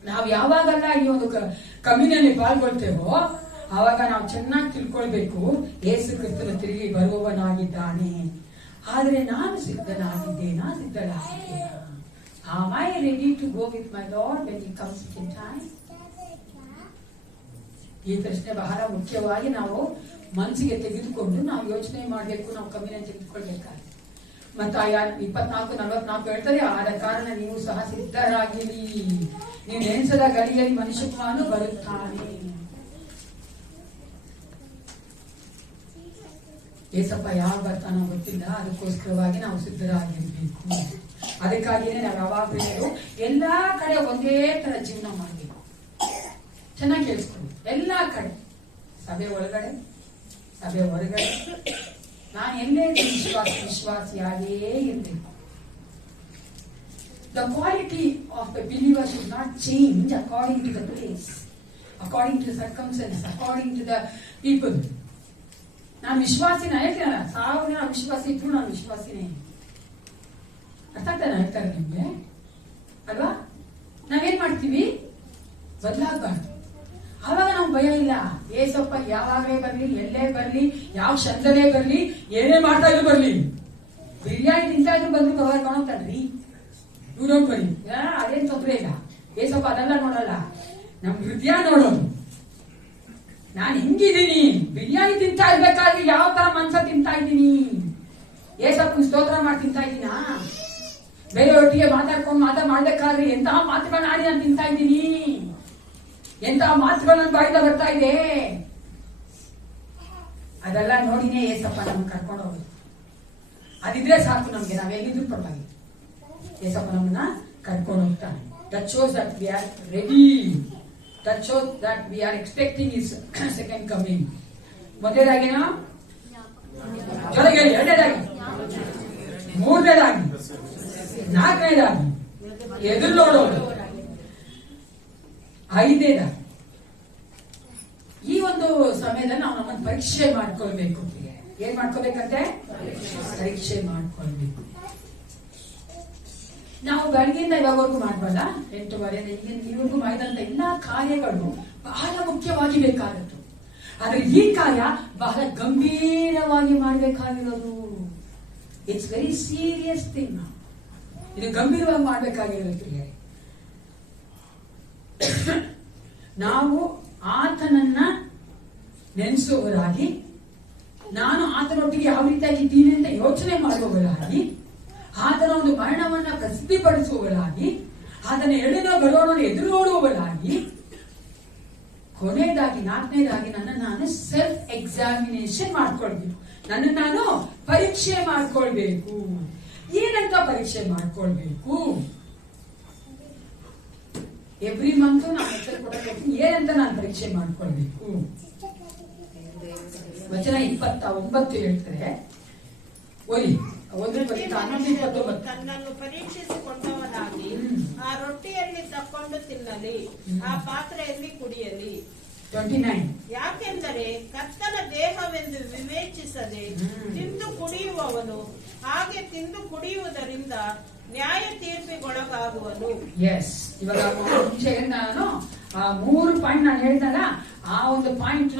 ನಾವು ಯಾವಾಗೆಲ್ಲ ಈ ಒಂದು ಕಮ್ಯುನಿಯಲ್ಲಿ ಪಾಲ್ಗೊಳ್ತೇವೋ ಆವಾಗ ನಾವು ಚೆನ್ನಾಗಿ ತಿಳ್ಕೊಳ್ಬೇಕು, ಯೇಸು ಕ್ರಿಸ್ತನು ತಿರುಗಿ ಬರುವವನಾಗಿದ್ದಾನೆ. ಆದ್ರೆ ನಾನು ಸಿದ್ಧನಾಗಿದ್ದೇನಾ? Am I ready to go with my Lord when he comes in time? ಈ ಪ್ರಶ್ನೆ ಬಹಳ ಮುಖ್ಯವಾಗಿ ನಾವು ಮನಸ್ಸಿಗೆ ತೆಗೆದುಕೊಂಡು ನಾವು ಯೋಚನೆ ಮಾಡಬೇಕು. ನಾವು ಕಮ್ಯುನಿಯನ್ನು ತೆಗೆದುಕೊಳ್ಬೇಕಾದ್ರೆ ಮತ್ತಾಯ 24:44 ಹೇಳ್ತಾರೆ, ಆದ ಕಾರಣ ನೀವು ಸಹ ಸಿದ್ಧರಾಗಿರಿ, ನೀವು ನೆನೆಸದ ಗಡಿಯಲ್ಲಿ ಮನುಷ್ಯಕುಮಾರನು ಬರುತ್ತಾನೆ. ಏಸಪ್ಪ ಯಾವ ಬರ್ತಾನೋ ಗೊತ್ತಿಲ್ಲ, ಅದಕ್ಕೋಸ್ಕರವಾಗಿ ನಾವು ಸಿದ್ಧರಾಗಿರ್ಬೇಕು. ಅದಕ್ಕಾಗಿಯೇ ನಾವು ಯಾವಾಗಲೂ ಎಲ್ಲಾ ಕಡೆ ಒಂದೇ ತರ ಜೀವನ ಮಾಡಬೇಕು. ಚೆನ್ನಾಗಿ ಕೇಳಿಸ್ಕೊಂಡು, ಎಲ್ಲಾ ಕಡೆ, ಸಭೆ ಒಳಗಡೆ, ಸಭೆ ಹೊರಗಡೆ, ನಾನು ಎಲ್ಲೇ ವಿಶ್ವಾಸಿಯಾಗೇ ಇರಬೇಕು. The quality of the believer should not change according to the place, according to the circumstances, according to the people. ನಾನು ವಿಶ್ವಾಸಿನ ಹೇಳ್ತೀನಲ್ಲ, 1000 ಜನ ವಿಶ್ವಾಸಿ ಇದ್ರು ನಾನು ವಿಶ್ವಾಸಿನೇ. ಅರ್ಥ ಆಗ್ತಾನೆ ಹೇಳ್ತಾರೆ ನಿಮ್ಗೆ ಅಲ್ವಾ? ನಾವೇನ್ ಮಾಡ್ತೀವಿ? ಬದಲಾಗಬಾರ್ದು. ಆವಾಗ ನಮ್ಗೆ ಭಯ ಇಲ್ಲ. ಏಸಪ್ಪ ಯಾವಾಗಲೇ ಬರ್ಲಿ, ಎಲ್ಲೇ ಬರ್ಲಿ, ಯಾವ ಶಬ್ದನೇ ಬರ್ಲಿ, ಏನೇ ಮಾಡ್ತಾ ಇದ್ರು ಬರ್ಲಿ, ಬಿರಿಯಾನಿ ತಿಂತಾ ಇದ್ರು ಬಂದ್ರು ಕಾಣೋಗ್ತಾನ್ರಿ, ಇವ್ ನೋಡ್ಕೊಳ್ಳಿ, ಅದೇನ್ ತೊಂದ್ರೆ ಇಲ್ಲ. ಏಸಪ್ಪ ಅದೆಲ್ಲ ನೋಡಲ್ಲ, ನಮ್ ಹೃದಯ ನೋಡೋದು. ನಾನು ಹಿಂಗಿದ್ದೀನಿ, ಬಿರಿಯಾನಿ ತಿಂತಾ ಇರ್ಬೇಕಾದ್ರೆ ಯಾವ ತರ ಮನ್ಸ ತಿಂತಾ ಇದ್ದೀನಿ, ಏಸಪ್ಪ ಸ್ತೋತ್ರ ಮಾಡಿ ತಿಂತಾ ಇದ್ದೀನಾ? ಬೇರೆಯೊಟ್ಟಿಗೆ ಮಾತಾಡ್ಕೊಂಡು ಮಾಡ್ಬೇಕಾದ್ರೆ ಎಂತಹ ಮಾತುಗಳನ್ನ ಆಡಿ ನಾನು ತಿಂತಾ ಇದ್ದೀನಿ, ಎಂತಹ ಮಾತುಗಳು ನನ್ನ ಬಾಯಿಂದ ಬರ್ತಾ ಇದೆ, ಅದೆಲ್ಲ ನೋಡಿನೇ ಏಸಪ್ಪ ನಮ್ಗೆ ಕರ್ಕೊಂಡು ಹೋಗೋದು. ಅದಿದ್ರೆ ಸಾಕು ನಮ್ಗೆ, ನಾವೆಲ್ಲಿದ್ರು ಪರವಾಗಿ ಏಸಪ್ಪ ನಮ್ಮನ್ನ ಕರ್ಕೊಂಡು ಹೋಗ್ತಾನೆ. That shows that we are ready. That shows that we are expecting his second coming. ಮೊದಲನೇದಾಗಿನ ಜೊತೆಗೆ, ಎರಡನೇದಾಗಿ, ಮೂರನೇದಾಗಿ, ನಾಲ್ಕನೇದಾಗಿ ಎದುರು ನೋಡೋದು, ಐದನೇದಾಗಿ ಈ ಒಂದು ಸಮಯದಲ್ಲಿ ನಾವು ನಮ್ಮನ್ನು ಪರೀಕ್ಷೆ ಮಾಡ್ಕೊಳ್ಬೇಕು. ಏನ್ ಮಾಡ್ಕೋಬೇಕಂತೆ? ಪರೀಕ್ಷೆ ಮಾಡ್ಕೊಳ್ಬೇಕು. ನಾವು ಬೆಳಗ್ಗೆಯಿಂದ ಇವಾಗವರೆಗೂ ಮಾಡಬಲ್ಲ, 8:30 ಇಲ್ಲಿವರೆಗೂ ಮಾಡಿದಂತ ಎಲ್ಲಾ ಕಾರ್ಯಗಳು ಬಹಳ ಮುಖ್ಯವಾಗಿ ಬೇಕಾದದ್ದು. ಆದ್ರೆ ಈ ಕಾರ್ಯ ಬಹಳ ಗಂಭೀರವಾಗಿ ಮಾಡಬೇಕಾಗಿರೋದು. It's very serious thing. ಇದು ಗಂಭೀರವಾಗಿ ಮಾಡಬೇಕಾಗಿರೋದು. ನಾವು ಆತನನ್ನ ನೆನೆಸುವವರಾಗಿ, ನಾನು ಆತನೊಟ್ಟಿಗೆ ಯಾವ ರೀತಿಯಾಗಿ ಇದ್ದೀನಿ ಅಂತ ಯೋಚನೆ ಮಾಡುವವರಾಗಿ, ಆತನ ಒಂದು ಮರಣವನ್ನ ಪ್ರಸಿದ್ಧಿಪಡಿಸುವವರಾಗಿ, ಆತನ ಎರಡನೇ ಬರೋಣವನ್ನು ಎದುರು ನೋಡುವವರಾಗಿ, ಕೊನೆಯದಾಗಿ ನಾಲ್ಕನೇದಾಗಿ ನನ್ನ ನಾನು ಸೆಲ್ಫ್ ಎಕ್ಸಾಮಿನೇಷನ್ ಮಾಡ್ಕೊಳ್ಬೇಕು. ನನ್ನ ನಾನು ಪರೀಕ್ಷೆ ಮಾಡ್ಕೊಳ್ಬೇಕು. ಏನಂತ ಪರೀಕ್ಷೆ ಮಾಡ್ಕೊಳ್ಬೇಕು? ಎವ್ರಿ ಮಂತ್ ನಾನು ಹೆಸರು ಕೊಡಬೇಕು. ಏನಂತ ನಾನು ಪರೀಕ್ಷೆ ಮಾಡ್ಕೊಳ್ಬೇಕು? ವಚನ 29 ಹೇಳ್ತಾರೆ, ಓದಿ. ತನ್ನನ್ನು ಪರೀಕ್ಷಿಸಿಕೊಂಡವನಾಗಿ ಆ ರೊಟ್ಟಿಯಲ್ಲಿ ತಕ್ಕೊಂಡು ತಿನ್ನಲಿ, ಆ ಪಾತ್ರೆಯಲ್ಲಿ ಕುಡಿಯಲಿ. 29. ಯಾಕೆಂದರೆ ಕರ್ತನ ದೇಹವೆಂದು ವಿವೇಚಿಸದೆ ತಿಂದು ಕುಡಿಯುವವನು ಹಾಗೆ ತಿಂದು ಕುಡಿಯುವುದರಿಂದ ನ್ಯಾಯ ತೀರ್ಪಿಗೊಳಗಾಗುವನು. ಎಸ್, ಇವಾಗ ಮುಂಚೆ ನಾನು ಆ 3 ಪಾಯಿಂಟ್ ನಾನು ಹೇಳಿದಾಗ ಆ ಒಂದು ಪಾಯಿಂಟ್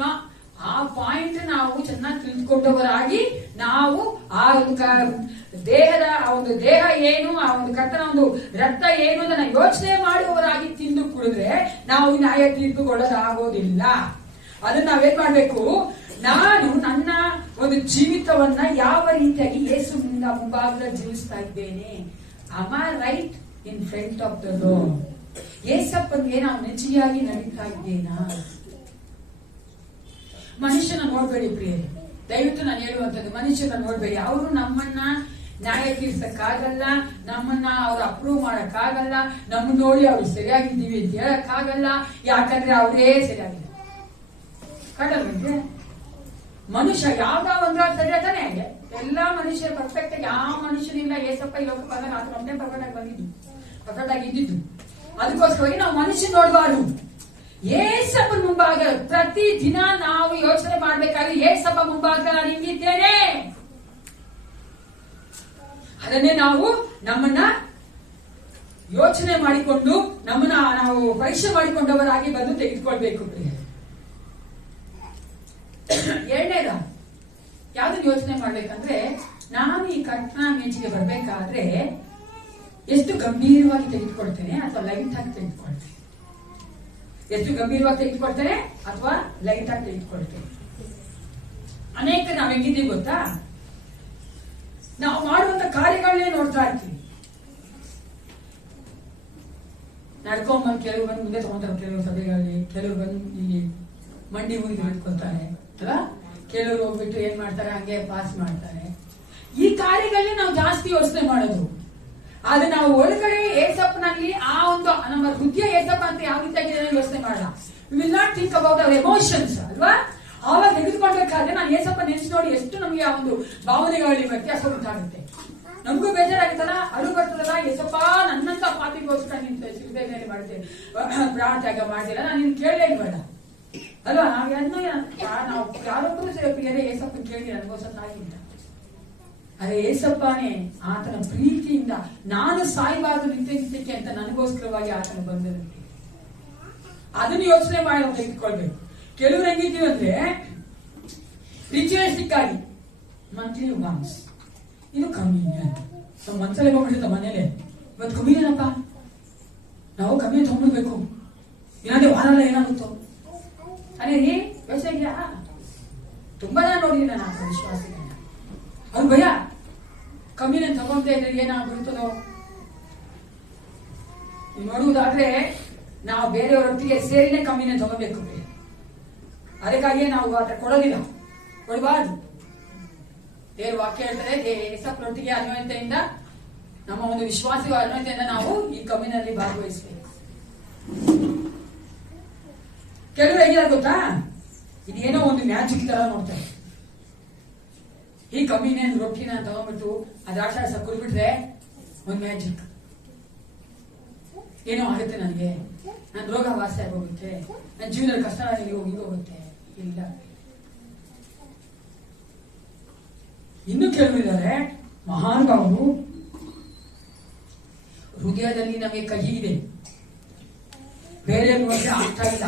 ನಾವು ಚೆನ್ನಾಗಿ ತಿಳಿದುಕೊಂಡವರಾಗಿ, ನಾವು ಆ ಒಂದು ದೇಹದ ಆ ಒಂದು ದೇಹ ಏನು, ಆ ಒಂದು ಕರ್ತನ ಒಂದು ರಕ್ತ ಏನು ಅಂತ ಯೋಚನೆ ಮಾಡುವವರಾಗಿ ತಿಂದು ಕುಡಿದ್ರೆ ನಾವು ನ್ಯಾಯ ತೀರ್ಪುಗೊಳ್ಳೋದಾಗೋದಿಲ್ಲ. ಅದನ್ನ ನಾವೇನ್ ಮಾಡ್ಬೇಕು? ನಾನು ನನ್ನ ಒಂದು ಜೀವಿತವನ್ನ ಯಾವ ರೀತಿಯಾಗಿ ಯೇಸುವಿನಿಂದ ಮುಂಭಾಗದಲ್ಲಿ ಜೀವಿಸ್ತಾ ಇದ್ದೇನೆ. Am I right in front of the Lord? ಏಸಪ್ಪನಿಗೆ ನಾವು ನೆಚ್ಚಿಗೆಯಾಗಿ ನಡೀತಾ ಇದ್ದೇನಾ? ಮನುಷ್ಯನ ನೋಡ್ಬೇಡಿ ಪ್ರಿಯರೇ, ದಯವಿಟ್ಟು ನಾನು ಹೇಳುವಂತದ್ದು, ಮನುಷ್ಯನ ನೋಡ್ಬೇಡಿ. ಅವರು ನಮ್ಮನ್ನ ನ್ಯಾಯ ತೀರ್ಸಕ್ಕಾಗಲ್ಲ, ನಮ್ಮನ್ನ ಅವ್ರು ಅಪ್ರೂವ್ ಮಾಡಕ್ಕಾಗಲ್ಲ, ನಮ್ಮನ್ನ ನೋಡಿ ಅವ್ರು ಸರಿಯಾಗಿದ್ದೀವಿ ಅಂತ ಹೇಳಕ್ಕಾಗಲ್ಲ. ಯಾಕಂದ್ರೆ ಅವರೇ ಸರಿಯಾಗಿಲ್ಲ. ಕಡಲ್ಗೆ ಮನುಷ್ಯ ಯಾವ್ದಾ ಒಂದ್ರ ಸರಿಯಾದಾನೆ, ಎಲ್ಲಾ ಮನುಷ್ಯರು ಪರ್ಫೆಕ್ಟ್, ಯಾವ ಮನುಷ್ಯನಿಲ್ಲ. ಏಸಪ್ಪ ಈ ಲೋಕ ಬಂದಾಗ ಆತ ಒಮ್ಮೆ ಪರ್ಫೆಕ್ಟ್ ಆಗಿ ಇದ್ದಿದ್ದು. ಅದಕ್ಕೋಸ್ಕರವಾಗಿ ನಾವು ಮನುಷ್ಯ ನೋಡಬಾರ್ದು. ಏಸಪ್ಪ ಮುಂಭಾಗ ಪ್ರತಿ ದಿನ ನಾವು ಯೋಚನೆ ಮಾಡ್ಬೇಕಾದ್ರೆ ಏಸಪ್ಪ ಮುಂಭಾಗ ನಾನು ಹಿಂಗಿದ್ದೇನೆ, ಅದನ್ನೇ ನಾವು ನಮ್ಮನ್ನ ಯೋಚನೆ ಮಾಡಿಕೊಂಡು ನಮ್ಮನ್ನ ನಾವು ಪರೀಕ್ಷೆ ಮಾಡಿಕೊಂಡವರಾಗಿ ಬಂದು ತೆಗೆದುಕೊಳ್ಬೇಕು. ಎರಡನೇದ ಯಾವ್ದನ್ನ ಯೋಚನೆ ಮಾಡ್ಬೇಕಂದ್ರೆ, ನಾನು ಈ ಕರ್ತನ ಮೇಜಿಗೆ ಬರ್ಬೇಕಾದ್ರೆ ಎಷ್ಟು ಗಂಭೀರವಾಗಿ ತೆಗೆದುಕೊಳ್ತೇನೆ ಅಥವಾ ಲೈಟ್ ಆಗಿ ತೆಗೆದುಕೊಳ್ತೇನೆ, ಎಷ್ಟು ಗಂಭೀರವಾಗಿ ತೆಗೆದುಕೊಳ್ತೇನೆ ಅಥವಾ ಲೈಟ್ ಆಗಿ ತೆಗೆದುಕೊಳ್ತೇನೆ. ಅನೇಕ ನಾವ್ ಹೆಂಗಿದ್ದೀವಿ ಗೊತ್ತಾ, ನಾವು ಮಾಡುವಂತ ಕಾರ್ಯಗಳನ್ನೇ ನೋಡ್ತಾ ಇರ್ತೀವಿ. ನಡ್ಕೊಂಡ್ ಬಂದು ಕೆಲವರು ಬಂದು ಮುಂದೆ ತಗೊಂತಾರೆ, ಕೆಲವರು ಸಭೆಗಳಲ್ಲಿ, ಕೆಲವರು ಬಂದು ಈ ಮಂಡಿ ಊರಿಗೆ ಹಿಡ್ಕೊತಾರೆ ಅಲ್ಲ, ಕೆಲವರು ಹೋಗ್ಬಿಟ್ಟು ಏನ್ ಮಾಡ್ತಾರೆ, ಹಂಗೆ ಪಾಸ್ ಮಾಡ್ತಾರೆ. ಈ ಕಾರ್ಯಗಳನ್ನೇ ನಾವು ಜಾಸ್ತಿ ಯೋಚನೆ ಮಾಡೋದು. ಆದ್ರೆ ನಾವು ಒಳಗಡೆ ಏಸಪ್ಪನಲ್ಲಿ ಆ ಒಂದು ನಮ್ಮ ಹೃದಯ ಏಸಪ್ಪ ಅಂತ ಯಾವ ರೀತಿಯಾಗಿ ಯೋಚನೆ ಮಾಡಲ್ಲ. Will not think about our emotions ಅಲ್ವಾ. ಆವಾಗ ತೆಗೆದುಕೊಳ್ಬೇಕಾದ್ರೆ ನಾನು ಏಸಪ್ಪ ನೆನ್ಸಿ ನೋಡಿ ಎಷ್ಟು ನಮ್ಗೆ ಆ ಒಂದು ಭಾವನೆಗಳಲ್ಲಿ ವ್ಯತ್ಯಾಸ ಉಂಟಾಗುತ್ತೆ. ನಮಗೂ ಬೇಜಾರಾಗುತ್ತಲ್ಲ, ಅಳು ಬರ್ತದಲ್ಲ, ಏಸಪ್ಪ ನನ್ನಂತ ಪಾಪಿಗೋಸ್ಕರ ನಿಂತ ಸಿಗದೆ ಮೇಲೆ ಮಾಡ್ತೇನೆ, ಪ್ರಾಣತ್ಯಾಗ ಮಾಡ್ತಿಲ್ಲ, ನಾನು ನಿನ್ ಕೇಳಲೇ ಬೇಡ ಅಲ್ವಾ. ನಾವು ಯಾರೊಬ್ಬರು ಪ್ರಿಯರೇ ಏಸಪ್ಪನ ಕೇಳಿ ನನಗೋಸ್ಕರ ಆಗಿಲ್ಲ. ಅದೇ ಏಸಪ್ಪನೇ ಆತನ ಪ್ರೀತಿಯಿಂದ ನಾನು ಸಾಯಬಾರದು ನಿತ್ಯಕ್ಕೆ ಅಂತ ನನಗೋಸ್ಕರವಾಗಿ ಆತನ ಬಂದದಕ್ಕೆ ಅದನ್ನು ಯೋಚನೆ ಮಾಡಿ ನಾವು ತೆಗೆದುಕೊಳ್ಬೇಕು. ಕೆಲವರು ಹೆಂಗಿದ್ದೀವಿ ಅಂದ್ರೆ ರಿಚುವಲಿಸ್ಟಿಕ್ ಆಗಿ ಮಂತ್ಲಿ ಒನ್ಸ್ ಇದು ಕಮ್ಮಿನ್ ಮನ್ಸಲ್ಲೇ ಹೋಗ್ಬಿಡುತ್ತ ಮನೇಲೆ, ಇವತ್ತು ಕಮ್ಮಿನೇನಪ್ಪ ನಾವು ಕಮ್ಮಿ ತಗೊಂಡ್ಬಿಡ್ಬೇಕು, ಏನಾದ್ರೆ ವಾರ ಏನಾಗುತ್ತೋ ಅದೇ ರೀ ಯೋಚನೆ ಇದೆಯಾ? ತುಂಬಾ ನೋಡಿದ್ದೀನಿ ನಾನು ವಿಶ್ವಾಸಿಗಳನ್ನ, ಅವ್ರು ಭಯ ಕಮ್ಮಿನ ತಗೊಂತ ಇದ್ರೆ ಏನಾಗ್ಬಿಡ್ತದೋ. ನೋಡುವುದಾದ್ರೆ ನಾವು ಬೇರೆಯವರೊಟ್ಟಿಗೆ ಸೇರಿನೇ ಕಮ್ಮಿನ ತಗೋಬೇಕು. ಅದಕ್ಕಾಗಿಯೇ ನಾವು ಆತ ಕೊಡೋದಿಲ್ಲ, ಕೊಡಬಾರ್ದು. ದೇವ್ರ ವಾಕ್ಯ ಹೇಳ್ತಾರೆ, ಏಸಪ್ಪನೊಟ್ಟಿಗೆ ಅನ್ವಯತೆಯಿಂದ ನಮ್ಮ ಒಂದು ವಿಶ್ವಾಸಿಗಳ ಅನ್ವಯತೆಯಿಂದ ನಾವು ಈ ಕಮ್ಮಿನಲ್ಲಿ ಭಾಗವಹಿಸಬೇಕು. ಕೆಲವರು ಹೇಗಿಲ್ಲ ಗೊತ್ತಾ, ಇದೇನೋ ಒಂದು ಮ್ಯಾಜಿಕ್ ತರ ನೋಡ್ತಾರೆ. ಈ ಕಮ್ಮಿನ ರೊಟ್ಟಿನ ತಗೊಂಡ್ಬಿಟ್ಟು ಅದ್ರಾಕ್ಷಾರಸ ಕುಡಿಬಿಟ್ರೆ ಒಂದು ಮ್ಯಾಜಿಕ್ ಏನೋ ಆಗುತ್ತೆ, ನನಗೆ ನನ್ನ ರೋಗ ವಾಸಿ ಆಗೋಗುತ್ತೆ, ನನ್ನ ಜೀವನದ ಕಷ್ಟ ಹೋಗುತ್ತೆ. ಇಲ್ಲ, ಇನ್ನು ಕೆಲವಿದ್ದಾರೆ ಮಹಾನುಭಾವರು, ಹೃದಯದಲ್ಲಿ ನಮಗೆ ಕಹಿ ಇದೆ, ಬೇರೆ ನೋಡಿದ್ರೆ ಆಗ್ತಾ ಇಲ್ಲ,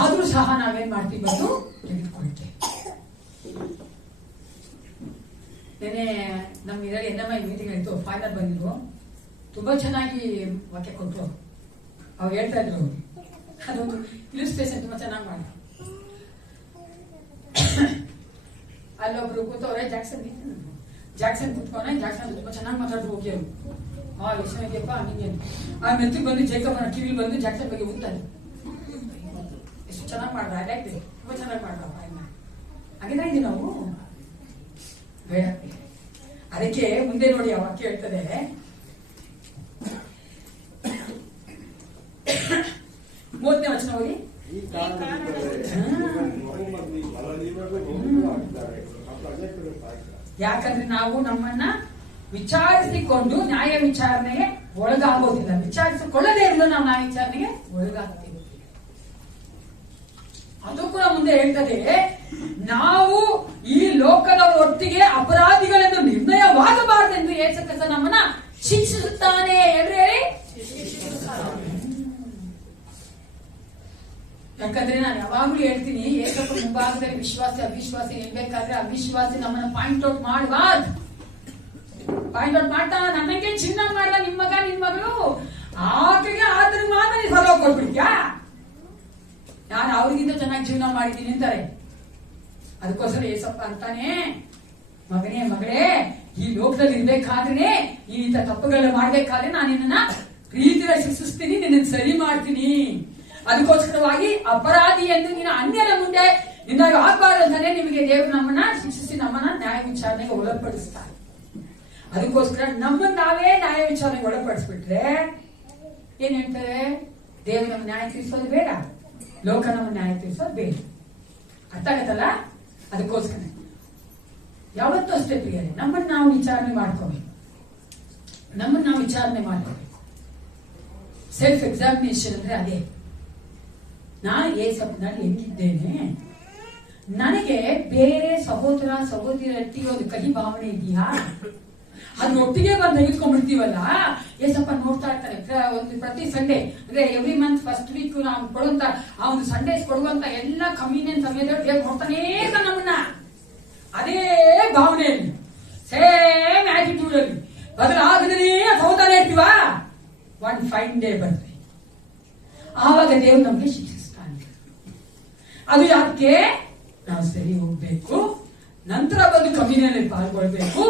ಆದ್ರೂ ಸಹ ನಾವೇನ್ ಮಾಡ್ತೀವಿ ಬಂದು ತೆಗೆದುಕೊಳ್ತೇವೆ. ನೆನೆ ನಮ್ಮ ಇದರಲ್ಲಿ NMI ಮೀಟಿಂಗ್ ಆಯ್ತು, ಫಾದರ್ ಬಂದಿದ್ರು, ತುಂಬಾ ಚೆನ್ನಾಗಿ ವಾಕ್ಯ ಕೊಟ್ಟರು. ಅವ್ರು ಹೇಳ್ತಾ ಇದ್ರು, ಅದೊಂದು ಇಲಿಸ್ಟ್ರೇಷನ್ ತುಂಬಾ ಚೆನ್ನಾಗಿ ಮಾಡಿ. ಅಲ್ಲೊಬ್ರು ಕೂತವ್ರೆ, ಜಾಕ್ಸನ್ ಕೂತ್ಕೊಂಡೆ, ಜಾಕ್ಸನ್ ತುಂಬಾ ಚೆನ್ನಾಗಿ ಮಾತಾಡಿದ್ರು. ಹೋಗಿ ಅವರು ವಿಷಯ ಇದೆಯಪ್ಪ ಹಂಗೆ ಆ ಮೆತ್ತಿಗೆ ಬಂದು ಜೇಕಬ್ಬನ ಕಿವಿಲಿ ಬಂದು ಜಾಕ್ಸನ್ ಬಗ್ಗೆ ಹೋಗ್ತಾರೆ. ಎಷ್ಟು ಚೆನ್ನಾಗಿ ಮಾಡ್ದ, ಲೈಕ್ ತುಂಬಾ ಚೆನ್ನಾಗಿ ಮಾಡ್ದ. ಹಾಗೆಲ್ಲ ಇದೀವಿ ನಾವು ಬೇಡ. ಅದಕ್ಕೆ ಮುಂದೆ ನೋಡಿ ಆ ವಾಕ್ಯ ಹೇಳ್ತದೆ, 30ನೇ ವಚನ ಹೋಗಿ. ಯಾಕಂದ್ರೆ ನಾವು ನಮ್ಮನ್ನ ವಿಚಾರಿಸಿಕೊಂಡು ನ್ಯಾಯ ವಿಚಾರಣೆಗೆ ಒಳಗಾಗೋದಿಲ್ಲ. ವಿಚಾರಿಸಿಕೊಳ್ಳದೇ ಇರಲು ನಾವು ನ್ಯಾಯ ವಿಚಾರಣೆಗೆ ಒಳಗಾಗ್ತೀವಿ. ಅದು ಕೂಡ ಮುಂದೆ ಹೇಳ್ತದೆ, ನಾವು ಈ ಲೋಕದ ಒಟ್ಟಿಗೆ ಅಪರಾಧಿಗಳೆಂದು ನಿರ್ಣಯವಾಗಬಾರದೆಂದು ಯೇಸು ಕ್ರಿಸ್ತ ನಮ್ಮನ್ನ ಶಿಕ್ಷಿಸುತ್ತಾನೆ. ಎಂದು ಹೇಳಿ, ಯಾಕಂದ್ರೆ ನಾನು ಯಾವಾಗ್ಲೂ ಹೇಳ್ತೀನಿ, ಏಸಪ್ಪ ಮುಂಭಾಗದಲ್ಲಿ ವಿಶ್ವಾಸಿ ಅವಿಶ್ವಾಸಿ ಹೇಳ್ಬೇಕಾದ್ರೆ ಅವಿಶ್ವಾಸಿ ನಮ್ಮನ್ನ ಪಾಯಿಂಟ್ ಔಟ್ ಮಾಡಬಾರ್ದು. ಪಾಯಿಂಟ್ ಔಟ್ ಮಾಡ್ತಾ ನನಗೆ ಚಿನ್ನ ಮಾಡಲ್ಲ ನಿಮ್ ಮಗ ನಿನ್ ಮಗಳು, ಆಕೆಗೆ ಆದ್ರ ಮಾತ್ರ ನೀ ಹೊರ ಕೊಟ್ಬಿಡ್ತ್ಯಾ, ನಾನು ಅವ್ರಿಗಿಂತ ಚೆನ್ನಾಗಿ ಜೀವನ ಮಾಡಿದ್ದೀನಿ ಅಂತಾರೆ. ಅದಕ್ಕೋಸ್ಕರ ಏಸಪ್ಪ ಅಂತಾನೆ, ಮಗನೇ ಮಗಳೇ, ಈ ಲೋಕದಲ್ಲಿ ಇರ್ಬೇಕಾದ್ರೆ ಈ ತಪ್ಪುಗಳನ್ನ ಮಾಡ್ಬೇಕಾದ್ರೆ ನಾನು ನಿನ್ನ ಪ್ರೀತಿಯ ಶಿಕ್ಷಿಸ್ತೀನಿ, ನಿನ್ನ ಸರಿ ಮಾಡ್ತೀನಿ. ಅದಕ್ಕೋಸ್ಕರವಾಗಿ ಅಪರಾಧಿ ಎಂದು ನೀನು ಅನ್ಯರ ಮುಂದೆ ನಿನ್ನ ಆಗಬಾರದು ಅಂತಾನೆ ನಿಮಗೆ ದೇವರು ನಮ್ಮನ್ನ ಶಿಕ್ಷಿಸಿ ನಮ್ಮನ್ನ ನ್ಯಾಯ ವಿಚಾರಣೆಗೆ ಒಳಪಡಿಸ್ತಾರೆ. ಅದಕ್ಕೋಸ್ಕರ ನಮ್ಮನ್ನ ನಾವೇ ನ್ಯಾಯ ವಿಚಾರಣೆಗೆ ಒಳಪಡಿಸ್ಬಿಟ್ರೆ ಏನ್ ಹೇಳ್ತಾರೆ? ದೇವರು ನಮ್ಮ ನ್ಯಾಯ ತೀರಿಸೋದು ಬೇಡ, ಲೋಕ ನಮ್ಮ ನ್ಯಾಯ ತೀರಿಸೋದು ಬೇಡ. ಅರ್ಥ ಆಗತ್ತಲ್ಲ? ಅದಕ್ಕೋಸ್ಕರ ಯಾವತ್ತೂ ಅಷ್ಟೇ ಪ್ರಿಯರೇ, ನಮ್ಮನ್ನ ನಾವು ವಿಚಾರಣೆ ಮಾಡ್ಕೋಬೇಕು. ಸೆಲ್ಫ್ ಎಕ್ಸಾಮಿನೇಷನ್ ಅಂದ್ರೆ ಅದೇ. ನಾನು ಏಸಪ್ಪನಲ್ಲಿ ಹೆಂಗಿದ್ದೇನೆ, ನನಗೆ ಬೇರೆ ಸಹೋದರ ಸಹೋದರಿಯೊಟ್ಟಿಗೆ ಒಂದು ಕಹಿ ಭಾವನೆ ಇದೆಯಾ? ಅದ್ ಒಟ್ಟಿಗೆ ಬಂದು ತೆಗೆದುಕೊಂಡ್ಬಿಡ್ತೀವಲ್ಲ. ಏಸಪ್ಪ ನೋಡ್ತಾ ಇರ್ತಾರೆ ಒಂದು ಪ್ರತಿ ಸಂಡೇ ಅಂದ್ರೆ ಎವ್ರಿ ಮಂತ್ ಫಸ್ಟ್ ವೀಕ್ ನಾವು ಕೊಡುವಂತ ಆ ಒಂದು ಸಂಡೇಸ್ ಕೊಡುವಂತ ಎಲ್ಲ ಕಮ್ಯುನಿಯನ್ ಸಮಯದಲ್ಲಿ ನೋಡ್ತಾನೇ ಇರ್ತಾನೆ ನಮ್ಮನ್ನ. ಅದೇ ಭಾವನೆಯಲ್ಲಿ ಸೇಮ್ ಆಟಿಟ್ಯೂಡ್ ಅಲ್ಲಿ ಬದಲಾಗದೇ ಹೋಗ್ತಾನೆ ಇರ್ತೀವ. ಒನ್ ಫೈನ್ ಡೇ ಬರ್ತದೆ, ಆವಾಗ ದೇವ್ರು ನಮ್ಗೆ ಶಿಕ್ಷಿಸ್ತಾನೆ. ಅದು ಯಾಕೆ? ನಾವು ಸರಿ ಹೋಗ್ಬೇಕು, ನಂತರ ಬಂದು ಕಮ್ಯುನಿಯಲ್ಲಿ ಪಾಲ್ಗೊಳ್ಬೇಕು.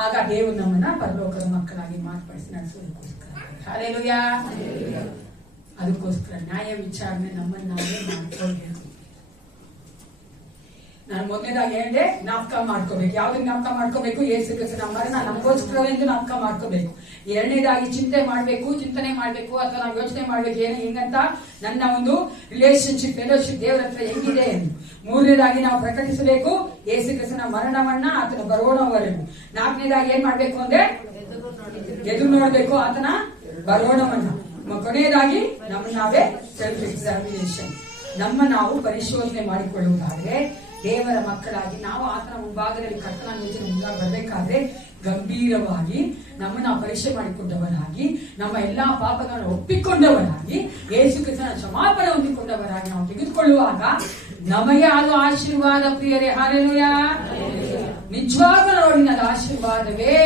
ಆಗ ದೇವರು ನಮ್ಮನ್ನ ಪರಲೋಕದ ಮಕ್ಕಳಾಗಿ ಮಾರ್ಪಡಿಸಿ ನಡೆಸೋದಕ್ಕೋಸ್ಕರ. ಹಲ್ಲೆಲೂಯಾ. ಅದಕ್ಕೋಸ್ಕರ ನ್ಯಾಯ ವಿಚಾರಣೆ ನಮ್ಮನ್ನ ನಾವೇ ಮಾಡ್ಕೊಳ್ಬೇಕು. ನಾನು ಮೊದಲನೇದಾಗಿ ಹೇಳಿದೆ, ಜ್ಞಾಪಕ ಮಾಡ್ಕೋಬೇಕು. ಯಾವ್ದು ಜ್ಞಾಪಕ ಮಾಡ್ಕೋಬೇಕು? ಯೇಸು ಕ್ರಿಸ್ತನ ಮರಣ ನಮಗೋಸ್ಕರವೆಂದು ಜ್ಞಾಪಕ ಮಾಡ್ಕೋಬೇಕು. ಎರಡನೇದಾಗಿ ಚಿಂತನೆ ಮಾಡ್ಬೇಕು ಅಥವಾ ನಾವು ಯೋಚನೆ ಮಾಡ್ಬೇಕು ಹೆಂಗಂತ ನನ್ನ ಒಂದು ರಿಲೇಶನ್ಶಿಪ್ ಫೆಲೋಶಿಪ್ ದೇವರ ಹತ್ರ ಹೆಂಗಿದೆ ಎಂದು. ಮೂರನೇದಾಗಿ ನಾವು ಪ್ರಕಟಿಸಬೇಕು ಯೇಸು ಕ್ರಿಸ್ತನ ಮರಣವನ್ನ, ಆತನ ಬರೋಣವರೆಗೂ. ನಾಲ್ಕನೇದಾಗಿ ಏನ್ ಮಾಡ್ಬೇಕು ಅಂದ್ರೆ ಎದುರು ನೋಡ್ಬೇಕು ಆತನ ಬರೋಣವನ್ನ. ಕೊನೆಯದಾಗಿ ನಮ್ಮ ನಾವೇ ಸೆಲ್ಫ್ ಎಕ್ಸಾಮಿನೇಷನ್, ನಮ್ಮ ನಾವು ಪರಿಶೋಧನೆ ಮಾಡಿಕೊಳ್ಳುವುದಾದ್ರೆ ದೇವರ ಮಕ್ಕಳಾಗಿ ನಾವು ಆತನ ಮುಂಭಾಗದಲ್ಲಿ ಕರ್ತನ ಯೋಚನೆ ಮುಂದಾಗ ಬರಬೇಕಾದ್ರೆ ಗಂಭೀರವಾಗಿ ನಮ್ಮನ್ನ ಪರೀಕ್ಷೆ ಮಾಡಿಕೊಂಡವರಾಗಿ, ನಮ್ಮ ಎಲ್ಲಾ ಪಾಪಗಳನ್ನು ಒಪ್ಪಿಕೊಂಡವರಾಗಿ, ಯೇಸು ಕ್ರಿಸ್ತನ ಕ್ಷಮಾಪಣೆ ಹೊಂದಿಕೊಂಡವರಾಗಿ ನಾವು ತೆಗೆದುಕೊಳ್ಳುವಾಗ ನಮಗೆ ಅದು ಆಶೀರ್ವಾದ ಪ್ರಿಯರೇ. ಹಲ್ಲೆಲೂಯಾ. ನಿಜವಾಗ್ಲೂ ನೋಡಿ ಅದು ಆಶೀರ್ವಾದವೇ.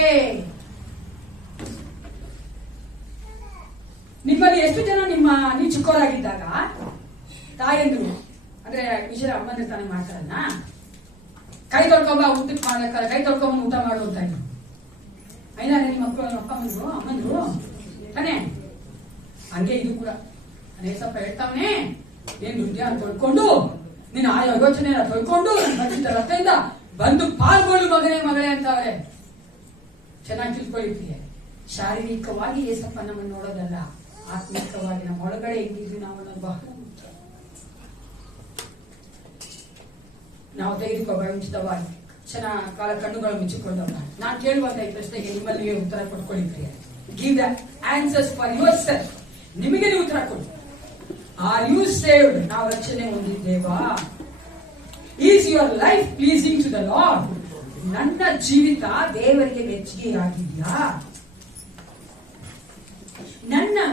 ನಿಮ್ಮಲ್ಲಿ ಎಷ್ಟು ಜನ ನೀವು ಚಿಕ್ಕವರಾಗಿದ್ದಾಗ ತಾಯಂದ್ರು ಅಂದ್ರೆ ವಿಷಯ ಅಮ್ಮಂದ್ರೆ ತಾನೇ ಮಾಡ್ತಾರಲ್ಲ, ಕೈ ತೊಳ್ಕೊಂಬ ಊಟಕ್ಕೆ ಮಾಡ್ಬೇಕಾದ್ರೆ ಕೈ ತೊಳ್ಕೊಂಬ ಊಟ ಮಾಡುವಂತ ಐದಾರೆ ನಿಮ್ಮ ಮಕ್ಕಳು ಅಪ್ಪ ಅಮ್ಮಂದ್ರು ತಾನೇ. ಹಂಗೆ ಇದು ಕೂಡ ಸ್ವಲ್ಪ ಹೇಳ್ತಾವನೆ, ಏನ್ ದುಡ್ಡು ತೊಳ್ಕೊಂಡು ನೀನು ಆ ಯೋಚನೆ ತೊಳ್ಕೊಂಡು ನನ್ನ ರಕ್ತದಿಂದ ಬಂದು ಪಾಲ್ಗೊಳ್ಳು ಮಗನೇ ಅಂತವ್ರೆ. ಚೆನ್ನಾಗಿ ತಿಳ್ಕೊಳ್ಳಿದ್ದೀವಿ. ಶಾರೀರಿಕವಾಗಿ ಏಸಪ್ಪ ನಮ್ಮನ್ನು ನೋಡೋದಲ್ಲ, ಆತ್ಮಿಕವಾಗಿ ನಮ್ಮ ಒಳಗಡೆ ಹೆಂಗಿದ್ವಿ ನಾವು ಅನ್ನೋದು ಬಹಳ ನಾವು ತೆಗೆದುಕೊಳ್ಳ ಉಚಿತವಾಗಿ ಚೆನ್ನಾಗಿ ಕಾಲ ಕಣ್ಣುಗಳು ಮುಚ್ಚಿಕೊಂಡವ. ನಾನು ಕೇಳುವಂತ ಈ ಪ್ರಶ್ನೆಗೆ ನಿಮ್ಮಲ್ಲಿ ಉತ್ತರ ಕೊಟ್ಕೊಳ್ಳಿದ್ದೀರಿ. Give the answers for yourself. ನಿಮಗೆ ನೀವು ಉತ್ತರ ಕೊಡಿ. Are you saved? ನಾವು ರಕ್ಷಣೆ ಹೊಂದಿದ್ದೇವಾ? Is your life pleasing to the Lord? ನನ್ನ ಜೀವಿತ ದೇವರಿಗೆ ಮೆಚ್ಚುಗೆಯಾಗಿದೆಯಾ?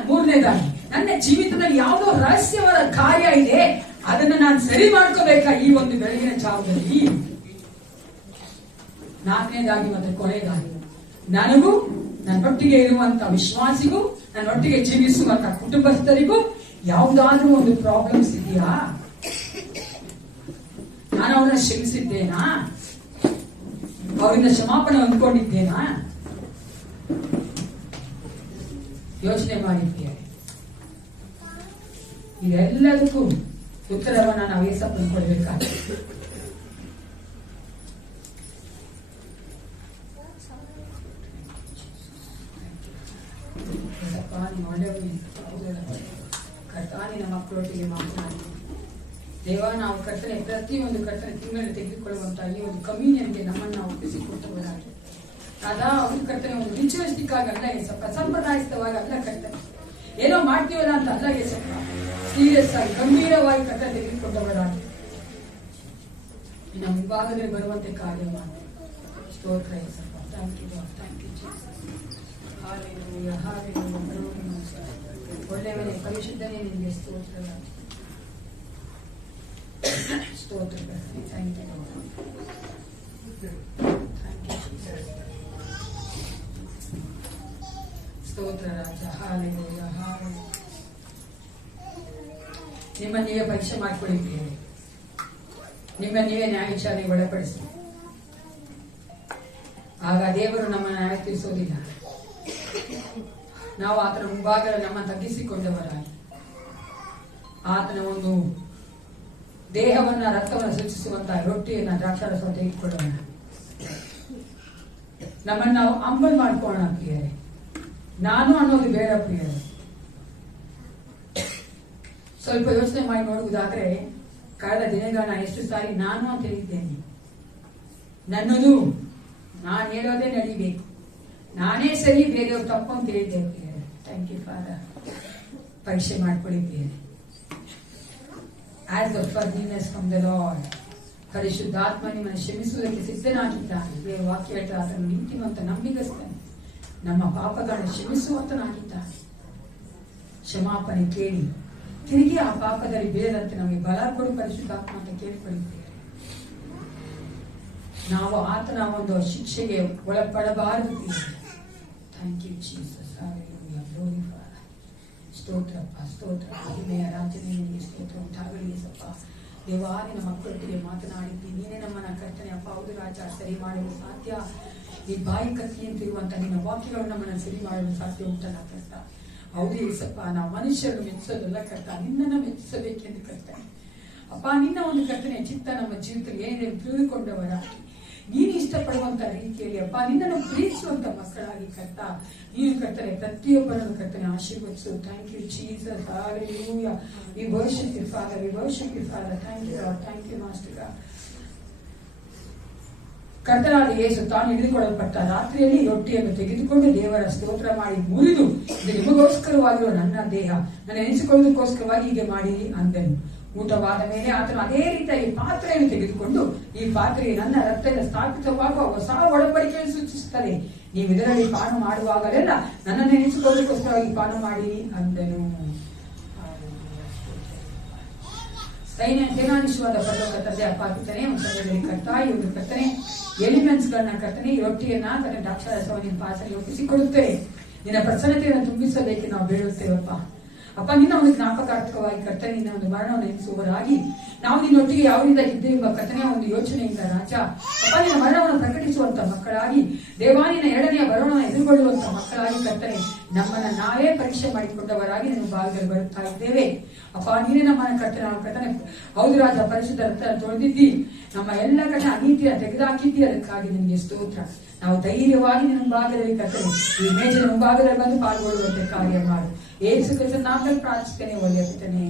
ಮೂರನೇದಾಗಿ ನನ್ನ ಜೀವಿತದಲ್ಲಿ ಯಾವುದೋ ರಹಸ್ಯವಾದ ಕಾರ್ಯ ಇದೆ, ಅದನ್ನ ನಾನು ಸರಿ ಮಾಡ್ಕೋಬೇಕಾ ಈ ಒಂದು ಬೆಳಗಿನ ಜಾವದಲ್ಲಿ? ನಾಲ್ಕನೇದಾಗಿ ಮತ್ತೆ ಕೊನೆಯದಾಗಿ ನನಗೂ ನನ್ನೊಟ್ಟಿಗೆ ಇರುವಂತ ವಿಶ್ವಾಸಿಗೂ ನನ್ನೊಟ್ಟಿಗೆ ಜೀವಿಸುವಂತ ಕುಟುಂಬಸ್ಥರಿಗೂ ಯಾವುದಾದ್ರೂ ಒಂದು ಪ್ರಾಬ್ಲಮ್ಸ್ ಇದೆಯಾ? ನಾನು ಅವರನ್ನ ಕ್ಷಮಿಸಿದ್ದೇನಾ? ಅವರಿಂದ ಕ್ಷಮಾಪಣೆ ಹೊಂದ್ಕೊಂಡಿದ್ದೇನಾ? ಯೋಚನೆ ಮಾಡಿದ್ದೇನೆ. ಇದೆಲ್ಲದಕ್ಕೂ ಉತ್ತರವನ್ನ ನಾವು ಏಸಪ್ಪನ ಕೊಡಬೇಕಾದ್ರೆ ಕರ್ತಾನಿನ ಮಕ್ಕಳೊಟ್ಟಿಗೆ ಮಾತನಾಡಿ ದೇವ ನಾವು ಕರ್ತನೆ ಪ್ರತಿಯೊಂದು ಕರ್ತನೆ ತಿಂಗಳಲ್ಲಿ ತೆಗೆದುಕೊಳ್ಳುವಂತಹ ಈ ಒಂದು ಕಮ್ಯುನಿಯನ್ಗೆ ನಮ್ಮನ್ನು ನಾವು ಒಪ್ಪಿಸಿಕೊಟ್ಟವರಾಗಿ ಅವ್ರ ಕರ್ತನೆ ಒಂದು ರಿಚುವಲಿಸ್ಟಿಕ್ ಆಗಿ ಅಲ್ಲ ಏಸಪ್ಪ, ಸಂಪ್ರದಾಯಿಸ್ತವಾಗಿ ಅಲ್ಲ ಕರ್ತನೆ, ಏನೋ ಮಾಡ್ತೀವಲ್ಲ ಅಂತ ಅಲ್ಲ ಏಸಪ್ಪ, ಸೀರಿಯಸ್ ಆಗಿ ಗಂಭೀರವಾಗಿ ಕರ್ತನೆ ತೆಗೆದುಕೊಂಡವರಾಗಿ ನಮ್ಮ ವಿಭಾಗದಲ್ಲಿ ಬರುವಂತೆ ಕಾರ್ಯ ಮಾಡಿ. ಸ್ತೋತ್ರ Yesappa. Thank you Lord, thank you Jesus. Hallelujah, hallelujah. ಒಳ್ಳೆಯವನೇ, ಪರಿಶುದ್ಧನೇ, ನಿಮಗೆ ಸ್ತೋತ್ರ ಸ್ತೋತ್ರ. Thank you Lord, thank you Jesus. ಸ್ತೋತ್ರ ರಾಜ. Hallelujah, hallelujah. ನಿಮ್ಮ ನೀವೇ ಪರೀಕ್ಷೆ ಮಾಡಿಕೊಳ್ಳಿದ್ದೀರಿ, ನಿಮ್ಮ ನೀವೇ ನ್ಯಾಯ ವಿಚಾರಣೆಗೆ ಒಳಪಡಿಸಿ. ಆಗ ದೇವರು ನಮ್ಮ ನ್ಯಾಯ ತೀರಿಸೋದಿಲ್ಲ. ನಾವು ಆತನ ಮುಂಭಾಗದಲ್ಲಿ ನಮ್ಮ ತಗ್ಗಿಸಿಕೊಂಡವರಾಗಿ ಆತನ ಒಂದು ದೇಹವನ್ನ ರಕ್ತವನ್ನು ಸೂಚಿಸುವಂತಹ ರೊಟ್ಟಿಯನ್ನ ದ್ರಾಕ್ಷಾರಸ ತೆಗೆದುಕೊಳ್ಳೋಣ. ನಮ್ಮನ್ನು ನಾವು ಅಂಬಲ್ ಮಾಡ್ಕೊಳ್ಳೋಣ ಪ್ರಿಯರೇ. ನಾನು ಅನ್ನೋದು ಬೇಡ ಪ್ರಿಯರೇ. ಸ್ವಲ್ಪ ಯೋಚನೆ ಮಾಡಿ ನೋಡುವುದಾದ್ರೆ ಕಳೆದ ದಿನಗಳನ್ನ ಎಷ್ಟು ಸಾರಿ ನಾನು ಅಂತ ಹೇಳಿದ್ದೇನೆ. ನನ್ನದು ನಾನು ಹೇಳೋದೇ ನಡಿಬೇಕು, ನಾನೇ ಸರಿ ಬೇರೆಯವ್ರು ತಪ್ಪು ಅಂತ ಹೇಳಿದ್ದೇವೆ. Thank you Father. ಪರೀಕ್ಷೆ ಮಾಡ್ಕೊಳ್ಳಿದ್ದೇನೆ. As the forgiveness from the Lord. ಪರಿಶುದ್ಧಾತ್ಮ ನಿಮ್ಮನ್ನು ಕ್ಷಮಿಸುವುದಕ್ಕೆ ಸಿದ್ಧನಾಗಿದ್ದಾನೆ. ದೇವರ ವಾಕ್ಯ ಹೇಳ್ತಾ ಆತನು ನೀತಿವಂತ ನಂಬಿಗಸ್ತನೆ, ನಮ್ಮ ಪಾಪಗಳನ್ನು ಕ್ಷಮಿಸುವಂತನಾಗಿದ್ದಾನೆ. ಕ್ಷಮಾಪಣೆ ಕೇಳಿ ತಿರುಗಿ ಆ ಪಾಪದಲ್ಲಿ ಬೀಳದಂತೆ ನಮಗೆ ಬಲ ಕೊಡು ಪರಿಶುದ್ಧಾತ್ಮ ಅಂತ ಕೇಳಿಕೊಳ್ಳುತ್ತೇವೆ. ನಾವು ಆತನ ಒಂದು ಶಿಕ್ಷೆಗೆ ಒಳಪಡಬಾರದು. Thank you Jesus. Hallelujah. Glory Father. ಸ್ತೋತ್ರಪ್ಪ, ಸ್ತೋತ್ರ. ಮಹಿಮೆಯ ರಾಜ್ಯನೇ ನಿನಗೆ ಸ್ತೋತ್ರ ಉಂಟಾಗಲಿ ಯೇಸಪ್ಪ. ದೇವಾ ನಿನ್ನ ಮಕ್ಕಳೊಟ್ಟಿಗೆ ಮಾತನಾಡಿದ್ದಿ, ನೀನೇ ನಮ್ಮನ್ನ ಕರ್ತನೆ ಅಪ್ಪ. ಹೌದು ರಾಜ, ಸರಿ ಮಾಡಲು ಸಾಧ್ಯ. ಈ ಬಾಯಿ ಕತ್ತಿಯಂತಿರುವಂತ ನಿನ್ನ ವಾಕ್ಯಗಳು ನಮ್ಮನ್ನ ಸರಿ ಮಾಡಲು ಸಾಧ್ಯ ಉಂಟಲ್ಲ ಕರ್ತ. ಹೌದು ಯೇಸಪ್ಪ, ನಾವು ಮನುಷ್ಯರನ್ನು ಮೆಚ್ಚಿಸೋದಲ್ಲ ಕರ್ತ, ನಿನ್ನನ್ನು ಮೆಚ್ಚಿಸಬೇಕೆಂದು ಕರ್ತನೆ ಅಪ್ಪ. ನಿನ್ನ ಒಂದು ಕರ್ತನೆ ಚಿತ್ತ ನಮ್ಮ ಜೀವಿತದಲ್ಲಿ ಏನೇ ತಿಳಿದುಕೊಂಡವರಾಗಿ ನೀನು ಇಷ್ಟಪಡುವಂತ ರೀತಿಯಲ್ಲಿ ಅಪ್ಪ ನಿನ್ನನ್ನು ಪ್ರೀತಿಸುವಂತ ಮಕ್ಕಳಾಗಿ ಕರ್ತ ನೀನು ಕರ್ತನೆ ಪ್ರತಿಯೊಬ್ಬರನ್ನು ಕರ್ತನೆ ಆಶೀರ್ವದಿಸು. Thank you Jesus. Hallelujah. We worship you Father, we worship you Father. Thank you Lord, thank you Master God. ಕರ್ತನಾದ ಯೇಸು ತಾನು ಹಿಡಿದುಕೊಳ್ಳಲ್ಪಟ್ಟ ರಾತ್ರಿಯಲ್ಲಿ ರೊಟ್ಟಿಯನ್ನು ತೆಗೆದುಕೊಂಡು ದೇವರ ಸ್ತೋತ್ರ ಮಾಡಿ ಮುರಿದು, ಇದು ನಿಮಗೋಸ್ಕರವಾಗಿರುವ ನನ್ನ ದೇಹ, ನನ್ನ ನೆನೆಸಿಕೊಳ್ಳುವುದಕ್ಕೋಸ್ಕರವಾಗಿ ಹೀಗೆ ಮಾಡಿರಿ ಅಂದನು. ಊಟವಾದ ಮೇಲೆ ಆತನು ಅದೇ ರೀತಿಯಾಗಿ ಪಾತ್ರೆಯನ್ನು ತೆಗೆದುಕೊಂಡು, ಈ ಪಾತ್ರೆಗೆ ನನ್ನ ರಕ್ತದಿಂದ ಸ್ಥಾಪಿತವಾಗುವ ಹೊಸ ಒಡಂಬಡಿಕೆಯನ್ನು ಸೂಚಿಸುತ್ತದೆ. ನೀವು ಇದರಲ್ಲಿ ಪಾನ ಮಾಡುವಾಗಲೆಲ್ಲ ನನ್ನ ನೆನೆಸಿಕೊಳ್ಳುವುದಕ್ಕೋಸ್ಕರವಾಗಿ ಪಾನ ಮಾಡಿರಿ ಅಂದನು. ಸೇನಾಧೀಶವಾದ ಪರಲೋಕ ತಂದೆ ಅಪ್ಪ ಕರ್ತನೆ, ಒಂದು ಸಮಯದಲ್ಲಿ ಕರ್ತ ಈ ಒಂದು ಕರ್ತನೆ ಎಲಿಮೆಂಟ್ಸ್ ಗಳನ್ನ ಕರ್ತನೆ ಈ ರೊಟ್ಟಿಯನ್ನ ಕರ್ತನೆ ದ್ರಾಕ್ಷಾರಸವನ್ನು ನಿನ್ನ ಪಾತ್ರೆಗೆ ಒಪ್ಪಿಸಿಕೊಡುತ್ತೇವೆ. ನಿನ್ನ ಪ್ರಸನ್ನತೆಯನ್ನು ತುಂಬಿಸೋದಕ್ಕೆ ನಾವು ಬೇಡುತ್ತೇವಪ್ಪ. ಅಪ್ಪ ನಿನ್ನ ಒಂದು ಜ್ಞಾಪಕಾರ್ಥಕವಾಗಿ ಕರ್ತನೆ ನಿನ್ನ ಒಂದು ಮರಣವನ್ನು ಎನಿಸುವವರಾಗಿ ನಾವು ನಿನ್ನೊಟ್ಟಿಗೆ ಯಾವ ರೀತಿ ಇದ್ದೇವೆಂಬ ಕರ್ತನೆಯ ಒಂದು ಯೋಚನೆಯಿಂದ ರಾಜ ಅಪ್ಪ ನಿನ್ನ ಮರಣವನ್ನು ಪ್ರಕಟಿಸುವಂತ ಮಕ್ಕಳಾಗಿ, ದೇವಾನಿನ ಎರಡನೆಯ ಬರೋಣವನ್ನು ಎದುರುಗೊಳ್ಳುವಂತ ಮಕ್ಕಳಾಗಿ ಕರ್ತನೆ ನಮ್ಮನ್ನ ನಾವೇ ಪರೀಕ್ಷೆ ಮಾಡಿಕೊಂಡವರಾಗಿ ನನ್ನ ಭಾಗದಲ್ಲಿ ಬರುತ್ತಾ ಇದ್ದೇವೆ. ಅಪ್ಪ ನೀನೇ ನಮ್ಮನ್ನ ಕರ್ತನೆ ನಾವು ಕರ್ತನೆ ಹೌದು ರಾಜ ಪರಿಶುದ್ಧ ರಕ್ತ ತೊಳೆದಿದ್ದಿ, ನಮ್ಮ ಎಲ್ಲ ಕಡೆ ಅನೀತಿಯ ತೆಗೆದುಹಾಕಿದ್ದಿ, ಅದಕ್ಕಾಗಿ ನಿನಗೆ ಸ್ತೋತ್ರ. ನಾವು ಧೈರ್ಯವಾಗಿ ನಿನ್ನ ಭಾಗದಲ್ಲಿ ಕರ್ತನೆ ಈ ಮೇಜಿನ ಮುಂಭಾಗದಲ್ಲಿ ಬಂದು ಪಾಲ್ಗೊಳ್ಳುವಂತೆ ಕಾರ್ಯ ಮಾಡು. ಯೇಸು ಕ್ರಿಸ್ತನ ನಾಮದಲ್ಲಿ ಪ್ರಾರ್ಥಿಸುತ್ತೇನೆ, ಒಳ್ಳೆಯ ಪಿತನೇ.